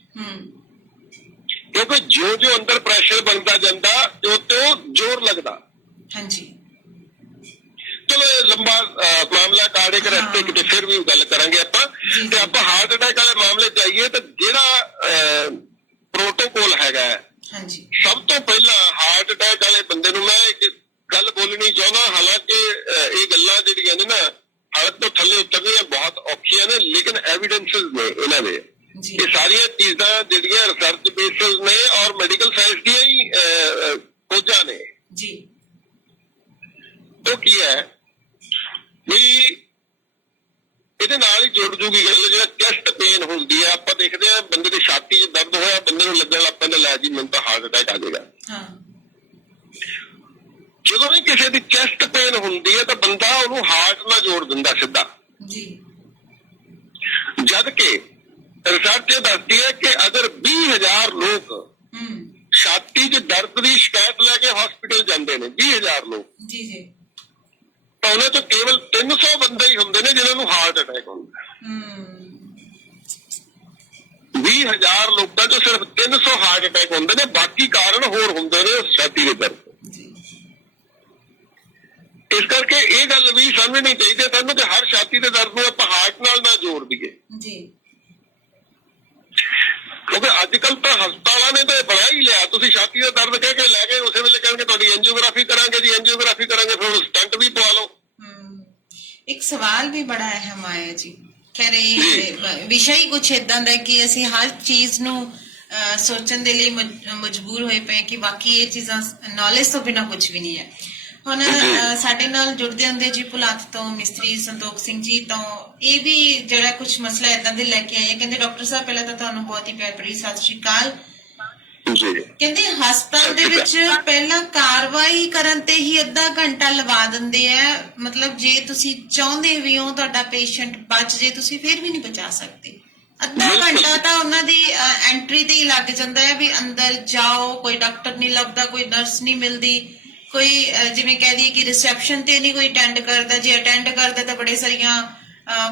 ਕਿਉਂਕਿ ਜੋ ਅੰਦਰ ਪ੍ਰੈਸ਼ਰ ਬਣਦਾ ਜਾਂਦਾ ਤੇ ਉਹ ਜ਼ੋਰ ਲੱਗਦਾ। ਹਾਂਜੀ ਚਲੋ ਇਹ ਲੰਬਾ ਮਾਮਲਾ, ਕਾਰਡਿਕ ਰਸਤੇ ਕਿਤੇ ਫਿਰ ਵੀ ਗੱਲ ਕਰਾਂਗੇ ਆਪਾਂ। ਤੇ ਆਪਾਂ ਹਾਰਟ ਅਟੈਕ ਵਾਲੇ ਮਾਮਲੇ 'ਚ ਆਈਏ ਤਾਂ ਜਿਹੜਾ ਪ੍ਰੋਟੋਕੋਲ ਹੈਗਾ, ਹਾਂਜੀ, ਸਭ ਤੋਂ ਪਹਿਲਾਂ ਹਾਰਟ ਅਟੈਕ ਵਾਲੇ ਬੰਦੇ ਨੂੰ ਮੈਂ ਇੱਕ ਗੱਲ ਬੋਲਣੀ ਚਾਹੁੰਦਾ, ਹਾਲਾਂਕਿ ਇਹ ਗੱਲਾਂ ਜਿਹੜੀਆਂ ਨੇ ਨਾ ਹਾਲਤ ਤੋਂ ਥੱਲੇ ਉਤਰਨੀਆਂ ਬਹੁਤ ਔਖੀਆਂ ਨੇ, ਲੇਕਿਨ ਐਵੀਡੈਂਸਿਸ ਨੇ ਇਹਨਾਂ ਦੇ। ਇਹ ਸਾਰੀਆਂ ਚੀਜ਼ਾਂ ਜਿਹੜੀਆਂ ਰਿਸਰਚ ਬੇਸਿਸ ਨੇ ਔਰ ਮੈਡੀਕਲ ਸਾਇੰਸ ਦੀਆਂ ਹੀ ਖੋਜਾਂ ਨੇ ਜੀ। ਉਹ ਕੀ ਹੈ ਵੀ ਇਹਦੇ ਨਾਲ ਹੀ ਜੁੜ ਜੂਗੀ ਗੱਲ, ਜਿਹੜਾ ਚੈਸਟ ਪੇਨ ਹੁੰਦੀ ਹੈ। ਆਪਾਂ ਦੇਖਦੇ ਹਾਂ ਬੰਦੇ ਦੀ ਛਾਤੀ 'ਚ ਦਰਦ ਹੋਇਆ, ਬੰਦੇ ਨੂੰ ਲੱਗਣ ਲੱਗ ਪੈਂਦਾ ਲੈ ਜੀ ਮੈਨੂੰ ਤਾਂ ਹਾਰਟ ਅਟੈਕ ਆ ਜਾਏਗਾ। ਜਦੋਂ ਵੀ ਕਿਸੇ ਦੀ ਚੈਸਟ ਪੇਨ ਹੁੰਦੀ ਹੈ ਤਾਂ ਬੰਦਾ ਉਹਨੂੰ ਹਾਰਟ ਨਾਲ ਜੋੜ ਦਿੰਦਾ ਸਿੱਧਾ ਜੀ, ਜਦ ਕਿ ਰਿਸਰਚ ਇਹ ਦੱਸਦੀ ਹੈ ਕਿ ਅਗਰ 20,000 ਲੋਕ ਛਾਤੀ 'ਚ ਦਰਦ ਦੀ ਸ਼ਿਕਾਇਤ ਲੈ ਕੇ ਹਸਪੀਟਲ ਜਾਂਦੇ ਨੇ, 20,000 ਲੋਕ, ਜੀ ਜੀ, ਤਾਂ ਉਹਨਾਂ 'ਚ ਕੇਵਲ 300 ਬੰਦੇ ਹੀ ਹੁੰਦੇ ਨੇ ਜਿਹਨਾਂ ਨੂੰ ਹਾਰਟ ਅਟੈਕ ਹੁੰਦਾ। 20,000 ਲੋਕਾਂ 'ਚੋਂ ਸਿਰਫ 300 ਹਾਰਟ ਅਟੈਕ ਹੁੰਦੇ ਨੇ, ਬਾਕੀ ਕਾਰਨ ਹੋਰ ਹੁੰਦੇ ਨੇ ਛਾਤੀ ਦੇ ਦਰਦ। ਇਸ ਕਰਕੇ ਇਹ ਗੱਲ ਵੀ ਸਮਝਣੀ ਚਾਹੀਦੀ ਸਾਨੂੰ ਕਿ ਹਰ ਛਾਤੀ ਦੇ ਦਰਦ ਨੂੰ ਆਪਾਂ ਹਾਰਟ ਨਾਲ ਨਾ ਜੋੜ ਦਈਏ, ਕਿਉਂਕਿ ਅੱਜ ਕੱਲ ਤਾਂ ਹਸਪਤਾਲਾਂ ਨੇ ਤਾਂ ਇਹ ਬਣਾ ਹੀ ਲਿਆ, ਤੁਸੀਂ ਛਾਤੀ ਦਾ ਦਰਦ ਕਹਿ ਕੇ ਲੈ ਗਏ, ਉਸੇ ਵੇਲੇ ਕਹਿਣਗੇ ਤੁਹਾਡੀ ਐਂਜੀਓਗ੍ਰਾਫੀ ਕਰਾਂਗੇ ਜੀ, ਐਂਜੀਓਗ੍ਰਾਫੀ ਕਰਾਂਗੇ, ਫਿਰ ਸਟੰਟ ਵੀ ਪਵਾ ਲਓ। ਇੱਕ ਸਵਾਲ ਵੀ ਬੜਾ ਅਹਿਮ ਆਇਆ ਜੀ, ਖੈਰ ਇਹ ਵਿਸ਼ਾ ਹੀ ਕੁਛ ਏਦਾਂ ਦਾ ਕਿ ਅਸੀਂ ਹਰ ਚੀਜ਼ ਨੂੰ ਸੋਚਣ ਦੇ ਲਈ ਮਜਬੂਰ ਹੋਏ ਪਏ ਕਿ ਬਾਕੀ ਇਹ ਚੀਜ਼ਾਂ ਨੌਲੇਜ ਤੋਂ ਬਿਨਾਂ ਕੁਝ ਵੀ ਨਹੀਂ ਹੈ। ਹੁਣ ਸਾਡੇ ਨਾਲ ਜੁੜਦੇ ਹੁੰਦੇ ਜੀ ਭੁਲਾਤ ਤੋਂ ਮਿਸਤਰੀ ਸੰਤੋਖ ਸਿੰਘ ਜੀ, ਤੋਂ ਇਹ ਵੀ ਜਿਹੜਾ ਕੁਝ ਮਸਲਾ ਏਦਾਂ ਦੇ ਲੈ ਕੇ ਆਏ। ਕਹਿੰਦੇ ਡਾਕਟਰ ਸਾਹਿਬ ਪਹਿਲਾਂ ਤਾਂ ਤੁਹਾਨੂੰ ਬਹੁਤ ਹੀ ਪਿਆਰ ਭਰੀ ਸਤਿ ਸ਼੍ਰੀ ਅਕਾਲ। ਕਹਿੰਦੇ ਹਸਪਤਾਲ ਦੇ ਵਿੱਚ ਪਹਿਲਾਂ ਕਾਰਵਾਈ ਕਰਨ ਤੇ ਹੀ ਅੱਧਾ ਘੰਟਾ ਲਵਾ ਦਿੰਦੇ ਆ, ਮਤਲਬ ਜੇ ਤੁਸੀਂ ਚਾਹੁੰਦੇ ਵੀ ਹੋ ਤੁਹਾਡਾ ਪੇਸ਼ੈਂਟ ਬਚ ਜੇ, ਤੁਸੀਂ ਫਿਰ ਵੀ ਨਹੀਂ ਬਚਾ ਸਕਦੇ। ਅੱਧਾ ਘੰਟਾ ਤਾਂ ਉਹਨਾਂ ਦੀ ਐਂਟਰੀ ਤੇ ਹੀ ਲੱਗ ਜਾਂਦਾ ਹੈ ਵੀ ਅੰਦਰ ਜਾਓ, ਕੋਈ ਡਾਕਟਰ ਨਹੀਂ ਲੱਭਦਾ, ਕੋਈ ਨਰਸ ਨਹੀਂ ਮਿਲਦੀ, ਕੋਈ ਜਿਵੇਂ ਕਹਿ ਦਈਏ ਕਿ ਰਿਸੈਪਸ਼ਨ ਤੇ ਨਹੀਂ ਕੋਈ ਅਟੈਂਡ ਕਰਦਾ, ਜੇ ਅਟੈਂਡ ਕਰਦਾ ਤਾਂ ਬੜੇ ਸਾਰੀਆਂ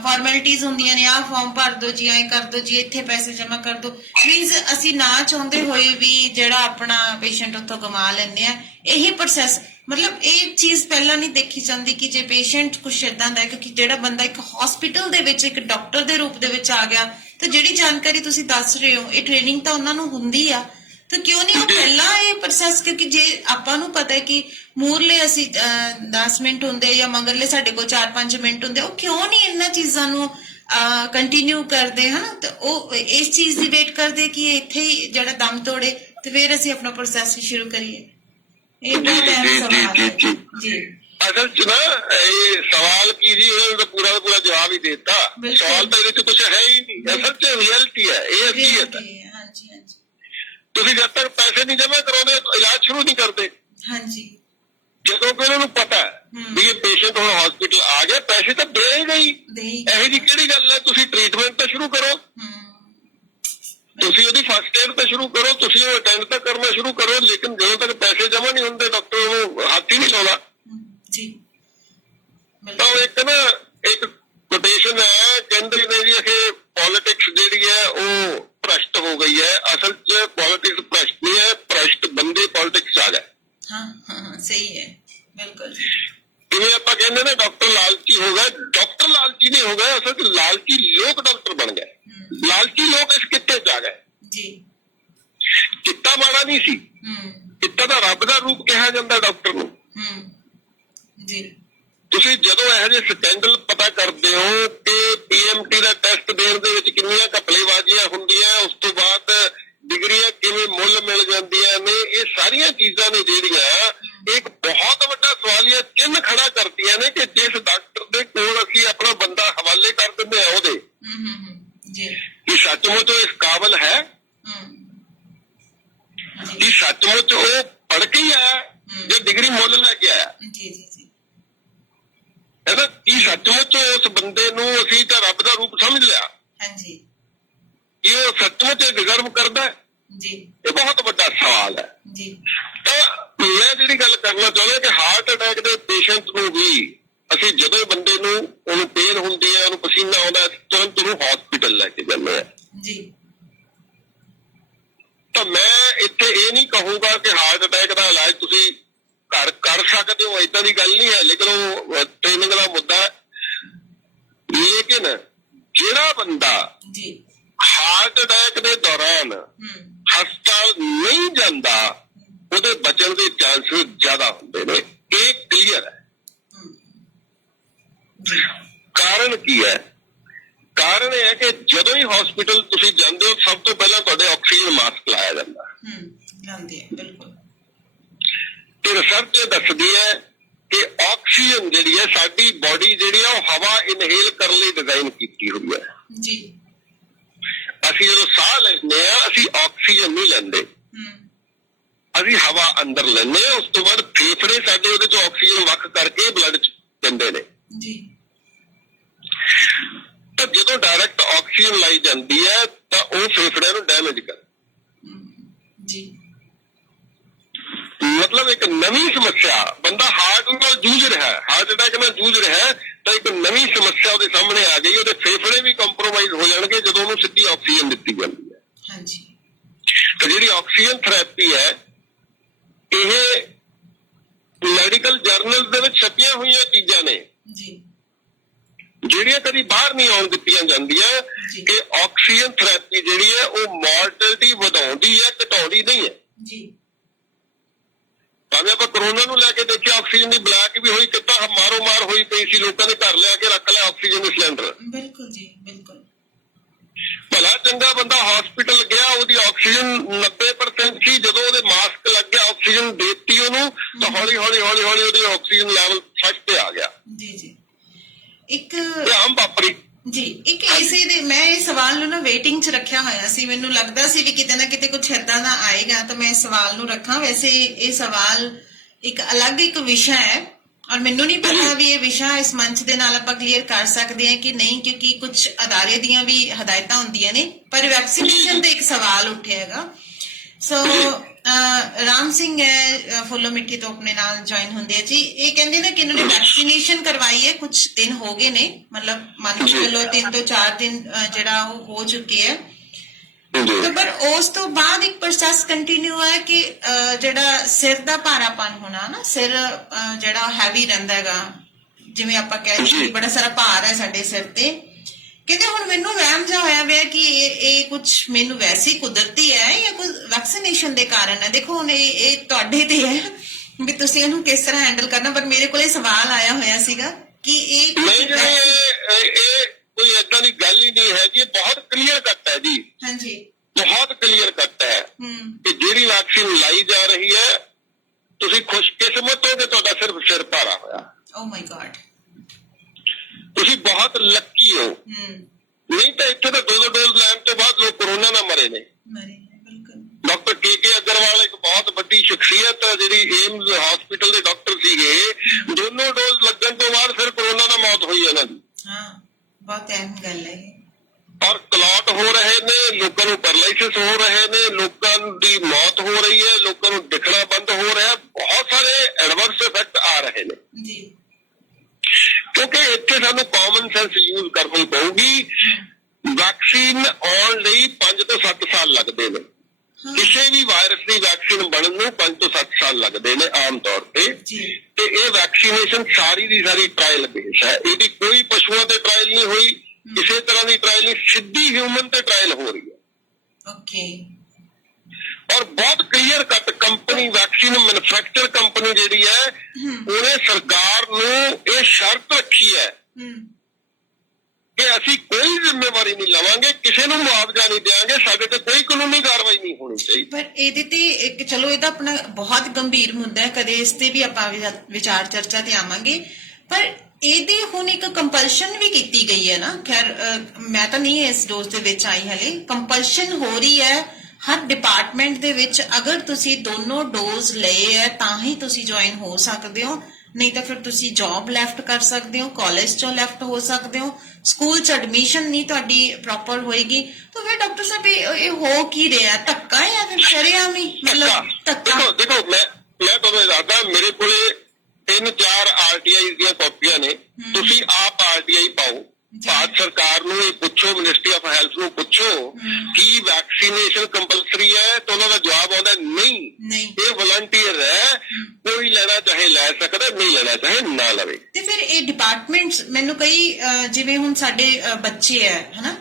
ਫਾਰਮੈਲਿਟੀਜ਼ ਹੁੰਦੀਆਂ ਨੇ, ਆਹ ਫਾਰਮ ਭਰ ਦੋ ਜੀ, ਐਂ ਕਰ ਦੋ ਜੀ, ਇੱਥੇ ਪੈਸੇ ਜਮ੍ਹਾਂ ਕਰ ਦੋ। ਮੀਨਸ ਅਸੀਂ ਨਾ ਚਾਹੁੰਦੇ ਹੋਏ ਵੀ ਜਿਹੜਾ ਆਪਣਾ ਪੇਸ਼ੈਂਟ ਉੱਥੋਂ ਗਵਾ ਲੈਂਦੇ ਆ। ਇਹੀ ਪ੍ਰੋਸੈਸ, ਮਤਲਬ ਇਹ ਚੀਜ਼ ਪਹਿਲਾਂ ਨਹੀਂ ਦੇਖੀ ਜਾਂਦੀ ਕਿ ਜੇ ਪੇਸ਼ੈਂਟ ਕੁਛ ਏਦਾਂ ਦਾ ਹੈ, ਕਿਉਂਕਿ ਜਿਹੜਾ ਬੰਦਾ ਇੱਕ ਹਸਪੀਟਲ ਦੇ ਵਿੱਚ ਇੱਕ ਡਾਕਟਰ ਦੇ ਰੂਪ ਦੇ ਵਿੱਚ ਆ ਗਿਆ ਤਾਂ ਜਿਹੜੀ ਜਾਣਕਾਰੀ ਤੁਸੀਂ ਦੱਸ ਰਹੇ ਹੋ ਇਹ ਟ੍ਰੇਨਿੰਗ ਤਾਂ ਉਹਨਾਂ ਨੂੰ ਹੁੰਦੀ ਆ, ਤਾਂ ਕਿਉਂ ਨਹੀਂ ਉਹ ਪਹਿਲਾਂ ਇਹ ਪ੍ਰੋਸੈਸ, ਕਿਉਂਕਿ ਜੇ ਆਪਾਂ ਨੂੰ ਪਤਾ ਹੈ ਕਿ ਮੂਰਲੇ ਅਸੀਂ 10 ਮਿੰਟ ਹੁੰਦੇ ਜਾਂ ਮਗਰਲੇ ਸਾਡੇ ਕੋਲ 4-5 ਮਿੰਟ ਹੁੰਦੇ, ਉਹ ਕਿਉਂ ਨਹੀਂ ਇਹਨਾਂ ਚੀਜ਼ਾਂ ਨੂੰ ਕੰਟੀਨਿਊ ਕਰਦੇ ਹਨ, ਤਾਂ ਉਹ ਇਸ ਚੀਜ਼ ਦੀ ਵੇਟ ਕਰਦੇ ਕਿ ਇੱਥੇ ਹੀ ਜਿਹੜਾ ਦਮ ਤੋੜੇ ਤੇ ਫਿਰ ਅਸੀਂ ਆਪਣਾ ਪ੍ਰੋਸੈਸ ਸ਼ੁਰੂ ਕਰੀਏ। ਇਹ ਬਹੁਤ ਅਹਿਮ ਸਵਾਲ ਹੈ ਜੀ। ਅਸਲ ਚ ਨਾ ਇਹ ਸਵਾਲ ਕੀ ਜੀ, ਉਹਦਾ ਪੂਰਾ ਦਾ ਪੂਰਾ ਜਵਾਬ ਹੀ ਦੇ ਦਿੱਤਾ। ਸਵਾਲ ਤਾਂ ਇਹਦੇ ਚ ਕੁਝ ਹੈ ਹੀ ਨਹੀਂ, ਅਸਲ ਚ ਰਿਐਲਿਟੀ ਹੈ, ਇਹ ਅਸਲੀਅਤ ਹੈ। ਹਾਂਜੀ ਹਾਂਜੀ, ਤੁਸੀਂ ਜਦ ਤੱਕ ਪੈਸੇ ਨਹੀਂ ਜਮ੍ਹਾਂ ਕਰਾਉਂਦੇ ਇਲਾਜ ਸ਼ੁਰੂ ਨਹੀਂ ਕਰਦੇ। ਹਾਂਜੀ, ਜਦੋਂ ਕਿ ਉਹਨਾਂ ਨੂੰ ਪਤਾ ਵੀ ਇਹ ਪੇਸ਼ੈਂਟ ਹੁਣ ਹਸਪੀਟਲ ਆ ਗਿਆ, ਪੈਸੇ ਤਾਂ ਦੇਗਾ ਹੀ, ਇਹੋ ਜਿਹੀ ਕਿਹੜੀ ਗੱਲ ਹੈ। ਤੁਸੀਂ ਟ੍ਰੀਟਮੈਂਟ ਤਾਂ ਸ਼ੁਰੂ ਕਰੋ, ਤੁਸੀਂ ਉਹਦੀ ਫਸਟ ਏਡ ਤਾਂ ਸ਼ੁਰੂ ਕਰੋ, ਤੁਸੀਂ ਉਹ ਅਟੈਂਡ ਤਾਂ ਕਰਨਾ ਸ਼ੁਰੂ ਕਰੋ, ਲੇਕਿਨ ਜਦੋਂ ਤੱਕ ਪੈਸੇ ਜਮ੍ਹਾਂ ਨਹੀਂ ਹੁੰਦੇ ਡਾਕਟਰ ਉਹਨੂੰ ਹੱਥ ਹੀ ਨਹੀਂ ਲਾਉਂਦਾ। ਤਾਂ ਇੱਕ ਨਾ ਇੱਕ ਕੋਟੇਸ਼ਨ ਹੈ, ਕਹਿੰਦੇ ਨੇ ਜੀ ਇਹ ਪੋਲਿਟਿਕਸ ਜਿਹੜੀ ਹੈ ਉਹ ਭ੍ਰਸ਼ਟ ਹੋ ਗਈ ਹੈ। ਅਸਲ ਚ ਪੋਲਿਟਿਕਸ ਭ੍ਰਸ਼ਟ ਨਹੀਂ ਹੈ, ਭ੍ਰਸ਼ਟ ਬੰਦੇ ਪੋਲਿਟਿਕਸ ਆ ਗਏ। ਹਾਂ ਸਹੀ ਹੈ, ਬਿਲਕੁਲ। ਜਿਵੇਂ ਆਪਾਂ ਕਹਿੰਦੇ ਨੇ ਡਾਕਟਰ ਲਾਲਚੀ ਹੋ ਗਿਆ, ਡਾਕਟਰ ਲਾਲਚੀ ਨਹੀਂ ਹੋ ਗਿਆ, ਅਸਲ ਚ ਲਾਲਚੀ ਲੋਕ ਡਾਕਟਰ ਬਣ ਗਏ। ਲਾਲਚੀ ਲੋਕ ਇਸ ਕਿੱਤੇ ਚ ਆ ਗਏ ਜੀ। ਕਿੱਤਾ ਮਾੜਾ ਨਹੀਂ ਸੀ, ਕਿੱਤਾ ਤਾਂ ਰੱਬ ਦਾ ਰੂਪ ਕਿਹਾ ਜਾਂਦਾ ਡਾਕਟਰ ਨੂੰ ਜੀ। ਤੁਸੀਂ ਜਦੋਂ ਇਹੋ ਜਿਹੇ ਸਕੈਂਡਲ ਪਤਾ ਕਰਦੇ ਹੋ ਕਿ ਪੀਐਮਟੀ ਦਾ ਟੈਸਟ ਦੇਣ ਦੇ ਵਿੱਚ ਕਿੰਨੀਆਂ ਘਪਲੇਬਾਜ਼ੀਆਂ ਹੁੰਦੀਆਂ, ਉਸ ਤੋਂ ਬਾਅਦ ਡਿਗਰੀਆਂ ਕਿਵੇਂ ਮੁੱਲ ਮਿਲ ਜਾਂਦੀਆਂ ਨੇ, ਇਹ ਸਾਰੀਆਂ ਚੀਜ਼ਾਂ ਨੇ ਜਿਹੜੀਆਂ ਇੱਕ ਬਹੁਤ ਵੱਡਾ ਸਵਾਲੀਆ ਚਿੰਨ੍ਹ ਖੜਾ ਕਰਦੀਆਂ ਨੇ ਕਿ ਜਿਸ ਡਾਕਟਰ ਦੇ ਕੋਲ ਅਸੀਂ ਆਪਣਾ ਬੰਦਾ ਹਵਾਲੇ ਕਰ ਦਿੰਦੇ ਆ ਉਹਦੇ ਕਿ ਸੱਚਮੁੱਚ ਉਹ ਇਸ ਕਾਬਲ ਹੈ, ਕਿ ਸੱਚਮੁੱਚ ਉਹ ਪੜ੍ਹ ਕੇ ਹੀ ਆਇਆ ਜਾਂ ਡਿਗਰੀ ਮੁੱਲ ਲੈ ਕੇ ਆਇਆ, ਇਹਦਾ ਕੀ ਸੱਚਮੁੱਚ ਉਸ ਬੰਦੇ ਨੂੰ ਅਸੀਂ ਤਾਂ ਰੱਬ ਦਾ ਰੂਪ ਸਮਝ ਲਿਆ ਕੀ ਉਹ ਸੱਚਮੁੱਚ ਡਿਜ਼ਰਵ ਕਰਦਾ ਹੈ? ਜੀ ਇਹ ਬਹੁਤ ਵੱਡਾ ਸਵਾਲ ਹੈ। ਜੀ ਤਾਂ ਮੈਂ ਜਿਹੜੀ ਗੱਲ ਕਰਨਾ ਚਾਹੁੰਦਾ ਕਿ ਹਾਰਟ ਅਟੈਕ ਦੇ ਪੇਸ਼ੈਂਟ ਨੂੰ ਵੀ ਅਸੀਂ ਜਦੋਂ ਬੰਦੇ ਨੂੰ ਉਹਨੂੰ ਪੇਨ ਹੁੰਦੀ ਹੈ, ਉਹਨੂੰ ਪਸੀਨਾ ਆਉਂਦਾ, ਤੁਰੰਤ ਉਹਨੂੰ ਹਸਪੀਟਲ ਲੈ ਕੇ ਜਾਂਦੇ ਹਾਂ ਜੀ। ਤਾਂ ਮੈਂ ਇੱਥੇ ਇਹ ਨਹੀਂ ਕਹੂੰਗਾ ਕਿ ਹਾਰਟ ਅਟੈਕ ਦਾ ਇਲਾਜ ਤੁਸੀਂ ਘਰ ਕਰ ਸਕਦੇ ਹੋ, ਏਦਾਂ ਦੀ ਗੱਲ ਨਹੀਂ ਹੈ, ਲੇਕਿਨ ਉਹ ਟ੍ਰੇਨਿੰਗ ਦਾ ਮੁੱਦਾ ਹੈ। ਲੇਕਿਨ ਜਿਹੜਾ ਬੰਦਾ ਜੀ ਹਾਰਟ ਅਟੈਕ ਦੇ ਦੌਰਾਨ ਹਸਪਤਾਲ ਨਹੀਂ ਜਾਂਦਾ ਉਹਦੇ ਬਚਣ ਦੇ ਚਾਂਸਸ ਜ਼ਿਆਦਾ ਹੁੰਦੇ ਨੇ, ਇਹ ਕਲੀਅਰ ਹੈ। ਕਾਰਨ ਕੀ ਹੈ? ਕਾਰਨ ਇਹ ਹੈ ਕਿ ਜਦੋਂ ਹੀ ਹਸਪੀਟਲ ਤੁਸੀਂ ਜਾਂਦੇ ਹੋ ਸਭ ਤੋਂ ਪਹਿਲਾਂ ਤੁਹਾਡੇ ਆਕਸੀਜਨ ਮਾਸਕ ਲਾਇਆ ਜਾਂਦਾ ਬਿਲਕੁਲ। ਤੇ ਰਿਸਰਚ ਦੱਸਦੀ ਹੈ ਕਿ ਆਕਸੀਜਨ ਜਿਹੜੀ ਹੈ ਸਾਡੀ ਬਾਡੀ ਜਿਹੜੀ ਹੈ ਉਹ ਹਵਾ ਇਨਹੇਲ ਕਰਨ ਲਈ ਡਿਜ਼ਾਈਨ ਕੀਤੀ ਹੋਈ ਹੈ ਜੀ। ਅਸੀਂ ਜਦੋਂ ਸਾਹ ਲੈਂਦੇ ਆ ਅਸੀਂ ਆਕਸੀਜਨ ਨਹੀਂ ਲੈਂਦੇ, ਅਸੀਂ ਹਵਾ ਅੰਦਰ ਲੈਂਦੇ ਆ, ਉਸ ਤੋਂ ਬਾਅਦ ਫੇਫੜੇ ਸਾਡੇ ਉਹਦੇ ਚੋਂ ਆਕਸੀਜਨ ਵੱਖ ਕਰਕੇ ਬਲੱਡ ਚ ਦਿੰਦੇ ਨੇ ਜੀ। ਤਾਂ ਜਦੋਂ ਡਾਇਰੈਕਟ ਆਕਸੀਜਨ ਲਾਈ ਜਾਂਦੀ ਹੈ ਤਾਂ ਉਹ ਫੇਫੜਿਆਂ ਨੂੰ ਡੈਮੇਜ ਕਰ ਜੀ। ਮਤਲਬ ਇੱਕ ਨਵੀਂ ਸਮੱਸਿਆ, ਬੰਦਾ ਹਾਰਟ ਨਾਲ ਜੂਝ ਰਿਹਾ ਹੈ, ਹਾਰਟ ਅਟੈਕ ਨਾਲ ਜੂਝ ਰਿਹਾ ਹੈ, ਤਾਂ ਇੱਕ ਨਵੀਂ ਸਮੱਸਿਆ ਉਹਦੇ ਸਾਹਮਣੇ ਆ ਗਈ। ਉਹਦੇ ਫੇਫੜੇ ਵੀ ਕੰਪਰੋਮਾਈਜ਼ ਹੋ ਜਾਣਗੇ ਜਦੋਂ ਉਹਨੂੰ ਸਿੱਧੀ ਆਕਸੀਜਨ ਦਿੱਤੀ ਜਾਂਦੀ ਹੈ। ਹਾਂਜੀ। ਤਾਂ ਜਿਹੜੀ ਆਕਸੀਜਨ ਥੈਰੇਪੀ ਹੈ ਇਹ ਮੈਡੀਕਲ ਜਰਨਲ ਦੇ ਵਿੱਚ ਛਪੀਆਂ ਹੋਈਆਂ ਚੀਜ਼ਾਂ ਨੇ ਜੀ, ਜਿਹੜੀਆਂ ਕਦੀ ਬਾਹਰ ਨਹੀਂ ਆਉਣ ਦਿੱਤੀਆਂ ਜਾਂਦੀਆਂ ਕਿ ਆਕਸੀਜਨ ਥੈਰੇਪੀ ਜਿਹੜੀ ਹੈ ਉਹ ਮੋਰਟੈਲਿਟੀ ਵਧਾਉਂਦੀ ਹੈ, ਘਟਾਉਂਦੀ ਨਹੀਂ ਹੈ ਜੀ। ਭਾਵੇਂ ਆਪਾਂ ਕਰੋਨਾ ਨੂੰ ਲੈ ਕੇ ਦੇਖਿਆ, ਆਕਸੀਜਨ ਦੀ ਬਲੈਕ ਵੀ ਹੋਈ, ਕਿੱਦਾਂ ਮਾਰੋ ਮਾਰ ਹੋਈ ਪਈ ਸੀ, ਲੋਕਾਂ ਨੇ ਘਰ ਲਿਆ ਕੇ ਰੱਖ ਲਿਆ ਆਕਸੀਜਨ ਦੇ ਸਿਲੰਡਰ। ਬਿਲਕੁਲ ਜੀ, ਬਿਲਕੁਲ। ਭਲਾ ਚੰਗਾ ਬੰਦਾ ਹਸਪੀਟਲ ਗਿਆ, ਉਹਦੀ ਆਕਸੀਜਨ 90% ਸੀ, ਜਦੋਂ ਉਹਦੇ ਮਾਸਕ ਲੱਗ ਗਿਆ ਆਕਸੀਜਨ ਦੇਤੀ ਉਹਨੂੰ ਤਾਂ ਹੌਲੀ ਹੌਲੀ ਹੌਲੀ ਹੌਲੀ ਉਹਦੀ ਆਕਸੀਜਨ ਲੈਵਲ 60 ਤੇ ਆ ਗਿਆ। ਜੀ ਜੀ। ਇੱਕ ਆਮ ਵਾਪਰੀ ਜੀ। ਇੱਕ ਇਸੇ ਦੇ ਮੈਂ ਇਹ ਸਵਾਲ ਨੂੰ ਨਾ ਵੇਟਿੰਗ 'ਚ ਰੱਖਿਆ ਹੋਇਆ ਸੀ, ਮੈਨੂੰ ਲੱਗਦਾ ਸੀ ਵੀ ਕਿਤੇ ਨਾ ਕਿਤੇ ਕੁਝ ਏਦਾਂ ਦਾ ਆਏਗਾ ਤਾਂ ਮੈਂ ਇਸ ਸਵਾਲ ਨੂੰ ਰੱਖਾਂ। ਵੈਸੇ ਇਹ ਸਵਾਲ ਇੱਕ ਅਲੱਗ ਇੱਕ ਵਿਸ਼ਾ ਹੈ ਔਰ ਮੈਨੂੰ ਨਹੀਂ ਪਤਾ ਵੀ ਇਹ ਵਿਸ਼ਾ ਇਸ ਮੰਚ ਦੇ ਨਾਲ ਆਪਾਂ ਕਲੀਅਰ ਕਰ ਸਕਦੇ ਹਾਂ ਕਿ ਨਹੀਂ, ਕਿਉਂਕਿ ਕੁਝ ਅਦਾਰੇ ਦੀਆਂ ਵੀ ਹਦਾਇਤਾਂ ਹੁੰਦੀਆਂ ਨੇ, ਪਰ ਵੈਕਸੀਨੇਸ਼ਨ ਤੇ ਇੱਕ ਸਵਾਲ ਉੱਠਿਆ ਹੈਗਾ। ਸੋ ਰਾਮ ਸਿੰਘ ਹੈ ਫੁੱਲੋ ਮਿੱਟੀ ਤੋਂ ਆਪਣੇ ਨਾਲ ਜੁਆਇਨ ਹੁੰਦੇ ਆ ਜੀ। ਇਹ ਕਹਿੰਦੇ ਨੇ ਕਿ ਇਹਨਾਂ ਨੇ ਵੈਕਸੀਨੇਸ਼ਨ ਕਰਵਾਈ ਹੈ, ਕੁਝ ਦਿਨ ਹੋ ਗਏ ਨੇ, ਮਤਲਬ ਮੰਨ ਕੇ ਚੱਲੋ 3 ਤੋਂ 4 ਦਿਨ ਜਿਹੜਾ ਉਹ ਹੋ ਚੁੱਕੇ ਹੈ, ਪਰ ਉਸ ਤੋਂ ਬਾਅਦ ਇੱਕ ਪ੍ਰੋਸੈਸ ਕੰਟੀਨਿਊ ਹੈ ਕਿ ਜਿਹੜਾ ਸਿਰ ਦਾ ਭਾਰਾਪਨ ਹੋਣਾ ਨਾ, ਸਿਰ ਜਿਹੜਾ ਹੈਵੀ ਰਹਿੰਦਾ ਹੈਗਾ, ਜਿਵੇਂ ਆਪਾਂ ਕਹਿ ਦਈਏ ਕਿ ਬੜਾ ਸਾਰਾ ਭਾਰ ਹੈ ਸਾਡੇ ਸਿਰ ਤੇ। ਕਹਿੰਦੇ ਹੁਣ ਮੈਨੂੰ ਵਹਿਮ ਜਿਹਾ ਹੋਇਆ ਹੋਇਆ ਕਿ ਇਹ ਕੁਝ ਮੈਨੂੰ ਵੈਸੇ ਕੁਦਰਤੀ ਹੈ ਜਾਂ ਕੁਝ ਵੈਕਸੀਨੇਸ਼ਨ ਦੇ ਕਾਰਨ ਹੈ। ਦੇਖੋ ਹੁਣ ਇਹ ਤੁਹਾਡੇ ਤੇ ਹੈ ਵੀ ਤੁਸੀਂ ਇਹਨੂੰ ਕਿਸ ਤਰ੍ਹਾਂ ਹੈਂਡਲ ਕਰਨਾ, ਪਰ ਮੇਰੇ ਕੋਲ ਇਹ ਸਵਾਲ ਆਇਆ ਹੋਇਆ ਸੀਗਾ ਕਿ ਇਹ ਕੋਈ ਏਦਾਂ ਦੀ ਗੱਲ ਹੀ ਨਹੀਂ ਹੈ ਜੀ, ਬਹੁਤ ਕਲੀਅਰ ਕੱਟ ਹੈ ਜੀ। ਹਾਂਜੀ, ਬਹੁਤ ਕਲੀਅਰ ਕੱਟ ਹੈ ਕਿ ਜਿਹੜੀ ਵੈਕਸੀਨ ਲਾਈ ਜਾ ਰਹੀ ਹੈ ਤੁਸੀਂ ਖੁਸ਼ਕਿਸਮਤ ਹੋ ਕਿ ਤੁਹਾਡਾ ਸਿਰਫ ਸਿਰ ਭਾਰਾ ਹੋਇਆ। ਓ ਮਾਈ ਗॉड, ਤੁਸੀਂ ਬਹੁਤ ਲੱਕੀ ਹੋ। ਨਹੀਂ ਤਾਂ ਇੱਥੇ ਤਾਂ 2 ਡੋਜ਼ ਲੈਣ ਤੋਂ ਬਾਅਦ ਲੋਕ ਕੋਰੋਨਾ ਨਾਲ ਮਰੇ ਨੇ। ਡਾਕਟਰ ਕੇ ਅਗਰਵਾਲ ਇੱਕ ਬਹੁਤ ਵੱਡੀ ਸ਼ਖਸੀਅਤ ਜਿਹੜੀ ਏਮਜ਼ ਹਸਪੀਟਲ ਦੇ ਡਾਕਟਰ ਸੀਗੇ, 2 ਡੋਜ਼ ਲੱਗਣ ਤੋਂ ਬਾਅਦ ਫਿਰ ਕੋਰੋਨਾ ਨਾਲ ਮੌਤ ਹੋਈ ਇਹਨਾਂ ਦੀ। ਹਾਂ, ਬਹੁਤ ਅਹਿਮ ਗੱਲ ਹੈ। ਔਰ ਕਲੌਟ ਹੋ ਰਹੇ ਨੇ, ਲੋਕਾਂ ਨੂੰ ਪੈਰਾਲਾਈਸਿਸ ਹੋ ਰਹੇ ਨੇ, ਲੋਕਾਂ ਦੀ ਮੌਤ ਹੋ ਰਹੀ ਹੈ, ਲੋਕਾਂ ਨੂੰ ਦਿਖਣਾ ਬੰਦ ਹੋ ਰਿਹਾ, ਬਹੁਤ ਸਾਰੇ ਐਡਵਰਸ ਇਫੈਕਟ ਆ ਰਹੇ ਨੇ ਜੀ। ਕਿਉਂਕਿ ਇੱਥੇ ਸਾਨੂੰ ਕਾਮਨ ਸੈਂਸ ਯੂਜ਼ ਕਰਨੀ ਪਊਗੀ। ਵੈਕਸੀਨ ਆਉਣ ਲਈ 5 ਤੋਂ 7 ਸਾਲ ਲੱਗਦੇ ਨੇ। ਕਿਸੇ ਵੀ ਵਾਇਰਸ ਦੀ ਵੈਕਸੀਨ ਬਣਨ ਨੂੰ 5 ਤੋਂ 7 ਸਾਲ ਲੱਗਦੇ ਨੇ ਆਮ ਤੌਰ ਤੇ। ਤੇ ਇਹ ਵੈਕਸੀਨੇਸ਼ਨ ਸਾਰੀ ਦੀ ਸਾਰੀ ਟ੍ਰਾਇਲ ਬੇਸ ਹੈ, ਇਹਦੀ ਕੋਈ ਪਸ਼ੂਆਂ ਤੇ ਟ੍ਰਾਇਲ ਨਹੀਂ ਹੋਈ, ਕਿਸੇ ਤਰ੍ਹਾਂ ਦੀ ਟ੍ਰਾਇਲ ਨਹੀਂ, ਸਿੱਧੀ ਹਿਊਮਨ ਤੇ ਟ੍ਰਾਇਲ ਹੋ ਰਹੀ ਹੈ। ਔਰ ਬਹੁਤ clear cut company vaccine manufacture company ਜਿਹੜੀ ਹੈ ਉਹਨੇ ਸਰਕਾਰ ਨੂੰ ਇਹ ਸ਼ਰਤ ਰੱਖੀ ਹੈ ਕਿ ਅਸੀਂ ਕੋਈ ਜ਼ਿੰਮੇਵਾਰੀ ਨਹੀਂ ਲਵਾਂਗੇ, ਕਿਸੇ ਨੂੰ ਮੁਆਵਜ਼ਾ ਨਹੀਂ ਦੇਵਾਂਗੇ, ਸਾਡੇ ਤੇ ਕੋਈ ਕਾਨੂੰਨੀ ਕਾਰਵਾਈ ਨਹੀਂ ਹੋਣੀ ਚਾਹੀਦੀ। ਪਰ ਇਹਦੇ ਤੇ ਇੱਕ ਚਲੋ ਇਹਦਾ ਆਪਣਾ ਬਹੁਤ ਗੰਭੀਰ ਮੁੱਦਾ ਹੈ, ਕਦੇ ਇਸ ਤੇ ਵੀ ਆਪਾਂ ਵਿਚਾਰ ਚਰਚਾ ਤੇ ਆਵਾਂਗੇ, ਪਰ ਇਹਦੀ ਹੁਣ ਇੱਕ ਕੰਪਲਸ਼ਨ ਵੀ ਕੀਤੀ ਗਈ ਹੈ ਨਾ। ਖੈਰ ਮੈਂ ਤਾਂ ਨਹੀਂ ਇਸ ਡੋਜ਼ ਦੇ ਵਿੱਚ ਆਈ, ਹਲੇ ਕੰਪਲਸ਼ਨ ਹੋ ਰਹੀ ਹੈ ਹਰ ਡਿਪਾਰਟਮੈਂਟ ਦੇ ਵਿੱਚ। ਅਗਰ ਤੁਸੀਂ ਦੋਨੋਂ ਡੋਜ਼ ਲਏ ਹੈ ਤਾਂ ਹੀ ਤੁਸੀਂ ਜੁਆਇਨ ਹੋ ਸਕਦੇ ਹੋ, ਨਹੀਂ ਤਾਂ ਫਿਰ ਤੁਸੀਂ ਜੌਬ ਲੈਫਟ ਕਰ ਸਕਦੇ ਹੋ, ਕਾਲਜ ਚੋਂ ਲੈਫਟ ਹੋ ਸਕਦੇ ਹੋ, ਸਕੂਲ ਚ ਐਡਮਿਸ਼ਨ ਨਹੀਂ ਤੁਹਾਡੀ ਪ੍ਰੋਪਰ ਹੋਏਗੀ। ਤਾਂ ਫਿਰ ਡਾਕਟਰ ਸਾਹਿਬ ਇਹ ਹੋ ਕੀ ਰਿਹਾ, ਧੱਕਾ ਜਾਂ ਫਿਰ ਸ਼ਰੇਆਮ ਹੀ ਮਤਲਬ ਧੱਕਾ? ਦੇਖੋ ਮੈਂ ਤੁਹਾਨੂੰ ਦੱਸਦਾ, ਮੇਰੇ ਕੋਲੇ 3-4 RTI ਦੀਆਂ ਕਾਪੀਆਂ ਨੇ। ਤੁਸੀਂ ਆਪ RTI ਪਾਓ, ਭਾਰਤ ਸਰਕਾਰ ਨੂੰ ਇਹ ਪੁੱਛੋ, ਮਿਨਿਸਟਰੀ ਆਫ ਹੈਲਥ ਨੂੰ ਪੁੱਛੋ ਕਿ ਵੈਕਸੀਨੇਸ਼ਨ ਕੰਪਲਸਰੀ ਹੈ, ਤਾਂ ਉਹਨਾਂ ਦਾ ਜਵਾਬ ਆਉਂਦਾ ਨਹੀਂ, ਇਹ ਵਲੰਟੀਅਰ ਹੈ, ਕੋਈ ਲੈਣਾ ਚਾਹੇ ਲੈ ਸਕਦਾ, ਨਹੀਂ ਲੈਣਾ ਚਾਹੇ ਨਾ ਲਵੇ। ਤੇ ਫਿਰ ਇਹ ਡਿਪਾਰਟਮੈਂਟਸ, ਮੈਨੂੰ ਕਈ ਜਿਵੇਂ ਹੁਣ ਸਾਡੇ ਬੱਚੇ ਹੈ ਹਨਾ,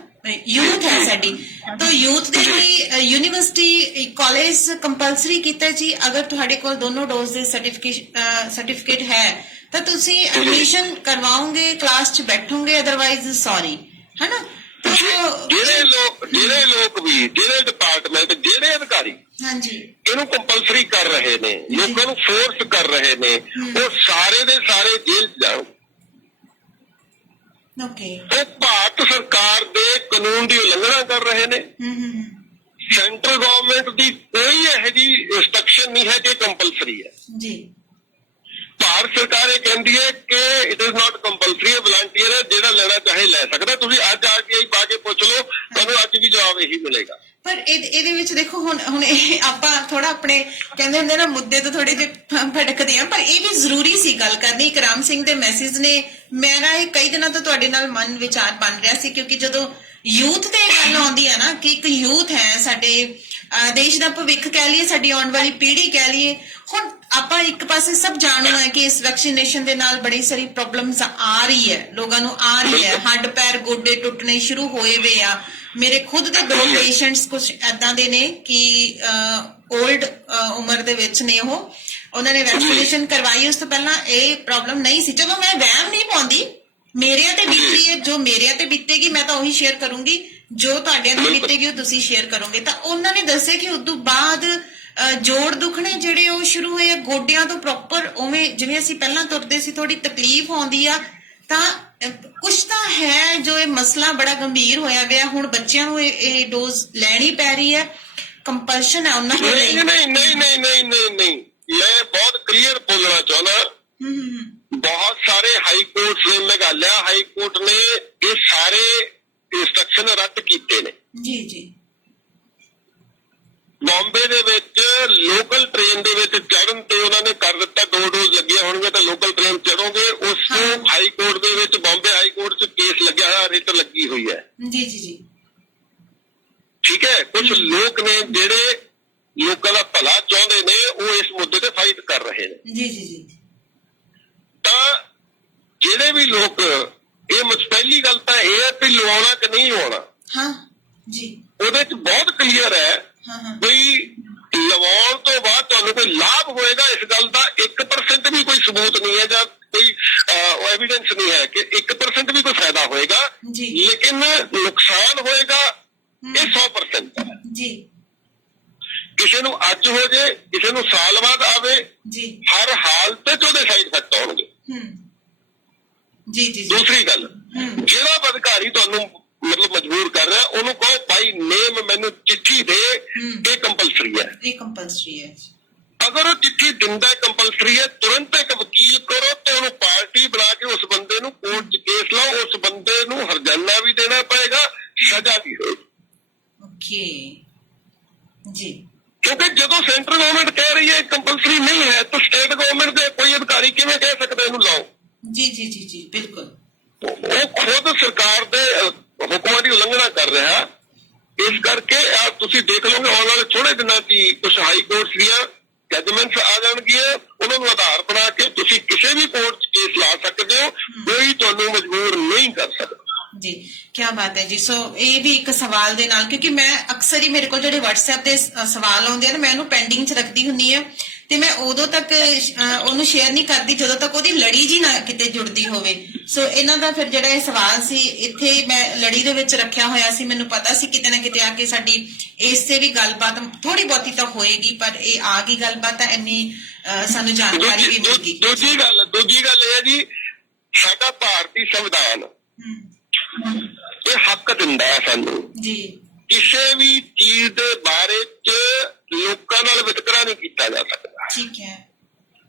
ਯੂਥ ਹੈ ਸਾਡੀ, ਤਾਂ ਯੂਥ ਦੇ ਲਈ ਯੂਨੀਵਰਸਿਟੀ ਕਾਲਜ ਕੰਪਲਸਰੀ ਕੀਤਾ ਜੀ, ਅਗਰ ਤੁਹਾਡੇ ਕੋਲ ਦੋਨੋਂ ਡੋਜ਼ ਦੇ ਸਰਟੀਫਿਕੇਟ ਹੈ ਤਾਂ ਤੁਸੀਂ ਐਡਮਿਸ਼ਨ ਕਰਵਾਓਗੇ, ਕਲਾਸ 'ਚ ਬੈਠੋਗੇ, ਅਦਰਵਾਈਜ਼ ਸੌਰੀ, ਹਨਾ? ਜਿਹੜੇ ਲੋਕ ਵੀ, ਜਿਹੜੇ ਡਿਪਾਰਟਮੈਂਟ, ਜਿਹੜੇ ਅਧਿਕਾਰੀ ਹਾਂਜੀ ਇਹਨੂੰ ਕੰਪਲਸਰੀ ਕਰ ਰਹੇ ਨੇ, ਲੋਕਾਂ ਨੂੰ ਫੋਰਸ ਕਰ ਰਹੇ ਨੇ, ਉਹ ਸਾਰੇ ਦੇ ਸਾਰੇ ਜੇਲ੍ਹ 'ਚ ਜਾਣ। ਉਹ ਭਾਰਤ ਸਰਕਾਰ ਦੇ ਕਾਨੂੰਨ ਦੀ ਉਲੰਘਣਾ ਕਰ ਰਹੇ ਨੇ। ਸੈਂਟਰਲ ਗਵਰਨਮੈਂਟ ਦੀ ਕੋਈ ਇਹੋ ਜਿਹੀ ਇੰਸਟਰਕਸ਼ਨ ਨਹੀਂ ਹੈ ਕਿ ਕੰਪਲਸਰੀ ਹੈ ਜੀ। ਭਾਰਤ ਸਰਕਾਰ ਇਹ ਕਹਿੰਦੀ ਹੈ ਕਿ it is not compulsory, volunteer ਹੈ, ਜਿਹੜਾ ਲੈਣਾ ਚਾਹੇ ਲੈ ਸਕਦਾ। ਤੁਸੀਂ ਅੱਜ RTI ਪਾ ਕੇ ਪੁੱਛ ਲਓ, ਤੁਹਾਨੂੰ ਅੱਜ ਵੀ ਜਵਾਬ ਇਹੀ ਮਿਲੇਗਾ। ਪਰ ਇਹਦੇ ਵਿੱਚ ਦੇਖੋ ਹੁਣ ਇਹ ਆਪਾਂ ਥੋੜਾ ਆਪਣੇ ਕਹਿੰਦੇ ਹੁੰਦੇ ਨਾ ਮੁੱਦੇ ਤੋਂ ਥੋੜੇ ਜਿਹੇ ਭਟਕਦੇ ਆ, ਪਰ ਇਹ ਵੀ ਜ਼ਰੂਰੀ ਸੀ ਗੱਲ ਕਰਨੀ। ਕਰਾਮ ਸਿੰਘ ਦੇ ਮੈਸੇਜ ਨੇ ਮੇਰਾ ਇਹ ਕਈ ਦਿਨਾਂ ਤੋਂ ਤੁਹਾਡੇ ਨਾਲ ਮਨ ਵਿਚਾਰ ਬਣ ਰਿਹਾ ਸੀ, ਕਿਉਂਕਿ ਜਦੋਂ ਯੂਥ ਤੇ ਗੱਲ ਆਉਂਦੀ ਹੈ ਨਾ ਕਿ ਇੱਕ ਯੂਥ ਹੈ, ਸਾਡੇ ਦੇਸ਼ ਦਾ ਭਵਿੱਖ ਕਹਿ ਲਈਏ, ਸਾਡੀ ਆਉਣ ਵਾਲੀ ਪੀੜ੍ਹੀ ਕਹਿ ਲਈਏ। ਹੁਣ ਆਪਾਂ ਇੱਕ ਪਾਸੇ ਸਭ ਜਾਣੂ ਹੈ ਕਿ ਇਸ ਵੈਕਸੀਨੇਸ਼ਨ ਦੇ ਨਾਲ ਬੜੀ ਸਾਰੀ ਪ੍ਰੋਬਲਮਸ ਆ ਰਹੀ ਹੈ, ਲੋਕਾਂ ਨੂੰ ਆ ਰਹੀ ਹੈ, ਹੱਡ ਪੈਰ ਗੋਡੇ ਟੁੱਟਣੇ ਸ਼ੁਰੂ ਹੋਏ ਵੇ ਆ। ਮੇਰੇ ਖੁਦ ਦੇ 2 ਪੇਸ਼ੈਂਟਸ ਕੁਝ ਏਦਾਂ ਦੇ ਨੇ ਕਿ 올ਡ ਉਮਰ ਦੇ ਵਿੱਚ ਨੇ, ਉਹਨਾਂ ਨੇ ਵੈਕਸੀਨੇਸ਼ਨ ਕਰਵਾਈ, ਉਸ ਤੋਂ ਪਹਿਲਾਂ ਇਹ ਪ੍ਰੋਬਲਮ ਨਹੀਂ ਸੀ। ਚਲੋ ਮੈਂ ਵਹਿਮ ਨਹੀਂ ਪਾਉਂਦੀ, ਮੇਰਿਆਂ ਤੇ ਬੀਤੀ ਹੈ, ਜੋ ਮੇਰਿਆਂ ਤੇ ਬੀਤੇਗੀ ਮੈਂ ਤਾਂ ਉਹੀ ਸ਼ੇਅਰ ਕਰੂੰਗੀ, ਜੋ ਤੁਹਾਡਿਆਂ ਤੇ ਬੀਤੇਗੀ ਉਹ ਤੁਸੀਂ ਸ਼ੇਅਰ ਕਰੋਗੇ। ਤਾਂ ਉਹਨਾਂ ਨੇ ਦੱਸਿਆ ਕਿ ਉਸ ਤੋਂ ਬਾਅਦ ਜੋੜ ਦੁਖਣੇ ਜਿਹੜੇ ਉਹ ਸ਼ੁਰੂ ਹੋਏ ਆ, ਗੋਡਿਆਂ ਤੋਂ ਪ੍ਰੋਪਰ ਉਵੇਂ ਜਿਵੇਂ ਅਸੀਂ ਪਹਿਲਾਂ ਤੁਰਦੇ ਸੀ, ਥੋੜੀ ਤਕਲੀਫ ਆਉਂਦੀ ਆ। ਤਾਂ ਕੁਛ ਤਾਂ ਹੈ ਜੋ ਇਹ ਮਸਲਾ ਬੜਾ ਗੰਭੀਰ ਹੋਇਆ ਪਿਆ। ਹੁਣ ਬੱਚਿਆਂ ਨੂੰ ਇਹ ਡੋਜ਼ ਲੈਣੀ ਪੈ ਰਹੀ ਹੈ, ਕੰਪਲਸ਼ਨ ਹੈ ਉਹਨਾਂ ਕੋਲ। ਨਹੀਂ, ਮੈਂ ਬਹੁਤ ਕਲੀਅਰ ਬੋਲਣਾ ਚਾਹੁੰਦਾ। ਬਹੁਤ ਸਾਰੇ ਹਾਈ ਕੋਰਟ ਨੇ, ਮੇਘਾਲਿਆ ਹਾਈ ਕੋਰਟ ਨੇ ਇਹ ਸਾਰੇ ਇੰਸਟਰਕਸ਼ਨ ਰੱਦ ਕੀਤੇ ਨੇ। ਜੀ ਬੰਬੇ ਦੇ ਵਿੱਚ ਲੋਕਲ ਟ੍ਰੇਨ ਦੇ ਵਿੱਚ ਚੜ੍ਹਨ ਤੇ ਉਹਨਾਂ ਨੇ ਕਰ ਦਿੱਤਾ, 2 ਡੋਜ਼ ਲੱਗੀਆਂ ਹੋਣਗੀਆਂ ਤਾਂ ਲੋਕਲ ਟ੍ਰੇਨ ਚੜੋਗੇ। ਉਸ ਨੂੰ ਹਾਈ ਕੋਰਟ ਦੇ ਵਿੱਚ, ਬੰਬੇ ਹਾਈ ਕੋਰਟ 'ਚ ਕੇਸ ਲੱਗਿਆ ਹੋਇਆ, ਰਿਟ ਲੱਗੀ ਹੋਈ ਹੈ। ਜੀ ਠੀਕ ਹੈ। ਕੁਝ ਲੋਕ ਨੇ ਜਿਹੜੇ ਲੋਕਾਂ ਦਾ ਭਲਾ ਚਾਹੁੰਦੇ ਨੇ, ਉਹ ਇਸ ਮੁੱਦੇ ਤੇ ਫਾਈਟ ਕਰ ਰਹੇ ਨੇ। ਜੀ ਤਾਂ ਜਿਹੜੇ ਵੀ ਲੋਕ ਇਹ ਪਹਿਲੀ ਗੱਲ ਤਾਂ ਇਹ ਹੈ ਕਿ ਲਵਾਉਣਾ ਕਿ ਨਹੀਂ ਲਵਾਉਣਾ, ਉਹਦੇ 'ਚ ਬਹੁਤ ਕਲੀਅਰ ਹੈ ਵੀ ਲਵਾਉਣ ਤੋਂ ਬਾਅਦ ਤੁਹਾਨੂੰ ਕੋਈ ਲਾਭ ਹੋਏਗਾ, ਇਸ ਗੱਲ ਦਾ 1% ਵੀ ਕੋਈ ਸਬੂਤ ਨਹੀਂ ਹੈ ਜਾਂ ਕੋਈ ਐਵੀਡੈਂਸ ਨਹੀਂ ਹੈ ਕਿ 1% ਵੀ ਕੋਈ ਫਾਇਦਾ ਹੋਏਗਾ, ਲੇਕਿਨ ਨੁਕਸਾਨ ਹੋਏਗਾ ਇਹ 100% ਹੈ। ਕਿਸੇ ਨੂੰ ਅੱਜ ਹੋ ਜੇ, ਕਿਸੇ ਨੂੰ ਸਾਲ ਬਾਅਦ ਆਵੇ, ਹਰ ਹਾਲਤ 'ਚ ਉਹਦੇ ਸਾਈਡ ਇਫੈਕਟ ਆਉਣਗੇ। ਦੂਸਰੀ ਗੱਲ, ਜਿਹੜਾ ਅਧਿਕਾਰੀ ਤੁਹਾਨੂੰ ਮਤਲਬ ਮਜਬੂਰ ਕਰ ਰਿਹਾ, ਉਹਨੂੰ ਕਹੋ ਭਾਈ ਨੇਮ ਮੈਨੂੰ ਚਿੱਠੀ ਦੇ, ਇਹ ਕੰਪਲਸਰੀ ਹੈ। ਅਗਰ ਉਹ ਚਿੱਠੀ ਦਿੰਦਾ ਕੰਪਲਸਰੀ ਹੈ, ਤੁਰੰਤ ਇੱਕ ਵਕੀਲ ਕਰੋ ਤੇ ਉਹਨੂੰ ਪਾਰਟੀ ਬਣਾ ਕੇ ਉਸ ਬੰਦੇ ਨੂੰ ਕੋਰਟ 'ਚ ਕੇਸ ਲਾਓ। ਉਸ ਬੰਦੇ ਨੂੰ ਹਰਜਾਨਾ ਵੀ ਦੇਣਾ ਪਏਗਾ, ਸਜ਼ਾ ਵੀ ਹੋਏਗੀ। ਕਿਉਂਕਿ ਜਦੋਂ ਸੈਂਟਰਲ ਗਵਰਨਮੈਂਟ ਕਹਿ ਰਹੀ ਹੈ ਕੰਪਲਸਰੀ ਨਹੀਂ ਹੈ, ਤਾਂ ਸਟੇਟ ਗਵਰਨਮੈਂਟ ਦੇ ਕੋਈ ਅਧਿਕਾਰੀ ਕਿਵੇਂ ਕਹਿ ਸਕਦਾ ਇਹਨੂੰ ਲਾਓ? ਜੀ ਬਿਲਕੁਲ। ਉਹ ਖੁਦ ਸਰਕਾਰ ਦੇ ਹੁਕਮਾਂ ਦੀ ਉਲੰਘਣਾ ਕਰ ਰਿਹਾ। ਇਸ ਕਰਕੇ ਤੁਸੀਂ ਦੇਖ ਲਓਗੇ ਆਉਣ ਵਾਲੇ ਥੋੜੇ ਦਿਨਾਂ 'ਚ ਕੁਝ ਹਾਈ ਕੋਰਟ ਦੀਆਂ ਜੱਜਮੈਂਟਸ ਆ ਜਾਣਗੀਆਂ, ਉਹਨਾਂ ਨੂੰ ਆਧਾਰ ਬਣਾ ਕੇ ਤੁਸੀਂ ਕਿਸੇ ਵੀ ਕੋਰਟ 'ਚ ਕੇਸ ਲਾ ਸਕਦੇ ਹੋ, ਕੋਈ ਤੁਹਾਨੂੰ ਮਜਬੂਰ ਨਹੀਂ ਕਰ ਸਕਦਾ। ਜੀ ਕੀ ਬਾਤ ਹੈ ਜੀ। ਸੋ ਇਹ ਵੀ ਇੱਕ ਸਵਾਲ ਦੇ ਨਾਲ, ਕਿਉਂਕਿ ਮੈਂ ਅਕਸਰ ਹੀ ਮੇਰੇ ਕੋਲ ਜਿਹੜੇ WhatsApp ਦੇ ਸਵਾਲ ਆਉਂਦੇ ਨੇ, ਮੈਂ ਉਹਨੂੰ ਪੈਂਡਿੰਗ 'ਚ ਰੱਖਦੀ ਹੁੰਦੀ ਆ ਤੇ ਮੈਂ ਉਦੋਂ ਤੱਕ ਉਹਨੂੰ ਸ਼ੇਅਰ ਨਹੀਂ ਕਰਦੀ ਜਦੋਂ ਤੱਕ ਉਹਦੀ ਲੜੀ ਜੀ ਨਾ ਕਿਤੇ ਜੁੜਦੀ ਹੋਵੇ। ਸੋ ਇਹਨਾਂ ਦਾ ਫਿਰ ਜਿਹੜਾ ਇਹ ਸਵਾਲ ਸੀ, ਇੱਥੇ ਮੈਂ ਲੜੀ ਦੇ ਵਿੱਚ ਰੱਖਿਆ ਹੋਇਆ ਸੀ। ਮੈਨੂੰ ਪਤਾ ਸੀ ਕਿਤੇ ਨਾ ਕਿਤੇ ਆ ਕੇ ਸਾਡੀ ਇਸ ਤੇ ਵੀ ਗੱਲਬਾਤ ਥੋੜੀ ਬਹੁਤੀ ਤਾਂ ਹੋਏਗੀ, ਪਰ ਇਹ ਆ ਗਈ ਗੱਲਬਾਤ ਤਾਂ ਇੰਨੀ ਸਾਨੂੰ ਜਾਣਕਾਰੀ ਵੀ ਮਿਲ ਗਈ। ਦੂਜੀ ਗੱਲ ਇਹ ਹੈ ਜੀ, ਸਾਡਾ ਭਾਰਤੀ ਸੰਵਿਧਾਨ ਇਹ ਹੱਕ ਦਿੰਦਾ ਹੈ ਸਾਨੂੰ ਕਿਸੇ ਵੀ ਚੀਜ਼ ਦੇ ਬਾਰੇ 'ਚ ਲੋਕਾਂ ਨਾਲ ਵਿਤਕਰਾ ਨਹੀਂ ਕੀਤਾ ਜਾ ਸਕਦਾ। ਠੀਕ ਹੈ।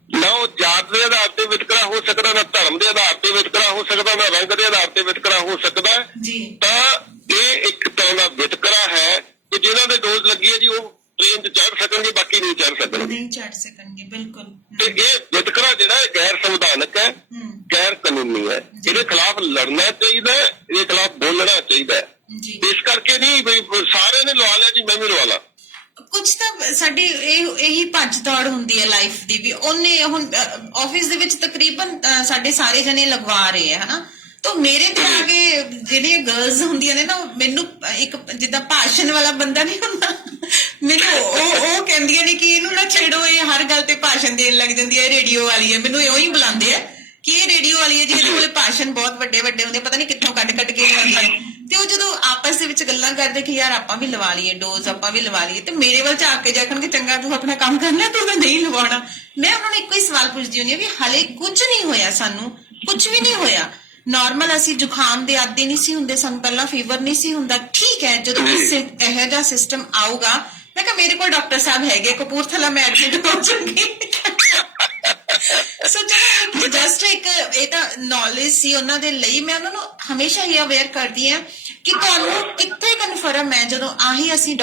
ਨਾ ਉਹ ਜਾਤ ਦੇ ਆਧਾਰ ਤੇ ਵਿਤਕਰਾ ਹੋ ਸਕਦਾ, ਨਾ ਧਰਮ ਦੇ ਆਧਾਰ ਤੇ ਵਿਤਕਰਾ ਹੋ ਸਕਦਾ, ਨਾ ਰੰਗ ਦੇ ਆਧਾਰ ਤੇ ਵਿਤਕਰਾ ਹੋ ਸਕਦਾ ਜੀ। ਤਾਂ ਇਹ ਇੱਕ ਤਰ੍ਹਾਂ ਦਾ ਵਿਤਕਰਾ ਹੈ ਕਿ ਜਿਨ੍ਹਾਂ ਦੇ ਡੋਜ਼ ਲੱਗੀ ਹੈ ਜੀ ਉਹ ਟ੍ਰੇਨ 'ਚ ਚੜ੍ਹ ਸਕਣਗੇ, ਬਾਕੀ ਨਹੀਂ ਚੜ੍ਹ ਸਕਣਗੇ। ਨਹੀਂ ਚੜ੍ਹ ਸਕਣਗੇ, ਬਿਲਕੁਲ। ਤੇ ਇਹ ਵਿਤਕਰਾ ਜਿਹੜਾ ਇਹ ਗੈਰ ਸੰਵਿਧਾਨਕ ਹੈ, ਗੈਰ ਕਾਨੂੰਨੀ ਹੈ, ਇਹਦੇ ਖਿਲਾਫ ਲੜਨਾ ਚਾਹੀਦਾ ਹੈ, ਇਹਦੇ ਖਿਲਾਫ ਬੋਲਣਾ ਚਾਹੀਦਾ ਹੈ। ਇਸ ਕਰਕੇ ਨਹੀਂ ਵੀ ਸਾਰਿਆਂ ਨੇ ਲਵਾ ਲਿਆ ਜੀ ਮੈਂ ਵੀ ਲਵਾ ਲਾ। ਕੁਝ ਤਾਂ ਸਾਡੀ ਇਹੀ ਭੱਜ ਦੌੜ ਹੁੰਦੀ ਹੈ ਲਾਈਫ ਦੀ ਵੀ। ਉਹਨੇ ਹੁਣ ਆਫਿਸ ਦੇ ਵਿੱਚ ਤਕਰੀਬਨ ਸਾਡੇ ਸਾਰੇ ਜਣੇ ਲਗਵਾ ਰਹੇ ਆ, ਹਨਾ। ਤਾਂ ਮੇਰੇ ਤੇ ਆ ਕੇ ਜਿਹੜੀਆਂ ਗਰਲਸ ਹੁੰਦੀਆਂ ਨੇ ਨਾ, ਮੈਨੂੰ ਇੱਕ ਜਿੱਦਾਂ ਭਾਸ਼ਣ ਵਾਲਾ ਬੰਦਾ ਨਹੀਂ ਹੁੰਦਾ, ਮੈਨੂੰ ਉਹ ਕਹਿੰਦੀਆਂ ਨੇ ਕਿ ਇਹਨੂੰ ਨਾ ਛੇੜੋ, ਇਹ ਹਰ ਗੱਲ ਤੇ ਭਾਸ਼ਣ ਦੇਣ ਲੱਗ ਜਾਂਦੀ ਹੈ, ਰੇਡੀਓ ਵਾਲੀ ਹੈ। ਮੈਨੂੰ ਇਹੋ ਹੀ ਬੁਲਾਉਂਦੇ ਆ ਕਿ ਇਹ ਰੇਡੀਓ ਵਾਲੀ ਹੈ ਜੀ, ਇਹਦੇ ਕੋਲੇ ਭਾਸ਼ਣ ਬਹੁਤ ਵੱਡੇ ਵੱਡੇ ਹੁੰਦੇ, ਪਤਾ ਨਹੀਂ ਕਿੱਥੋਂ ਕੱਢ ਕੇ ਆਉਂਦੀ ਹੈ। ਤੇ ਉਹ ਜਦੋਂ ਆਪਸ ਦੇ ਵਿੱਚ ਗੱਲਾਂ ਕਰਦੇ ਕਿ ਯਾਰ ਆਪਾਂ ਵੀ ਲਵਾ ਲਈਏ ਡੋਜ਼, ਆਪਾਂ ਵੀ ਲਵਾ ਲਈਏ, ਤੇ ਮੇਰੇ ਵੱਲ ਝਾਕ ਕੇ ਜਾਖਣਗੇ ਚੰਗਾ ਤੂੰ ਆਪਣਾ ਕੰਮ ਕਰਨਾ, ਤੂੰ ਤਾਂ ਨਹੀਂ ਲਵਾਉਣਾ। ਮੈਂ ਉਹਨਾਂ ਨੂੰ ਇੱਕੋ ਹੀ ਸਵਾਲ ਪੁੱਛਦੀ ਹੁੰਦੀ ਹਾਂ ਵੀ ਹਲੇ ਕੁਝ ਨਹੀਂ ਹੋਇਆ, ਸਾਨੂੰ ਕੁਝ ਵੀ ਨਹੀਂ ਹੋਇਆ, ਨਾਰਮਲ। ਅਸੀਂ ਜ਼ੁਕਾਮ ਦੇ ਆਦੀ ਨਹੀਂ ਸੀ ਹੁੰਦੇ, ਸਾਨੂੰ ਪਹਿਲਾਂ ਫੀਵਰ ਨਹੀਂ ਸੀ ਹੁੰਦਾ, ਠੀਕ ਹੈ। ਜਦੋਂ ਇਹੋ ਜਿਹਾ ਸਿਸਟਮ ਆਊਗਾ, ਮੈਂ ਕਿਹਾ ਮੇਰੇ ਕੋਲ ਡਾਕਟਰ ਸਾਹਿਬ ਹੈਗੇ ਕਪੂਰਥਲਾ, ਮੈਂ ਐਡਮਿਟ ਹੋ ਜਾਊਂਗੀ। ਸੋ ਜਸਟ ਇੱਕ ਇਹ ਤਾਂ ਨੌਲੇਜ ਸੀ ਉਹਨਾਂ ਦੇ ਲਈ। ਮੈਂ ਉਹਨਾਂ ਨੂੰ ਹਮੇਸ਼ਾ ਹੀ ਅਵੇਅਰ ਕਰਦੀ ਹਾਂ ਕਿ ਤੁਹਾਨੂੰ ਕਿੱਥੇ ਕਨਫਰਮ ਹੈ। ਜਦੋਂ ਆਹੀ ਅਸੀਂ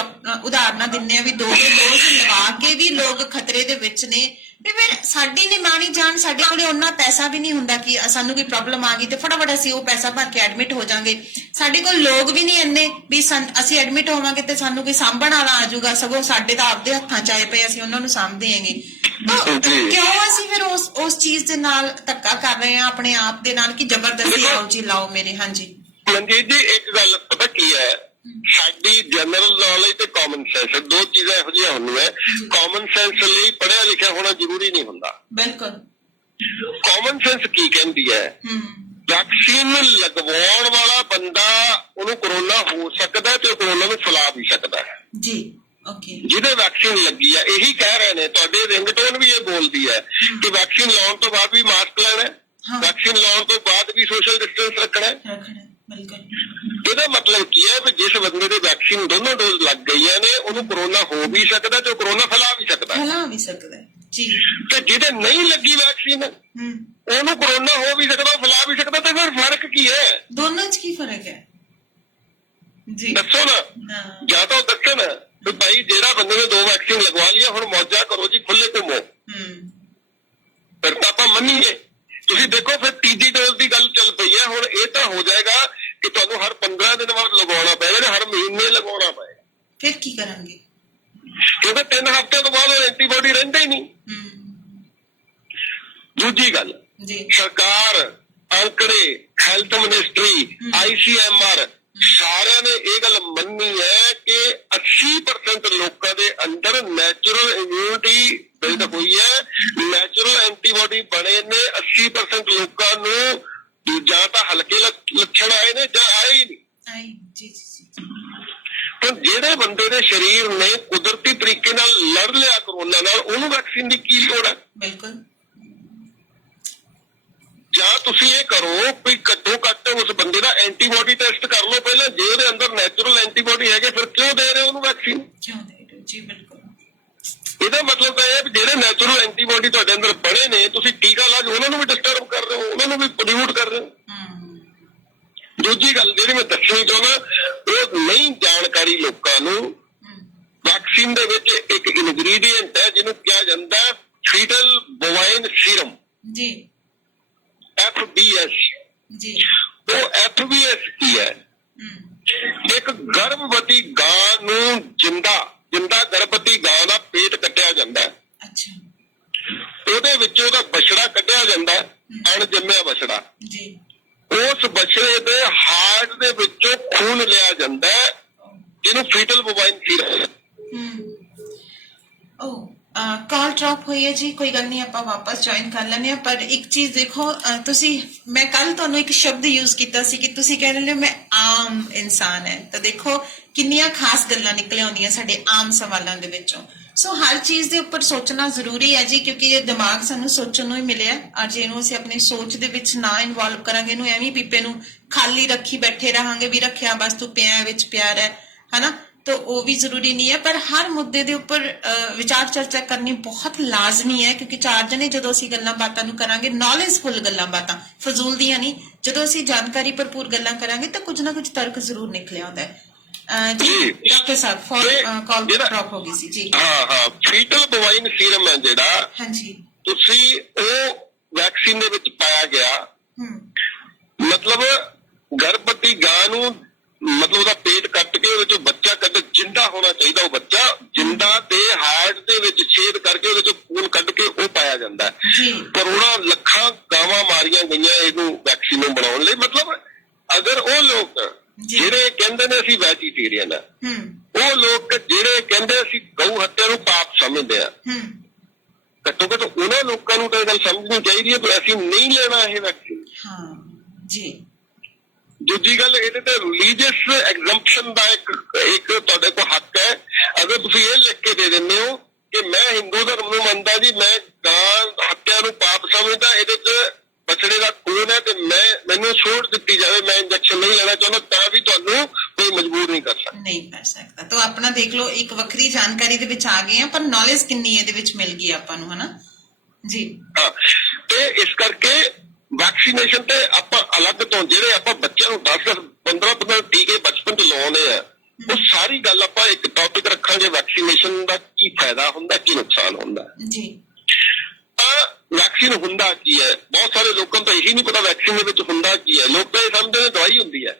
ਉਦਾਹਰਨਾਂ ਦਿੰਦੇ ਹਾਂ ਵੀ 2 ਡੋਜ਼ ਲਵਾ ਕੇ ਵੀ ਲੋਕ ਖਤਰੇ ਦੇ ਵਿੱਚ ਨੇ, ਵੀ ਫਿਰ ਸਾਡੀ ਨਹੀਂ ਮਾਣੀ ਜਾਣ, ਸਾਡੇ ਕੋਲੇ ਉਹਨਾਂ ਪੈਸਾ ਵੀ ਨਹੀਂ ਹੁੰਦਾ ਕਿ ਸਾਨੂੰ ਕੋਈ ਪ੍ਰੋਬਲਮ ਆ ਗਈ ਤੇ ਫਟਾਫਟ ਅਸੀਂ ਉਹ ਪੈਸਾ ਭਰ ਕੇ ਐਡਮਿਟ ਹੋ ਜਾਵਾਂਗੇ। ਸਾਡੇ ਕੋਲ ਲੋਕ ਵੀ ਨਹੀਂ ਇੰਨੇ ਵੀ ਅਸੀਂ ਐਡਮਿਟ ਹੋਵਾਂਗੇ ਤੇ ਸਾਨੂੰ ਕੋਈ ਸਾਂਭਣ ਵਾਲਾ ਆ ਜਾਊਗਾ, ਸਗੋਂ ਸਾਡੇ ਤਾਂ ਆਪਦੇ ਹੱਥਾਂ ਚ ਆਏ ਪਏ, ਅਸੀਂ ਉਹਨਾਂ ਨੂੰ ਸਾਂਭਦੇ ਹੈਗੇ। ਕਿਉਂ ਅਸੀਂ ਫਿਰ ਉਸ ਚੀਜ਼ ਦੇ ਨਾਲ ਧੱਕਾ ਕਰ ਰਹੇ ਹਾਂ ਆਪਣੇ ਆਪ ਦੇ ਨਾਲ ਕਿ ਜ਼ਬਰਦਸਤੀ ਆਓ ਜੀ ਲਾਓ ਮੇਰੇ। ਹਾਂਜੀ ਮਨਜੀਤ ਜੀ, ਇੱਕ ਗੱਲ ਪਤਾ ਕੀ ਹੈ, ਸਾਡੀ ਜਨਰਲ ਨੌਲੇਜ ਤੇ ਕਾਮਨ ਸੈਂਸ, 2 ਚੀਜ਼ਾਂ ਇਹੋ ਜਿਹੀਆਂ ਹੁੰਦੀਆਂ। ਕਾਮਨ ਸੈਂਸ ਲਈ ਪੜ੍ਹਿਆ ਲਿਖਿਆ ਹੋਣਾ ਜ਼ਰੂਰੀ ਨਹੀਂ ਹੁੰਦਾ। ਬਿਲਕੁਲ। ਕਾਮਨ ਸੈਂਸ ਕੀ ਕਹਿੰਦੀ ਹੈ, ਵੈਕਸੀਨ ਲਗਵਾਉਣ ਵਾਲਾ ਬੰਦਾ ਉਹਨੂੰ ਕਰੋਨਾ ਹੋ ਸਕਦਾ ਤੇ ਕਰੋਨਾ ਨੂੰ ਫੈਲਾ ਵੀ ਸਕਦਾ ਹੈ ਜੀ। ਓਕੇ। ਜਿਹਦੇ ਵੈਕਸੀਨ ਲੱਗੀ ਹੈ ਇਹੀ ਕਹਿ ਰਹੇ ਨੇ, ਤੁਹਾਡੇ ਰਿੰਗਟੋਨ ਵੀ ਇਹ ਬੋਲਦੀ ਹੈ ਕਿ ਵੈਕਸੀਨ ਲਾਉਣ ਤੋਂ ਬਾਅਦ ਵੀ ਮਾਸਕ ਲੈਣਾ, ਵੈਕਸੀਨ ਲਾਉਣ ਤੋਂ ਬਾਅਦ ਵੀ ਸੋਸ਼ਲ ਡਿਸਟੈਂਸ ਰੱਖਣਾ। ਇਹਦਾ ਮਤਲਬ ਕੀ ਹੈ ਵੀ ਜਿਸ ਬੰਦੇ ਦੇ ਵੈਕਸੀਨ ਦੋਨੋਂ ਡੋਜ਼ ਲੱਗ ਗਈਆਂ ਨੇ ਉਹਨੂੰ ਕਰੋਨਾ ਹੋ ਵੀ ਸਕਦਾ ਤੇ ਉਹ ਕਰੋਨਾ ਫੈਲਾ ਵੀ ਸਕਦਾ ਜੀ। ਤੇ ਜਿਹਦੇ ਨਹੀਂ ਲੱਗੀ ਵੈਕਸੀਨ ਉਹਨੂੰ ਕਰੋਨਾ ਹੋ ਵੀ ਸਕਦਾ, ਫੈਲਾ ਵੀ ਸਕਦਾ। ਤੇ ਫਿਰ ਫਰਕ ਕੀ ਹੈ? ਦੋਨਾਂ 'ਚ ਕੀ ਫਰਕ ਹੈ ਜੀ? ਦੱਸੋ ਨਾ, ਜਾਂ ਤਾਂ ਦੱਸਣ ਵੀ ਭਾਈ ਜਿਹੜਾ ਬੰਦੇ ਨੇ 2 ਵੈਕਸੀਨ ਲਗਵਾ ਲਈਆਂ ਹੁਣ ਮੌਜਾਂ ਕਰੋ ਜੀ, ਖੁੱਲੇ ਘੁੰਮੋ, ਫਿਰ ਤਾਂ ਆਪਾਂ ਮੰਨੀਏ। ਤੁਸੀਂ ਦੇਖੋ ਫਿਰ ਤੀਜੀ ਡੋਜ਼ ਦੀ ਗੱਲ ਚੱਲ ਪਈ ਹੈ। ਹੁਣ ਇਹ ਤਾਂ ਹੋ ਜਾਏਗਾ ਕਿ ਤੁਹਾਨੂੰ ਹਰ 15 ਦਿਨ ਬਾਅਦ ਲਗਾਉਣਾ ਪਏਗਾ ਜਾਂ ਹਰ ਮਹੀਨੇ ਲਗਾਉਣਾ ਪਏਗਾ। ਫਿਰ ਕੀ ਕਰਾਂਗੇ? ਕਿਉਂਕਿ 3 ਹਫ਼ਤੇ ਤੋਂ ਬਾਅਦ ਉਹ ਐਂਟੀਬਾਡੀ ਰਹਿੰਦਾ ਹੀ ਨਹੀਂ। ਦੂਜੀ ਗੱਲ, ਸਰਕਾਰ, ਅੰਕੜੇ, ਹੈਲਥ ਮਿਨਿਸਟਰੀ, ICMR ਸਾਰਿਆਂ ਨੇ ਇਹ ਗੱਲ ਮੰਨੀ ਹੈ ਕਿ 80% ਲੋਕਾਂ ਦੇ ਅੰਦਰ ਨੈਚੁਰਲ ਇਮਿਊਨਿਟੀ ਬਿਲਡ ਹੋਈ ਹੈ, ਨੈਚੁਰਲ ਐਂਟੀਬਾਡੀ ਬਣੇ ਨੇ। 80% ਲੋਕਾਂ ਨੂੰ ਜਾਂ ਤਾਂ ਹਲਕੇ ਲੱਛਣ ਆਏ ਨੇ ਜਾਂ ਆਏ ਹੀ ਨਹੀਂ। ਤਾਂ ਜਿਹੜੇ ਬੰਦੇ ਦੇ ਸਰੀਰ ਨੇ ਕੁਦਰਤੀ ਤਰੀਕੇ ਨਾਲ ਲੜ ਲਿਆ ਕਰੋਨਾ ਨਾਲ, ਉਹਨੂੰ ਵੈਕਸੀਨ ਦੀ ਕੀ ਲੋੜ ਹੈ? ਬਿਲਕੁਲ। ਜਾਂ ਤੁਸੀਂ ਇਹ ਕਰੋ ਵੀ ਘੱਟੋ ਘੱਟ ਉਸ ਬੰਦੇ ਦਾ ਐਂਟੀਬਾਡੀ ਟੈਸਟ ਕਰ ਲਓ ਪਹਿਲਾਂ, ਜੇ ਉਹਦੇ ਅੰਦਰ ਨੈਚੁਰਲ ਐਂਟੀਬਾਡੀ ਹੈਗੇ ਫਿਰ ਕਿਉਂ ਦੇ ਰਹੇ ਉਹਨੂੰ ਵੈਕਸੀਨ? ਕਿਉਂ ਦੇ ਰਹੇ ਜੀ? ਬਿਲਕੁਲ। ਇਹਦਾ ਮਤਲਬ ਤਾਂ ਇਹ ਹੈ ਵੀ ਜਿਹੜੇ ਨੈਚੁਰਲ ਐਂਟੀਬਾਡੀ ਤੁਹਾਡੇ ਅੰਦਰ ਬਣੇ ਨੇ, ਤੁਸੀਂ ਟੀਕਾ ਲਾ ਕੇ ਉਹਨਾਂ ਨੂੰ ਵੀ ਡਿਸਟਰਬ ਕਰ ਰਹੇ ਹੋ, ਉਹਨਾਂ ਨੂੰ ਵੀ ਪੋਲਿਊਟ ਕਰ ਰਹੇ ਹੋ। ਦੂਜੀ ਗੱਲ ਜਿਹੜੀ ਮੈਂ ਦੱਸਣੀ ਚਾਹੁੰਦਾ, ਉਹ ਨਹੀਂ ਜਾਣਕਾਰੀ ਲੋਕਾਂ ਨੂੰ, ਵੈਕਸੀਨ ਦੇ ਵਿੱਚ ਇੱਕ ਇਨਗਰੀਡੀਐਂਟ ਹੈ ਜਿਹਨੂੰ ਕਿਹਾ ਜਾਂਦਾ ਫੀਟਲ ਬੋਵਾਈਨ ਸੀਰਮ ਜੀ, FBS ਜੀ। ਉਹ FBS ਕੀ ਹੈ? ਇੱਕ ਗਰਭਵਤੀ ਗਾਂ ਨੂੰ ਜਿੰਦਾ ਗਰਭਵਤੀ ਗਾਂ ਦਾ ਪੇਟ ਕੱਟਿਆ ਜਾਂਦਾ ਹੈ। ਅੱਛਾ। ਉਹਦੇ ਵਿੱਚ ਉਹਦਾ ਬਛੜਾ ਕੱਢਿਆ ਜਾਂਦਾ, ਅਣਜੰਮਿਆ ਬਛੜਾ ਜੀ। ਉਸ ਬਛੜੇ ਦੇ ਹਾਰਟ ਦੇ ਵਿੱਚੋਂ ਖੂਨ ਲਿਆ ਜਾਂਦਾ ਹੈ, ਜਿਹਨੂੰ ਫੀਟਲ ਬੋਵਾਈਨ ਸੀਰਮ। ਕਾਲ ਡ੍ਰੌਪ ਹੋਈ ਹੈ ਜੀ, ਕੋਈ ਗੱਲ ਨਹੀਂ, ਆਪਾਂ ਵਾਪਸ ਜੁਆਇਨ ਕਰ ਲੈਂਦੇ ਹਾਂ। ਪਰ ਇੱਕ ਚੀਜ਼ ਦੇਖੋ, ਮੈਂ ਕੱਲ ਤੁਹਾਨੂੰ ਇੱਕ ਸ਼ਬਦ ਯੂਜ਼ ਕੀਤਾ ਸੀ ਕਿ ਤੁਸੀਂ ਕਹਿ ਰਹੇ ਹੋ ਮੈਂ ਆਮ ਇਨਸਾਨ ਹੈ, ਤਾਂ ਦੇਖੋ ਕਿੰਨੀਆਂ ਖਾਸ ਗੱਲਾਂ ਨਿਕਲ ਆਉਂਦੀਆਂ ਸਾਡੇ ਆਮ ਸਵਾਲਾਂ ਦੇ ਵਿੱਚੋਂ। ਸੋ ਹਰ ਚੀਜ਼ ਦੇ ਉੱਪਰ ਸੋਚਣਾ ਜ਼ਰੂਰੀ ਹੈ ਜੀ, ਕਿਉਂਕਿ ਇਹ ਦਿਮਾਗ ਸਾਨੂੰ ਸੋਚਣ ਨੂੰ ਹੀ ਮਿਲਿਆ। ਅੱਜ ਇਹਨੂੰ ਅਸੀਂ ਆਪਣੀ ਸੋਚ ਦੇ ਵਿੱਚ ਨਾ ਇਨਵੋਲਵ ਕਰਾਂਗੇ, ਇਹਨੂੰ ਐਵੇਂ ਪੀਪੇ ਨੂੰ ਖਾਲੀ ਰੱਖੀ ਬੈਠੇ ਰਹਾਂਗੇ ਵੀ ਰੱਖਿਆ ਬਸ ਤੂੰ ਪਿਆ ਵਿੱਚ ਪਿਆ ਰਹਿ, ਹਨਾ। तो वो भी जरूरी नहीं है, पर हर मुद्दे ਦੇ ਉੱਪਰ ਵਿਚਾਰ ਚਰਚਾ ਕਰਨੀ ਬਹੁਤ ਲਾਜ਼ਮੀ ਹੈ, ਕਿਉਂਕਿ ਚਾਰ ਜਣੇ ਜਦੋਂ ਅਸੀਂ ਗੱਲਾਂ ਬਾਤਾਂ ਨੂੰ ਕਰਾਂਗੇ, ਨੌਲੇਜਫੁਲ ਗੱਲਾਂ ਬਾਤਾਂ, ਫਜ਼ੂਲ ਦੀਆਂ ਨਹੀਂ, ਜਦੋਂ ਅਸੀਂ ਜਾਣਕਾਰੀ ਭਰਪੂਰ ਗੱਲਾਂ ਕਰਾਂਗੇ ਤਾਂ ਕੁਝ ਨਾ ਕੁਝ ਤਰਕ ਜ਼ਰੂਰ ਨਿਕਲਿਆ ਆਉਂਦਾ ਹੈ। ਜੀ ਡਾਕਟਰ ਸਾਹਿਬ ਕਾਲ ਡ੍ਰੌਪ ਹੋ ਗਈ ਸੀ ਜੀ। ਹਾਂ ਫੀਟਲ ਬੋਵਾਈਨ ਸੀਰਮ ਹੈ ਜਿਹੜਾ, ਹਾਂਜੀ, ਤੁਸੀਂ ਉਹ ਵੈਕਸੀਨ ਦੇ ਵਿੱਚ ਪਾਇਆ ਗਿਆ, ਮਤਲਬ ਗਰਭਵਤੀ ਗਾਂ ਨੂੰ ਮਤਲਬ ਉਹਦਾ ਪੇਟ ਕੱਟ ਕੇ ਉਹਦੇ ਚੋਂ ਬੱਚਾ ਕੱਢ, ਜਿੰਦਾ ਹੋਣਾ ਚਾਹੀਦਾ ਉਹ ਬੱਚਾ, ਜਿੰਦਾ ਤੇ ਹਾਰਟ ਦੇ ਵਿੱਚ ਛੇਦ ਕਰਕੇ ਉਹਦੇ ਚੋਂ ਖੂਨ ਕੱਢ ਕੇ ਉਹ ਪਾਇਆ ਜਾਂਦਾ ਹੈ। ਕਰੋੜਾਂ ਲੱਖਾਂ ਗਾਵਾਂ ਮਾਰੀਆਂ ਗਈਆਂ ਇਹਨੂੰ ਵੈਕਸੀਨ ਨੂੰ ਬਣਾਉਣ ਲਈ। ਮਤਲਬ ਅਗਰ ਉਹ ਲੋਕ ਜਿਹੜੇ ਕਹਿੰਦੇ ਨੇ ਅਸੀਂ ਵੈਜੀਟੇਰੀਅਨ ਆ, ਉਹ ਲੋਕ ਜਿਹੜੇ ਕਹਿੰਦੇ ਅਸੀਂ ਗਊ ਹੱਤਿਆ ਨੂੰ ਪਾਪ ਸਮਝਦੇ ਆ, ਘੱਟੋ ਘੱਟ ਉਹਨਾਂ ਲੋਕਾਂ ਨੂੰ ਤਾਂ ਇਹ ਗੱਲ ਸਮਝਣੀ ਚਾਹੀਦੀ ਹੈ ਕਿ ਅਸੀਂ ਨਹੀਂ ਲੈਣਾ ਇਹ ਵੈਕਸੀਨ। ਜੀ ਦੂਜੀ ਗੱਲ, ਇਹਦੇ ਤੇ ਰਿਲੀਜੀਅਸ ਐਗਜ਼ੈਂਪਸ਼ਨ ਦਾ ਇੱਕ ਤੁਹਾਡੇ ਕੋਲ ਹੱਕ ਹੈ। ਅਗਰ ਤੁਸੀਂ ਇਹ ਲਿਖ ਕੇ ਦੇ ਦਿੰਦੇ ਹੋ ਕਿ ਮੈਂ ਹਿੰਦੂ ਧਰਮ ਨੂੰ ਮੰਨਦਾ ਜੀ, ਮੈਂ ਗਾਂ ਹੱਤਿਆ ਨੂੰ ਪਾਪ ਸਮਝਦਾ, ਇਹਦੇ ਚ ਬਛੜੇ ਦਾ ਖੂਨ ਹੈ ਤੇ ਮੈਨੂੰ ਛੋੜ ਦਿੱਤੀ ਜਾਵੇ, ਮੈਂ ਇੰਜੈਕਸ਼ਨ ਨਹੀਂ ਲੈਣਾ ਚਾਹੁੰਦਾ, ਤਾਂ ਵੀ ਤੁਹਾਨੂੰ ਕੋਈ ਮਜਬੂਰ ਨਹੀਂ ਕਰ ਸਕਦਾ। ਤਾਂ ਆਪਣਾ ਦੇਖ ਲਓ, ਇੱਕ ਵੱਖਰੀ ਜਾਣਕਾਰੀ ਦੇ ਵਿੱਚ ਆ ਗਏ ਆ, ਪਰ ਨੌਲੇਜ ਕਿੰਨੀ ਇਹਦੇ ਵਿੱਚ ਮਿਲ ਗਈ ਆਪਾਂ ਨੂੰ, ਹਨਾ ਜੀ। ਹਾਂ, ਤੇ ਇਸ ਕਰਕੇ ਵੈਕਸੀਨੇਸ਼ਨ ਤੇ ਆਪਾਂ ਅਲੱਗ ਤੋਂ, ਜਿਹੜੇ ਆਪਾਂ ਬੱਚਿਆਂ ਨੂੰ 10-15 ਟੀਕੇ ਬਚਪਨ ਚ ਲਾਉਣੇ ਆ, ਉਹ ਸਾਰੀ ਗੱਲ ਆਪਾਂ ਇੱਕ ਟੌਪਿਕ ਰੱਖਾਂਗੇ, ਵੈਕਸੀਨੇਸ਼ਨ ਦਾ ਕੀ ਫਾਇਦਾ ਹੁੰਦਾ, ਕੀ ਨੁਕਸਾਨ ਹੁੰਦਾ ਜੀ। ਤਾਂ ਵੈਕਸੀਨ ਹੁੰਦਾ ਕੀ ਹੈ, ਬਹੁਤ ਸਾਰੇ ਲੋਕਾਂ ਨੂੰ ਤਾਂ ਇਹੀ ਨਹੀਂ ਪਤਾ ਵੈਕਸੀਨ ਦੇ ਵਿੱਚ ਹੁੰਦਾ ਕੀ ਹੈ। ਲੋਕ ਤਾਂ ਇਹ ਸਮਝਦੇ ਨੇ ਦਵਾਈ ਹੁੰਦੀ ਹੈ।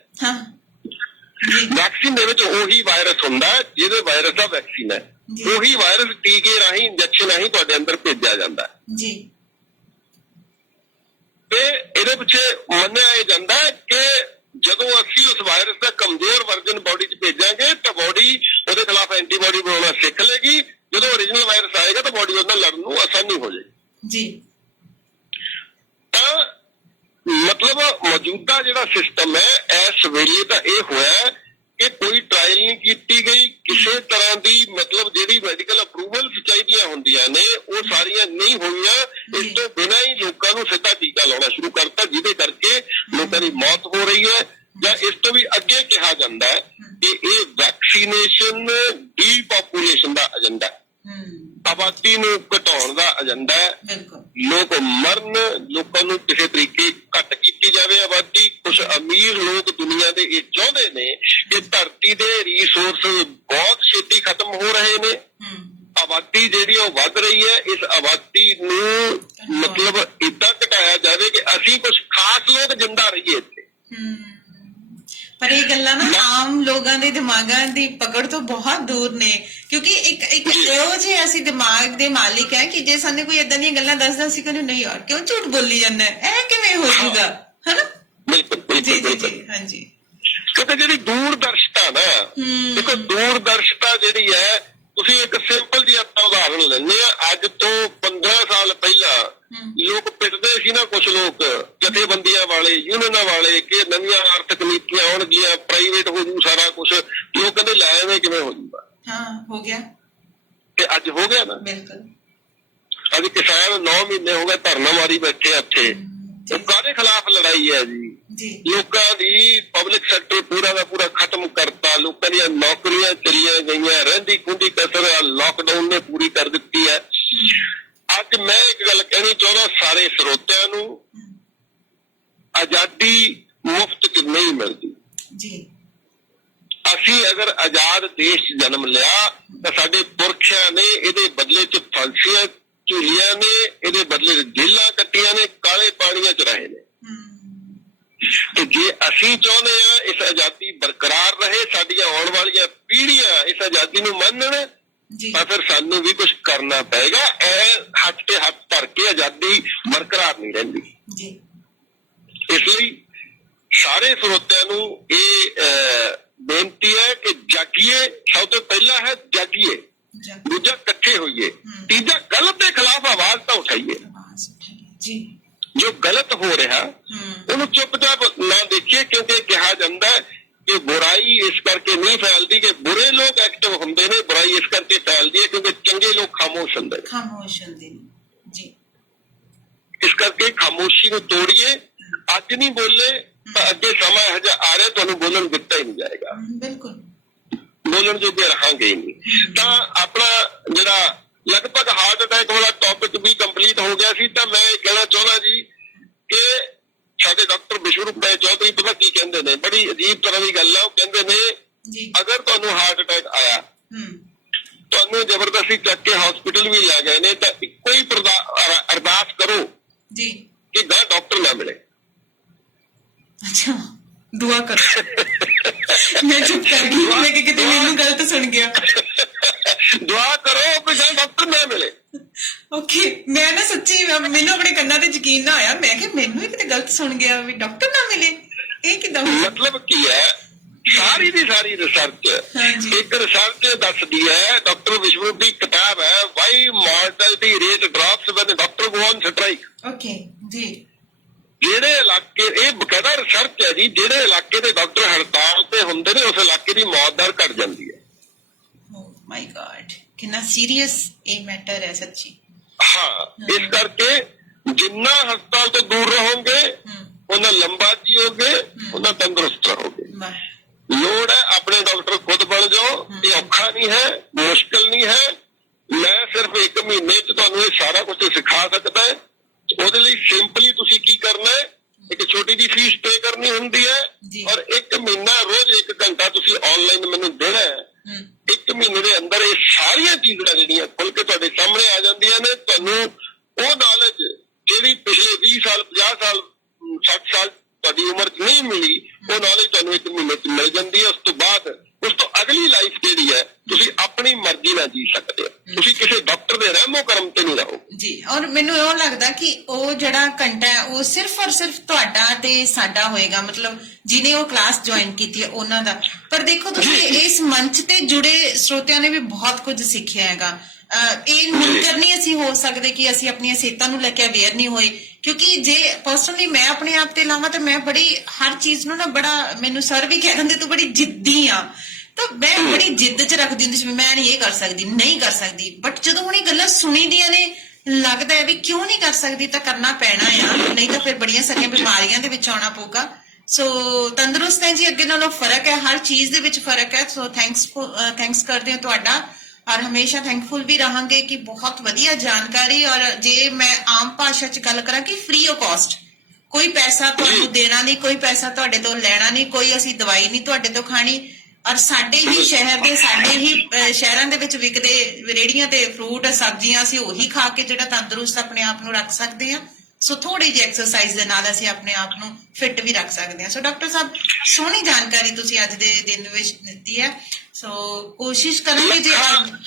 ਵੈਕਸੀਨ ਦੇ ਵਿੱਚ ਉਹੀ ਵਾਇਰਸ ਹੁੰਦਾ ਜਿਹਦੇ ਵਾਇਰਸ ਦਾ ਵੈਕਸੀਨ ਹੈ, ਉਹੀ ਵਾਇਰਸ ਟੀਕੇ ਰਾਹੀਂ, ਇੰਜੈਕਸ਼ਨ ਰਾਹੀਂ ਤੁਹਾਡੇ ਅੰਦਰ ਭੇਜਿਆ ਜਾਂਦਾ ਜੀ। ਤੇ ਇਹਦੇ ਪਿੱਛੇ ਮੰਨਿਆ ਇਹ ਜਾਂਦਾ ਕਿ ਜਦੋਂ ਅਸੀਂ ਉਸ ਵਾਇਰਸ ਦਾ ਕਮਜ਼ੋਰ ਵਰਜਨ ਬੋਡੀ 'ਚ ਭੇਜਾਂਗੇ ਤਾਂ ਬੋਡੀ ਉਹਦੇ ਖਿਲਾਫ ਐਂਟੀਬਾਡੀ ਬਣਾਉਣਾ ਸਿੱਖ ਲੇਗੀ। ਜਦੋਂ ਓਰੀਜਨਲ ਵਾਇਰਸ ਆਏਗਾ ਤਾਂ ਬੋਡੀ ਉਹਦੇ ਨਾਲ ਲੜਨ ਨੂੰ ਆਸਾਨੀ ਹੋ ਜਾਏਗੀ ਜੀ। ਤਾਂ ਮਤਲਬ ਮੌਜੂਦਾ ਜਿਹੜਾ ਸਿਸਟਮ ਹੈ ਇਸ ਵੇਲੇ ਤਾਂ ਇਹ ਹੋਇਆ ਕਿ ਕੋਈ ਟ੍ਰਾਇਲ ਨਹੀਂ ਕੀਤੀ ਗਈ ਕਿਸੇ ਤਰ੍ਹਾਂ ਦੀ, ਮਤਲਬ ਜਿਹੜੀ ਮੈਡੀਕਲ ਅਪਰੂਵਲ ਚਾਹੀਦੀਆਂ ਹੁੰਦੀਆਂ ਨੇ ਉਹ ਸਾਰੀਆਂ ਨਹੀਂ ਹੋਈਆਂ। ਇਸ ਤੋਂ ਬਿਨਾਂ ਹੀ ਲੋਕਾਂ ਨੂੰ ਸਿੱਧਾ ਟੀਕਾ ਲਾਉਣਾ ਸ਼ੁਰੂ ਕਰਤਾ, ਜਿਹਦੇ ਕਰਕੇ ਲੋਕਾਂ ਦੀ ਮੌਤ ਹੋ ਰਹੀ ਹੈ। ਜਾਂ ਇਸ ਤੋਂ ਵੀ ਅੱਗੇ ਕਿਹਾ ਜਾਂਦਾ ਹੈ ਕਿ ਇਹ ਵੈਕਸੀਨੇਸ਼ਨ ਡੀਪੋਪੂਲੇਸ਼ਨ ਦਾ ਏਜੰਡਾ ਹੈ, ਆਬਾਦੀ ਨੂੰ ਘਟਾਉਣ ਦਾ ਏਜੰਡਾ ਹੈ। ਲੋਕ ਮਰਨ, ਲੋਕਾਂ ਨੂੰ ਕਿਸੇ ਤਰੀਕੇ ਘੱਟ ਕੀਤੀ ਜਾਵੇ ਆਬਾਦੀ। ਕੁਝ ਅਮੀਰ ਲੋਕ ਦੁਨੀਆ ਦੇ ਇਹ ਚਾਹੁੰਦੇ ਨੇ ਕਿ ਧਰਤੀ ਦੇ ਰਿਸੋਰਸ ਬਹੁਤ ਛੇਤੀ ਖਤਮ ਹੋ ਰਹੇ ਨੇ, ਆਬਾਦੀ ਜਿਹੜੀ ਉਹ ਵੱਧ ਰਹੀ ਹੈ, ਇਸ ਆਬਾਦੀ ਨੂੰ ਮਤਲਬ ਏਦਾਂ ਘਟਾਇਆ ਜਾਵੇ ਕਿ ਅਸੀਂ ਕੁਝ ਖਾਸ ਲੋਕ ਜਿੰਦਾ ਰਹੀਏ ਇੱਥੇ। ਪਰ ਇਹ ਗੱਲਾਂ ਨਾ ਆਮ ਲੋਕਾਂ ਦੇ ਦਿਮਾਗਾਂ ਦੀ ਪਕੜ ਤੋਂ ਬਹੁਤ ਦੂਰ ਨੇ, ਕਿਉਂਕਿ ਇੱਕ ਇਹੋ ਜਿਹੇ ਅਸੀਂ ਦਿਮਾਗ ਦੇ ਮਾਲਿਕ ਹੈ ਕਿ ਜੇ ਸਾਨੂੰ ਕੋਈ ਏਦਾਂ ਦੀਆਂ ਗੱਲਾਂ ਦੱਸਦਾ ਸੀ ਕਹਿੰਦੇ ਨਹੀਂ ਯਾਰ ਕਿਉਂ ਝੂਠ ਬੋਲੀ ਜਾਂਦਾ, ਇਹ ਕਿਵੇਂ ਹੋ ਜਾਊਗਾ, ਹਨਾ। ਜੀ ਜੀ ਜੀ, ਹਾਂਜੀ। ਕਿਉਂਕਿ ਜਿਹੜੀ ਦੂਰਦਰਸ਼ਤਾ ਨਾ, ਦੇਖੋ ਦੂਰਦਰਸ਼ਤਾ ਜਿਹੜੀ ਹੈ, ਤੁਸੀਂ ਇੱਕ ਸਿੰਪਲ ਜਿਹੀ ਆਪਾਂ ਉਦਾਹਰਨ ਲੈਂਦੇ ਆ। ਅੱਜ ਤੋਂ 15 ਸਾਲ ਪਹਿਲਾਂ ਲੋਕ ਪਿੱਟਦੇ ਸੀ ਨਾ, ਕੁਝ ਲੋਕ ਜਥੇਬੰਦੀਆਂ ਵਾਲੇ, ਯੂਨੀਅਨਾਂ ਵਾਲੇ, ਕਿ ਨਵੀਆਂ ਆਰਥਿਕ ਨੀਤੀਆਂ ਆਉਣਗੀਆਂ, ਪ੍ਰਾਈਵੇਟ ਹੋ ਜੂ ਸਾਰਾ ਕੁਝ। ਲੋਕ ਕਹਿੰਦੇ ਲੈ ਐਵੇਂ ਕਿਵੇਂ ਹੋ ਜੂਗਾ, ਹੋ ਗਿਆ ਤੇ ਅੱਜ ਹੋ ਗਿਆ ਨਾ। ਬਿਲਕੁਲ। ਅੱਜ ਕਿਸਾਨ 9 ਮਹੀਨੇ ਹੋ ਗਏ ਧਰਨਾ ਮਾਰੀ ਬੈਠੇ ਇੱਥੇ। ਉਹ ਕਾਹਦੇ ਖਿਲਾਫ ਲੜਾਈ ਹੈ ਜੀ? ਲੋਕਾਂ ਦੀ ਪਬਲਿਕ ਸੈਕਟਰ ਪੂਰਾ ਦਾ ਪੂਰਾ ਖਤਮ ਕਰਤਾ, ਲੋਕਾਂ ਦੀਆਂ ਨੌਕਰੀਆਂ ਚਲੀਆਂ ਗਈਆਂ, ਰਹਿੰਦੀ ਖੁੰਦੀ ਕਸਰ ਲਾਕਡਾਊਨ ਨੇ ਪੂਰੀ ਕਰ ਦਿੱਤੀ ਹੈ। ਅੱਜ ਮੈਂ ਇੱਕ ਗੱਲ ਕਹਿਣੀ ਚਾਹੁੰਦਾ ਸਾਰੇ ਸਰੋਤਿਆਂ ਨੂੰ, ਆਜ਼ਾਦੀ ਮੁਫਤ ਚ ਨਹੀਂ ਮਿਲਦੀ ਜੀ। ਅਸੀਂ ਅਗਰ ਆਜ਼ਾਦ ਦੇਸ਼ ਚ ਜਨਮ ਲਿਆ ਤਾਂ ਸਾਡੇ ਪੁਰਖਿਆਂ ਨੇ ਇਹਦੇ ਬਦਲੇ ਚ ਫਾਂਸੀਆਂ ਝੂਲੀਆਂ ਨੇ, ਇਹਦੇ ਬਦਲੇ ਚ ਜੇਲਾਂ ਕੱਟੀਆਂ ਨੇ, ਕਾਲੇ ਪਾਣੀਆਂ ਚ ਰਹੇ ਨੇ। ਤੇ ਜੇ ਅਸੀਂ ਚਾਹੁੰਦੇ ਆ ਇਸ ਆਜ਼ਾਦੀ ਬਰਕਰਾਰ ਰਹੇ, ਸਾਡੀਆਂ ਆਉਣ ਵਾਲੀਆਂ ਪੀੜ੍ਹੀਆਂ ਇਸ ਆਜ਼ਾਦੀ ਨੂੰ ਮੰਨਣ, ਤਾਂ ਫਿਰ ਸਾਨੂੰ ਵੀ ਕੁਝ ਕਰਨਾ ਪਏਗਾ। ਇਹ ਹੱਥ ਤੇ ਹੱਥ ਧਰ ਕੇ ਆਜ਼ਾਦੀ ਬਰਕਰਾਰ ਨਹੀਂ ਰਹਿੰਦੀ। ਇਸ ਲਈ ਸਾਰੇ ਸਰੋਤਿਆਂ ਨੂੰ ਇਹ ਬੇਨਤੀ ਹੈ ਕਿ ਜਾਗੀਏ। ਸਭ ਤੋਂ ਪਹਿਲਾਂ ਹੈ ਜਾਗੀਏ, ਦੂਜਾ ਇਕੱਠੇ ਹੋਈਏ, ਤੀਜਾ ਗਲਤ ਦੇ ਖਿਲਾਫ ਆਵਾਜ਼ ਤਾਂ ਉਠਾਈਏ। ਜੋ ਗਲਤ ਹੋ ਰਿਹਾ ਉਹਨੂੰ ਚੁੱਪਚਾਪ ਨਾ ਦੇਖੀਏ, ਕਿਉਂਕਿ ਕਿਹਾ ਜਾਂਦਾ ਹੈ ਕਿ ਬੁਰਾਈ ਇਸ ਕਰਕੇ ਨਹੀਂ ਫੈਲਦੀ ਕਿ ਬੁਰੇ ਲੋਕ ਐਕਟਿਵ ਹੁੰਦੇ ਨੇ, ਬੁਰਾਈ ਇਸ ਕਰਕੇ ਫੈਲਦੀ ਹੈ ਕਿਉਂਕਿ ਚੰਗੇ ਲੋਕ ਖਾਮੋਸ਼ ਹੁੰਦੇ ਨੇ ਜੀ। ਇਸ ਕਰਕੇ ਖਾਮੋਸ਼ੀ ਨੂੰ ਤੋੜੀਏ। ਅੱਜ ਨਹੀਂ ਬੋਲੇ ਤਾਂ ਅੱਗੇ ਸਮਾਂ ਇਹੋ ਜਿਹਾ ਆ ਰਿਹਾ ਤੁਹਾਨੂੰ ਬੋਲਣ ਦਿੱਤਾ ਹੀ ਨਹੀਂ ਜਾਏਗਾ। ਬੋਲਣ ਜੋਗੇ ਰਹਾਂਗੇ ਹੀ ਨਹੀਂ। ਤਾਂ ਆਪਣਾ ਜਿਹੜਾ ਲਗਭਗ ਹਾਰਟ ਅਟੈਕ ਵਾਲਾ ਟੌਪਿਕ ਵੀ ਕੰਪਲੀਟ ਹੋ ਗਿਆ ਸੀ। ਤਾਂ ਮੈਂ ਇਹ ਕਹਿਣਾ ਚਾਹੁੰਦਾ ਜੀ ਕਿ ਸਾਡੇ ਡਾਕਟਰ ਵਿਸ਼ਵਰੂਪ ਚੌਧਰੀ ਪਤਾ ਕੀ ਕਹਿੰਦੇ ਨੇ, ਬੜੀ ਅਜੀਬ ਤਰ੍ਹਾਂ ਦੀ ਗੱਲ ਹੈ। ਉਹ ਕਹਿੰਦੇ ਨੇ ਅਗਰ ਤੁਹਾਨੂੰ ਹਾਰਟ ਅਟੈਕ ਆਇਆ, ਤੁਹਾਨੂੰ ਜ਼ਬਰਦਸਤੀ ਚੱਕ ਕੇ ਹਸਪੀਟਲ ਵੀ ਲੈ ਗਏ ਨੇ, ਤਾਂ ਇੱਕੋ ਹੀ ਅਰਦਾਸ ਕਰੋ ਕਿ ਗਾਂ ਡਾਕਟਰ ਨਾ ਮਿਲੇ। ਅੱਛਾ, ਦੁਆ ਕਰੋ। ਮੈਂ ਚੁੱਪ ਕਰ ਗਈ, ਮੈਂ ਕਿ ਕਿਤੇ ਮੈਨੂੰ ਗਲਤ ਸੁਣ ਗਿਆ। ਦੁਆ ਕਰੋ ਕਿ ਗਾਂ ਡਾਕਟਰ ਨਾ ਮਿਲੇ। ਓਕੇ, ਮੈਂ ਨਾ ਸੱਚੀ ਮੈਨੂੰ ਆਪਣੇ ਕੰਨਾਂ ਤੇ ਯਕੀਨ ਨਾ ਆਇਆ। ਮੈਂ ਕਿਹਾ ਮੈਨੂੰ ਹੀ ਕਿਤੇ ਗਲਤ ਸੁਣ ਗਿਆ ਵੀ ਡਾਕਟਰ ਨਾ ਮਿਲੇ, ਇਹ ਕਿਦਾਂ? ਮਤਲਬ ਕੀ ਹੈ, ਸਾਰੀ ਦੀ ਸਾਰੀ ਰਿਸਰਚ ਇੱਕ ਰਿਸਰਚ ਦੱਸਦੀ ਹੈ, ਡਾਕਟਰ ਵਿਸ਼ਵਰੂਪ ਦੀ ਕਿਤਾਬ ਹੈ, why mortality rate drops when doctor go on strike. Okay ਜੀ। ਜਿਹੜੇ ਇਲਾਕੇ, ਇਹ ਬਕਾਇਦਾ ਰਿਸਰਚ ਹੈ ਜੀ, ਜਿਹੜੇ ਇਲਾਕੇ ਦੇ ਡਾਕਟਰ ਹੜਤਾਲ ਤੇ ਹੁੰਦੇ ਨੇ ਉਸ ਇਲਾਕੇ ਦੀ ਮੌਤ ਦਰ ਘਟ ਜਾਂਦੀ ਹੈ। ਓ ਮਾਈ ਗॉड, ਕਿੰਨਾ ਸੀਰੀਅਸ ਇਹ ਮੈਟਰ ਹੈ ਸੱਚੀ। ਹਾਂ, ਇਸ ਕਰਕੇ ਜਿੰਨਾ ਹਸਪਤਾਲ ਤੋਂ ਦੂਰ ਰਹੋਗੇ ਉਹਨਾਂ ਲੰਬਾ ਜੀਓਗੇ, ਉਹਨਾਂ ਤੰਦਰੁਸਤ ਰਹੋਗੇ। ਲੋੜ ਹੈ ਆਪਣੇ ਡਾਕਟਰ ਖੁਦ ਬਣ ਜਾਓ। ਇਹ ਔਖਾ ਨਹੀਂ ਹੈ, ਮੁਸ਼ਕਿਲ ਨਹੀਂ ਹੈ। ਮੈਂ ਸਿਰਫ 1 ਮਹੀਨੇ 'ਚ ਤੁਹਾਨੂੰ ਇਹ ਸਾਰਾ ਕੁਝ ਸਿਖਾ ਸਕਦਾ ਹੈ। ਉਹਦੇ ਲਈ ਸਿੰਪਲੀ ਤੁਸੀਂ ਕੀ ਕਰਨਾ ਹੈ, ਇੱਕ ਛੋਟੀ ਜਿਹੀ ਫੀਸ ਪੇ ਕਰਨੀ ਹੁੰਦੀ ਹੈ ਔਰ 1 ਮਹੀਨਾ ਰੋਜ਼ 1 ਘੰਟਾ ਤੁਸੀਂ ਆਨਲਾਈਨ ਮੈਨੂੰ ਦੇਣਾ ਹੈ। 1 ਮਹੀਨੇ ਦੇ ਅੰਦਰ ਇਹ ਸਾਰੀਆਂ ਚੀਜ਼ਾਂ ਜਿਹੜੀਆਂ ਖੁੱਲ ਕੇ ਤੁਹਾਡੇ ਸਾਹਮਣੇ ਆ ਜਾਂਦੀਆਂ ਨੇ। ਤੁਹਾਨੂੰ ਉਹ ਨੌਲੇਜ ਜਿਹੜੀ ਪਿਛਲੇ 20 ਸਾਲ 50 ਸਾਲ 60 ਸਾਲ ਤੁਹਾਡੀ ਉਮਰ 'ਚ ਨਹੀਂ ਮਿਲੀ, ਉਹ ਨੌਲੇਜ ਤੁਹਾਨੂੰ 1 ਮਹੀਨੇ 'ਚ ਮਿਲ ਜਾਂਦੀ ਹੈ। ਉਸ ਤੋਂ ਬਾਅਦ ਉਸ ਤੋਂ ਅਗਲੀ ਲਾਈਫ ਜਿਹੜੀ ਹੈ ਤੁਸੀਂ ਆਪਣੀ ਮਰਜ਼ੀ ਨਾਲ ਜੀ ਸਕਦੇ ਹੋ। ਤੁਸੀਂ ਕਿਸੇ ਡਾਕਟਰ ਦੇ ਰਹਿਮੋ ਕਰਮ ਤੇ ਨਹੀਂ ਰਹੋ ਜੀ। ਔਰ ਮੈਨੂੰ ਇਹ ਲੱਗਦਾ ਕਿ ਉਹ ਜਿਹੜਾ ਘੰਟਾ ਹੈ ਉਹ ਸਿਰਫ ਔਰ ਸਿਰਫ ਤੁਹਾਡਾ ਤੇ ਸਾਡਾ ਹੋਏਗਾ, ਮਤਲਬ ਜਿਹਨੇ ਉਹ ਕਲਾਸ ਜੁਆਇਨ ਕੀਤੀ ਹੈ ਉਹਨਾਂ ਦਾ। ਪਰ ਦੇਖੋ ਤੁਸੀਂ ਇਸ ਮੰਚ ਤੇ ਜੁੜੇ ਸਰੋਤਿਆਂ ਨੇ ਵੀ ਬਹੁਤ ਕੁਝ ਸਿੱਖਿਆ ਹੈਗਾ। ਇਹ ਮੁਮਕਿਨ ਨਹੀਂ ਅਸੀਂ ਹੋ ਸਕਦੇ ਕਿ ਅਸੀਂ ਆਪਣੀਆਂ ਸਿਹਤਾਂ ਨੂੰ ਲੈ ਕੇ ਅਵੇਅਰ ਨਹੀਂ ਹੋਏ, ਕਿਉਂਕਿ ਜੇ ਪਰਸਨਲੀ ਮੈਂ ਆਪਣੇ ਆਪ ਤੇ ਲਾਵਾਂ ਤਾਂ ਮੈਂ ਬੜੀ ਹਰ ਚੀਜ਼ ਨੂੰ ਨਾ ਬੜਾ, ਮੈਨੂੰ ਸਰ ਵੀ ਕਹਿ ਦਿੰਦੇ ਤੂੰ ਬੜੀ ਜਿੱਦੀ ਆ, ਤਾਂ ਮੈਂ ਬੜੀ ਜਿੱਦ 'ਚ ਰੱਖਦੀ ਹੁੰਦੀ ਸੀ ਮੈਂ ਨਹੀਂ ਇਹ ਕਰ ਸਕਦੀ, ਨਹੀਂ ਕਰ ਸਕਦੀ। ਬਟ ਜਦੋਂ ਹੁਣ ਇਹ ਗੱਲਾਂ ਸੁਣੀ ਦੀਆਂ ਨੇ ਲੱਗਦਾ ਹੈ ਵੀ ਕਿਉਂ ਨਹੀਂ ਕਰ ਸਕਦੀ, ਤਾਂ ਕਰਨਾ ਪੈਣਾ ਆ, ਨਹੀਂ ਤਾਂ ਫਿਰ ਬੜੀਆਂ ਸਾਰੀਆਂ ਬਿਮਾਰੀਆਂ ਦੇ ਵਿੱਚ ਆਉਣਾ ਪਊਗਾ। ਸੋ ਤੰਦਰੁਸਤ ਹੈ ਜੀ, ਅੱਗੇ ਨਾਲੋਂ ਫਰਕ ਹੈ, ਹਰ ਚੀਜ਼ ਦੇ ਵਿੱਚ ਫਰਕ ਹੈ। ਸੋ ਥੈਂਕਸ ਕਰਦੇ ਹਾਂ ਤੁਹਾਡਾ, ਔਰ ਹਮੇਸ਼ਾ ਥੈਂਕਫੁਲ ਵੀ ਰਹਾਂਗੇ ਕਿ ਬਹੁਤ ਵਧੀਆ ਜਾਣਕਾਰੀ। ਔਰ ਜੇ ਮੈਂ ਆਮ ਭਾਸ਼ਾ 'ਚ ਗੱਲ ਕਰਾਂ ਕਿ ਫ੍ਰੀ ਆਫ ਕਾਸਟ, ਕੋਈ ਪੈਸਾ ਤੁਹਾਨੂੰ ਦੇਣਾ ਨਹੀਂ, ਕੋਈ ਪੈਸਾ ਤੁਹਾਡੇ ਤੋਂ ਲੈਣਾ ਨਹੀਂ, ਕੋਈ ਅਸੀਂ ਦਵਾਈ ਨਹੀਂ ਤੁਹਾਡੇ ਤੋਂ ਖਾਣੀ। ਔਰ ਸਾਡੇ ਹੀ ਸ਼ਹਿਰ ਦੇ, ਸਾਡੇ ਹੀ ਸ਼ਹਿਰਾਂ ਦੇ ਵਿੱਚ ਵਿਕਦੇ ਰੇੜੀਆਂ ਤੇ ਫਰੂਟ ਸਬਜ਼ੀਆਂ ਅਸੀਂ ਉਹੀ ਖਾ ਕੇ ਜਿਹੜਾ ਤੰਦਰੁਸਤ ਆਪਣੇ ਆਪ ਨੂੰ ਰੱਖ ਸਕਦੇ ਹਾਂ। ਸੋ ਥੋੜੀ ਜਿਹੀ ਐਕਸਰਸਾਈਜ਼ ਦੇ ਨਾਲ ਅਸੀਂ ਆਪਣੇ ਆਪ ਨੂੰ ਫਿੱਟ ਵੀ ਰੱਖ ਸਕਦੇ ਹਾਂ। ਸੋ ਡਾਕਟਰ ਸਾਹਿਬ, ਸੋਹਣੀ ਜਾਣਕਾਰੀ ਤੁਸੀਂ ਅੱਜ ਦੇ ਦਿਨ ਵਿੱਚ ਦਿੱਤੀ ਹੈ। ਸੋ ਕੋਸ਼ਿਸ਼ ਕਰਾਂਗੇ ਜੀ।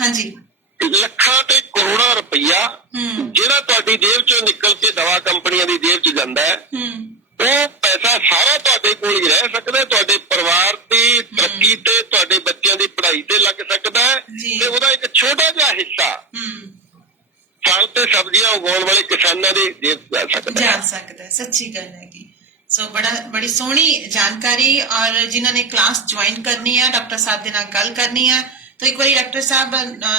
ਹਾਂਜੀ, ਲੱਖਾਂ ਤੇ ਕਰੋੜਾਂ ਰੁਪਈਆ ਜਿਹੜਾ ਤੁਹਾਡੀ ਜੇਬ ਚੋਂ ਨਿਕਲ ਕੇ ਦਵਾ ਕੰਪਨੀਆਂ ਦੀ ਜੇਬ 'ਚ ਜਾਂਦਾ ਹੈ, ਉਹ ਪੈਸਾ ਸਾਰਾ ਤੁਹਾਡੇ ਕੋਲ ਹੀ ਰਹਿ ਸਕਦਾ, ਤੁਹਾਡੇ ਪਰਿਵਾਰ ਦੀ ਤਰੱਕੀ ਤੇ ਤੁਹਾਡੇ ਬੱਚਿਆਂ ਦੀ ਪੜ੍ਹਾਈ ਤੇ ਲੱਗ ਸਕਦਾ ਹੈ। ਤੇ ਉਹਦਾ ਇੱਕ ਛੋਟਾ ਜਿਹਾ ਹਿੱਸਾ ਫਲ ਤੇ ਸਬਜ਼ੀਆਂ ਉਗਾਉਣ ਵਾਲੇ ਕਿਸਾਨਾਂ ਦੇ ਜੇਬ ਜਾ ਸਕਦਾ। ਸੱਚੀ ਗੱਲ ਹੈ ਕਿ ਸੋ ਬੜੀ ਸੋਹਣੀ ਜਾਣਕਾਰੀ। ਔਰ ਜਿਨ੍ਹਾਂ ਨੇ ਕਲਾਸ ਜੁਆਇਨ ਕਰਨੀ ਹੈ, ਡਾਕਟਰ ਸਾਹਿਬ ਦੇ ਨਾਲ ਗੱਲ ਕਰਨੀ ਹੈ, ਤਾਂ ਇੱਕ ਵਾਰੀ ਡਾਕਟਰ ਸਾਹਿਬ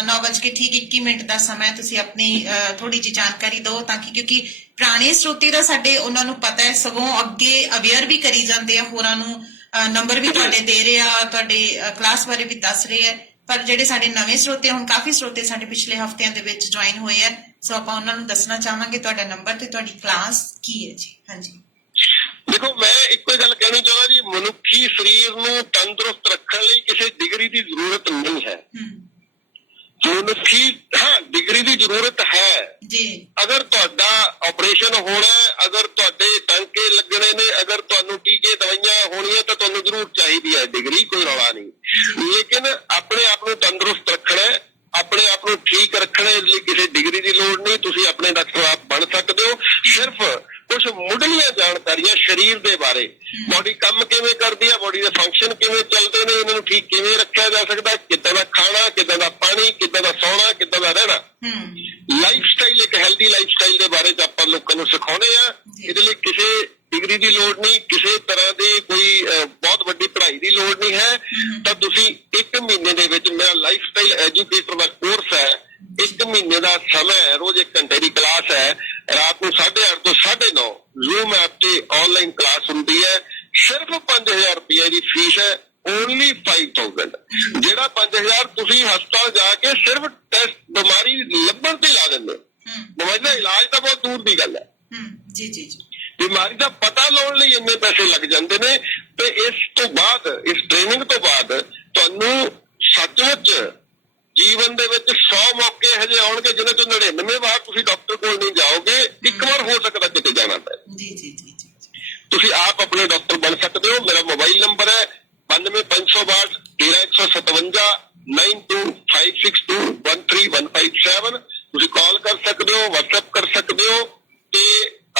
9:21 ਦਾ ਸਮਾਂ ਤੁਸੀਂ ਆਪਣੀ ਥੋੜੀ ਜਿਹੀ ਜਾਣਕਾਰੀ ਦਿਓ, ਤਾਂ ਕਿ ਕਿਉਂਕਿ ਪੁਰਾਣੇ ਸਰੋਤੇ ਦਾ ਸਾਡੇ ਉਹਨਾਂ ਨੂੰ ਪਤਾ ਹੈ, ਸਗੋਂ ਅੱਗੇ ਅਵੇਅਰ ਵੀ ਕਰੀ ਜਾਂਦੇ ਆ ਹੋਰਾਂ ਨੂੰ, ਨੰਬਰ ਵੀ ਤੁਹਾਡੇ ਦੇ ਰਹੇ ਆ, ਤੁਹਾਡੇ ਕਲਾਸ ਬਾਰੇ ਵੀ ਦੱਸ ਰਹੇ ਆ। ਪਰ ਜਿਹੜੇ ਸਾਡੇ ਨਵੇਂ ਸਰੋਤੇ, ਹੁਣ ਕਾਫੀ ਸਰੋਤੇ ਸਾਡੇ ਪਿਛਲੇ ਹਫ਼ਤਿਆਂ ਦੇ ਵਿੱਚ ਜੁਆਇਨ ਹੋਏ ਆ, ਸੋ ਆਪਾਂ ਉਹਨਾਂ ਨੂੰ ਦੱਸਣਾ ਚਾਹਾਂਗੇ ਤੁਹਾਡਾ ਨੰਬਰ ਤੇ ਤੁਹਾਡੀ ਕਲਾਸ ਕੀ ਹੈ ਜੀ। ਹਾਂਜੀ, ਦੇਖੋ ਮੈਂ ਇੱਕੋ ਹੀ ਗੱਲ ਕਹਿਣੀ ਚਾਹੁੰਦਾ ਜੀ, ਮਨੁੱਖੀ ਸਰੀਰ ਨੂੰ ਤੰਦਰੁਸਤ ਰੱਖਣ ਲਈ ਕਿਸੇ ਡਿਗਰੀ ਦੀ ਜ਼ਰੂਰਤ ਨਹੀਂ ਹੈ। ਮਨੁੱਖੀ ਡਿਗਰੀ ਦੀ ਜ਼ਰੂਰਤ ਹੈ ਜੀ। ਅਗਰ ਤੁਹਾਡਾ ਆਪਰੇਸ਼ਨ ਹੋਣਾ, ਅਗਰ ਤੁਹਾਡੇ ਟਾਂਕੇ ਲੱਗਣੇ ਨੇ, ਅਗਰ ਤੁਹਾਨੂੰ ਟੀਕੇ ਦਵਾਈਆਂ ਹੋਣੀਆਂ, ਤਾਂ ਤੁਹਾਨੂੰ ਜ਼ਰੂਰ ਚਾਹੀਦੀ ਹੈ ਡਿਗਰੀ, ਕੋਈ ਰੌਲਾ ਨਹੀਂ। ਲੇਕਿਨ ਆਪਣੇ ਆਪ ਨੂੰ ਤੰਦਰੁਸਤ ਰੱਖਣਾ, ਆਪਣੇ ਆਪ ਨੂੰ ਠੀਕ ਰੱਖਣਾ, ਇਸ ਲਈ ਕਿਸੇ ਡਿਗਰੀ ਦੀ ਲੋੜ ਨਹੀਂ। ਤੁਸੀਂ ਆਪਣੇ ਡਾਕਟਰ ਆਪ ਬਣ ਸਕਦੇ ਹੋ। ਸਿਰਫ ਕੁਝ ਮੁੱਢਲੀਆਂ ਜਾਣਕਾਰੀਆਂ ਸਰੀਰ ਦੇ ਬਾਰੇ, ਬੋਡੀ ਕੰਮ ਕਿਵੇਂ ਕਰਦੀ ਹੈ, ਬੋਡੀ ਦੇ ਫੰਕਸ਼ਨ ਕਿਵੇਂ ਚੱਲਦੇ ਨੇ, ਇਹਨਾਂ ਨੂੰ ਠੀਕ ਕਿਵੇਂ ਰੱਖਿਆ ਜਾ ਸਕਦਾ, ਕਿੱਦਾਂ ਦਾ ਖਾਣਾ, ਕਿੱਦਾਂ ਦਾ ਪਾਣੀ, ਕਿੱਦਾਂ ਦਾ ਸੌਣਾ, ਕਿੱਦਾਂ ਦਾ ਰਹਿਣਾ, ਲਾਈਫ ਸਟਾਈਲ, ਇੱਕ ਹੈਲਦੀ ਲਾਈਫ ਸਟਾਈਲ ਦੇ ਬਾਰੇ ਚ ਆਪਾਂ ਲੋਕਾਂ ਨੂੰ ਸਿਖਾਉਂਦੇ ਆ। ਇਹਦੇ ਲਈ ਕਿਸੇ ਡਿਗਰੀ ਦੀ ਲੋੜ ਨਹੀਂ, ਕਿਸੇ ਤਰ੍ਹਾਂ ਦੀ ਕੋਈ ਬਹੁਤ ਵੱਡੀ ਪੜ੍ਹਾਈ ਦੀ ਲੋੜ ਨਹੀਂ ਹੈ। ਤਾਂ ਤੁਸੀਂ 1 ਮਹੀਨੇ ਦੇ ਵਿੱਚ, ਮੇਰਾ ਲਾਈਫ ਸਟਾਈਲ ਐਜੂਕੇਟਰ ਦਾ ਕੋਰਸ ਹੈ, 1 ਮਹੀਨੇ ਦਾ ਸਮਾਂ ਹੈ, ਰੋਜ਼ 1 ਘੰਟੇ ਦੀ ਕਲਾਸ ਹੈ, ਰਾਤ ਨੂੰ 8:30 ਤੋਂ 9:30 ਜ਼ੂਮ ਐਪ ਤੇ ਆਨਲਾਈਨ ਕਲਾਸ ਹੁੰਦੀ ਹੈ। ਸਿਰਫ 5000 ਰੁਪਏ ਦੀ ਫੀਸ ਹੈ। ਓਨਲੀ 5000 ਜਿਹੜਾ 5000 ਤੁਸੀਂ ਹਸਪਤਾਲ ਜਾ ਕੇ ਸਿਰਫ ਟੈਸਟ ਬਿਮਾਰੀ ਲੱਭਣ ਤੇ ਲਾ ਦਿੰਦੇ ਹੋ। ਬਿਮਾਰੀ ਦਾ ਇਲਾਜ ਤਾਂ ਬਹੁਤ ਦੂਰ ਦੀ ਗੱਲ ਹੈ। ਜੀ ਜੀ ਜੀ। ਬਿਮਾਰੀ ਦਾ ਪਤਾ ਲਾਉਣ ਲਈ ਇੰਨੇ ਪੈਸੇ ਲੱਗ ਜਾਂਦੇ ਨੇ ਤੇ ਇਸ ਤੋਂ ਬਾਅਦ ਇਸ ਟ੍ਰੇਨਿੰਗ ਤੋਂ ਬਾਅਦ ਤੁਹਾਨੂੰ ਸੱਚਮੁੱਚ ਜੀਵਨ ਦੇ ਵਿੱਚ 100 ਮੌਕੇ ਇਹੋ ਜਿਹੇ ਆਉਣਗੇ ਜਿਹਨਾਂ ਚੋਂ 99 ਵਾਰ ਤੁਸੀਂ ਡਾਕਟਰ ਕੋਲ ਨਹੀਂ ਜਾਓਗੇ, ਇੱਕ ਵਾਰ ਹੋ ਸਕਦਾ ਕਿਤੇ ਜਾਣਾ ਪਏ। ਜੀ ਜੀ ਜੀ ਜੀ। ਤੁਸੀਂ ਆਪ ਆਪਣੇ ਡਾਕਟਰ ਬਣ ਸਕਦੇ ਹੋ। ਮੇਰਾ ਮੋਬਾਈਲ ਨੰਬਰ ਹੈ 92 157 9256213157। ਤੁਸੀਂ ਕਾਲ ਕਰ ਸਕਦੇ ਹੋ, WhatsApp ਕਰ ਸਕਦੇ ਹੋ ਤੇ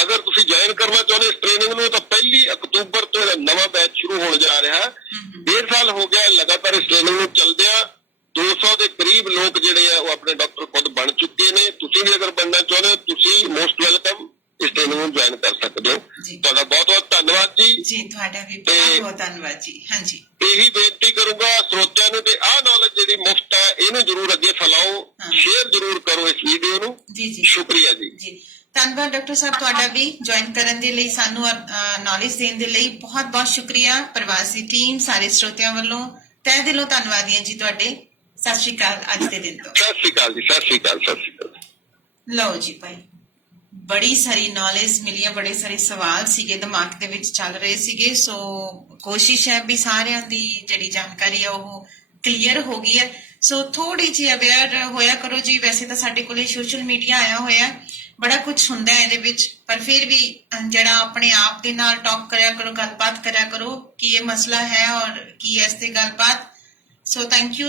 ਅਗਰ ਤੁਸੀਂ ਜੁਆਇਨ ਕਰਨਾ ਚਾਹੁੰਦੇ ਇਸ ਟ੍ਰੇਨਿੰਗ ਨੂੰ ਤਾਂ 1 ਅਕਤੂਬਰ ਤੋਂ ਇਹਦਾ ਨਵਾਂ ਬੈਚ ਸ਼ੁਰੂ ਹੋਣ ਜਾ ਰਿਹਾ ਹੈ। 1.5 ਸਾਲ ਹੋ ਗਿਆ ਲਗਾਤਾਰ ਇਸ ਟ੍ਰੇਨਿੰਗ ਨੂੰ ਚੱਲਦਿਆਂ। 200 ਦੇ ਕਰੀਬ ਲੋਕ ਜਿਹੜੇ ਆ ਉਹ ਆਪਣੇ ਡਾਕਟਰ ਖੁਦ ਬਣ ਚੁੱਕੇ ਨੇ। ਤੁਸੀਂ ਵੀ ਅਗਰ ਬਣਨਾ ਚਾਹੁੰਦੇ ਹੋ ਤੁਸੀਂ ਮੋਸਟ ਵੈਲਕਮ ਇਸ ਟ੍ਰੇਨਿੰਗ ਨੂੰ ਜੁਆਇਨ ਕਰ ਸਕਦੇ ਹੋ। ਤੁਹਾਡਾ ਬਹੁਤ ਬਹੁਤ ਧੰਨਵਾਦ ਜੀ। ਜੀ ਤੁਹਾਡਾ ਵੀ ਬਹੁਤ ਬਹੁਤ ਧੰਨਵਾਦ ਜੀ। ਹਾਂਜੀ, ਇਹੀ ਬੇਨਤੀ ਕਰੂੰਗਾ ਸਰੋਤਿਆਂ ਨੂੰ ਕਿ ਆਹ ਨੌਲੇਜ ਜਿਹੜੀ ਮੁਫਤ ਹੈ ਇਹਨੂੰ ਜ਼ਰੂਰ ਅੱਗੇ ਫੈਲਾਓ, ਸ਼ੇਅਰ ਜ਼ਰੂਰ ਕਰੋ ਇਸ ਵੀਡੀਓ ਨੂੰ। ਜੀ ਜੀ ਸ਼ੁਕਰੀਆ ਜੀ। ਜੀ ਧੰਨਵਾਦ ਡਾਕਟਰ ਸਾਹਿਬ ਤੁਹਾਡਾ ਵੀ ਜੁਆਇਨ ਕਰਨ ਦੇ ਲਈ, ਸਾਨੂੰ ਨੌਲੇਜ ਦੇਣ ਦੇ ਲਈ ਬਹੁਤ ਬਹੁਤ ਸ਼ੁਕਰੀਆ। ਪ੍ਰਵਾਸੀ ਟੀਮ ਸਾਰੇ ਸਰੋਤਿਆਂ ਵੱਲੋਂ ਤਹਿ ਦਿਲੋਂ ਧੰਨਵਾਦੀ ਹਾਂ ਜੀ ਤੁਹਾਡੇ। ਸਤਿ ਸ਼੍ਰੀ ਅਕਾਲ ਅੱਜ ਦੇ ਦਿਨ ਤੋਂ। ਸਤਿ ਸ਼੍ਰੀ ਅਕਾਲ ਜੀ। ਸਤਿ ਸ਼੍ਰੀ ਅਕਾਲ। ਸਤਿ ਸ਼੍ਰੀ ਅਕਾਲ। ਲਓ ਜੀ ਭਾਈ, ਬੜੀ ਸਾਰੀ ਨੌਲੇਜ ਮਿਲੀ ਹੈ, ਬੜੇ ਸਾਰੇ ਸਵਾਲ ਸੀਗੇ ਦਿਮਾਗ ਦੇ ਵਿੱਚ ਚੱਲ ਰਹੇ ਸੀਗੇ। ਸੋ ਕੋਸ਼ਿਸ਼ ਹੈ ਵੀ ਸਾਰਿਆਂ ਦੀ ਜਿਹੜੀ ਜਾਣਕਾਰੀ ਹੈ ਉਹ ਕਲੀਅਰ ਹੋ ਗਈ ਹੈ। ਸੋ ਥੋੜੀ ਜਿਹੀ ਅਵੇਅਰ ਹੋਇਆ ਕਰੋ ਜੀ। ਵੈਸੇ ਤਾਂ ਸਾਡੇ ਕੋਲੇ ਸੋਸ਼ਲ ਮੀਡੀਆ ਆਇਆ ਹੋਇਆ, ਬੜਾ ਕੁਝ ਹੁੰਦਾ ਹੈ ਇਹਦੇ ਵਿੱਚ, ਪਰ ਫਿਰ ਵੀ ਜਿਹੜਾ ਆਪਣੇ ਆਪ ਦੇ ਨਾਲ ਟਾਕ ਕਰਿਆ ਕਰੋ, ਗੱਲਬਾਤ ਕਰਿਆ ਕਰੋ ਕਿ ਇਹ ਮਸਲਾ ਹੈ ਔਰ ਕੀ ਹੈ ਇਸ ਤੇ ਗੱਲਬਾਤ। So thank you